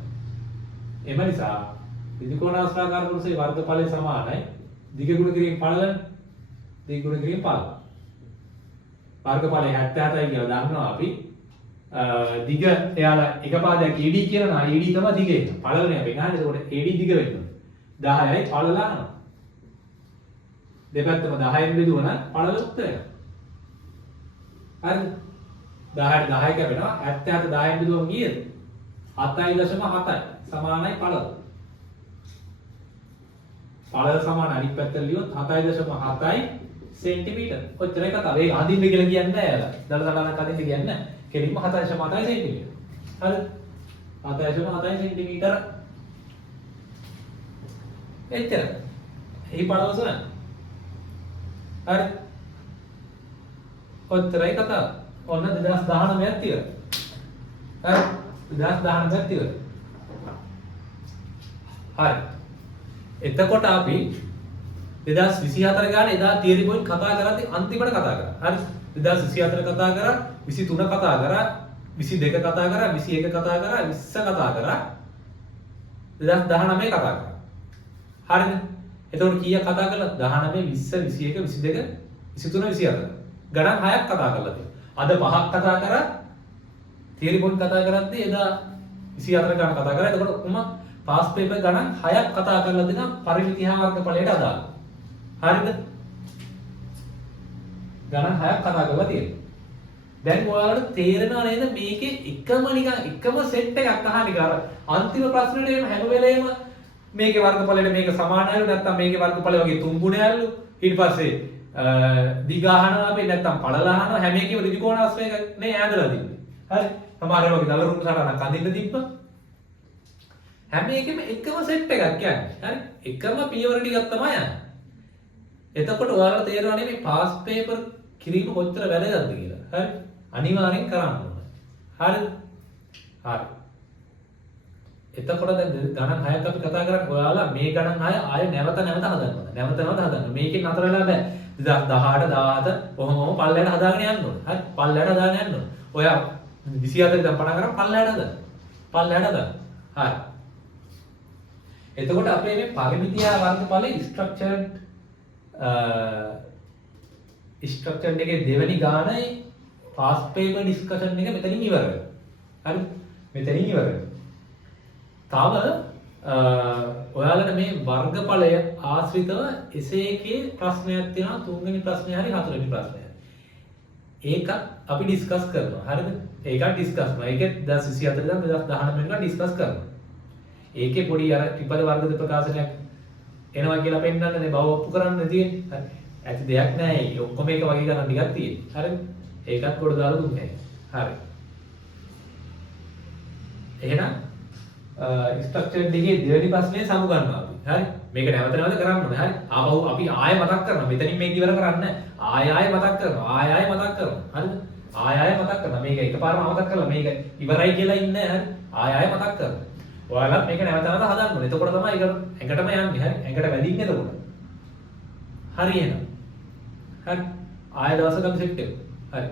එම නිසා ත්‍රිකෝණාස්ථාකාර කොටසේ වර්ගඵලය සමානයි දිග ගුණ කිරීම පළල දිග ගුණ කිරීම පළල. වර්ගඵලය 77යි කියලා දන්නවා අපි. දිග එයාලා එක පාදයක් AD කියනවා. AD තමයි දිග එක. පළලනේ අපි ගහන්නේ. ඒකට AD දිග වෙන්න ඕනේ. 10යි පළල අහනවා. දෙපැත්තම 10න් බෙදුවා නම් පළල උත්තර වෙනවා. හරිද? 10ට 10 කැපෙනවා. 77 10න් බෙදුවම කීයද? 7.7යි. සමානයි පළල. පළල සමාන අනිත් පැත්තට ලියුවොත් 7.7යි සෙන්ටිමීටර. ඔච්චරයි කතාව. ඒක අඳින්න කියලා කියන්නේ නැහැ යාලා. දල දලනක් අඳින්න කියන්නේ නැහැ. කෙලින්ම 7.7යි සෙන්ටිමීටර. හරිද? 7.7යි සෙන්ටිමීටර. එච්චර. එහි පළල සොයන්න. හරි. ඔච්චරයි කතාව. ඔන්න 2019ක් තියලා. හරි. 2019ක් තියලා. හරි. එතකොට අපි 2024 ගාන එදා තියරි පොයින්ට් කතා කරද්දී අන්තිමට කතා කරා. හරි. 2024 කතා කරා, 23 කතා කරා, 22 කතා කරා, 21 කතා කරා, 20 කතා කරා. 2019 කතා කරා. හරිද? එතකොට කීයක් කතා කළාද? 19, 20, 21, 22, 23, 24. ගණන් 6ක් කතා කරලා තියෙනවා. අද 5ක් කතා කරා. තියරි පොයින්ට් කතා කරද්දී එදා 24 ගාන කතා කරා. එතකොට කොහොම පාස් පේපර් ගණන් 6ක් කතා කරලා දෙනවා පරිමිති හා වර්ගඵලයට අදාළ. හරිද? ගණන් 6ක් කතා කරලා තියෙනවා. දැන් ඔයාලට තේරෙනව නේද මේකේ එකම සෙට් එකක් අහන්නේ අර අන්තිම ප්‍රශ්නෙට එන හැම වෙලේම මේකේ වර්ගඵලයට මේක සමානයිලු නැත්නම් මේකේ වර්ගඵලය වගේ තුන් ගුණයල්ලු ඊට පස්සේ දිග අහනවා අපි නැත්නම් පළල අහනවා හැම එකේම ත්‍රිකෝණාස්ත්‍රයක නේ ඈඳලා තින්නේ. හරි. සමහර ඒවා වගේ දලරුම් සටහනක් අඳින්න තිබ්බා. හැම එකෙම එකම සෙට් එකක් කියන්නේ. හරි? එකම පියවර ටිකක් තමයි යන්නේ. එතකොට ඔයාලට තේරෙනවා මේ පාස් පේපර් කිරීම කොච්චර වැදගත්ද කියලා. හරි. අනිවාර්යෙන් කරන්න ඕනේ. හරිද? හරි. එතකොට දැන් ගණන් 6ක් අපි කතා කරන්නේ. ඔයාලා මේ ගණන් 6 ආයෙ නැවත හදන්න ඕනේ. නැවත හදන්න. මේකෙන් නතර වෙලා බෑ. 2018 17 කොහොමම පල්ලයට හදාගෙන යන්න ඕනේ. හරි. පල්ලයට හදාගෙන යන්න ඕනේ. ඔයා 24 ඉඳන් පටන් ගන්න පල්ලයට හදන්න. පල්ලයට හදන්න. හරි. එතකොට අපේ මේ පරිමිතිය වර්ගඵලයේ ස්ට්‍රක්චර්ඩ් එකේ දෙවෙනි ගානයි පාස් පේපර් ඩිස්කෂන් එක මෙතනින් ඉවර වෙනවා. හරි? මෙතනින් ඉවර වෙනවා. තව ඔයාලට මේ වර්ගඵලය ආශ්‍රිතව එසේ එකේ ප්‍රශ්නයක් තියෙනවා. තුන්වෙනි ප්‍රශ්නය හරි හතරවෙනි ප්‍රශ්නය. ඒක අපි ඩිස්කස් කරනවා. හරිද? ඒකත් ඩිස්කස් කරනවා. ඒකෙත් 2024 ඉඳන් 2019 වෙනකන් ඩිස්කස් කරනවා. ඒකේ පොඩි අර ත්‍රිපද වර්ගද ප්‍රකාශනයක් එනවා කියලා පෙන්නන්නනේ බව ඔප්පු කරන්න තියෙන්නේ. හරි. ඇති දෙයක් නෑ ඒක. ඔක්කොම එක වගේ ගණන් ටිකක් තියෙන්නේ. හරිද? ඒකත් කොට දාලා දුන්නේ. හරි. එහෙනම් ස්ට්‍රක්චර්ඩ් එකේ දෙවෙනි ප්‍රශ්නේ සමු ගන්නවා අපි. හරි. මේක නැවත කරන්න ඕනේ. හරි. ආපහු අපි ආයෙ මතක් කරනවා. මෙතනින් මේක ඉවර කරන්නේ නැහැ. ආයෙ මතක් කරනවා. ආයෙ මතක් කරනවා. හරිද? ආයෙ මතක් කරනවා. මේක එකපාරම මතක් කරලා මේක ඉවරයි කියලා ඉන්නේ නැහැ. හරි. ආයෙ මතක් කරනවා. ඔයාලත් මේක නැවත හදන්න ඕනේ. එතකොට තමයි ඒක ඇඟටම යන්නේ. හරි. ඇඟට වැදින්නේ එතකොට. හරි එහෙනම්. හරි. ආයෙ දවසක අපි සෙට් වෙමු. හරි.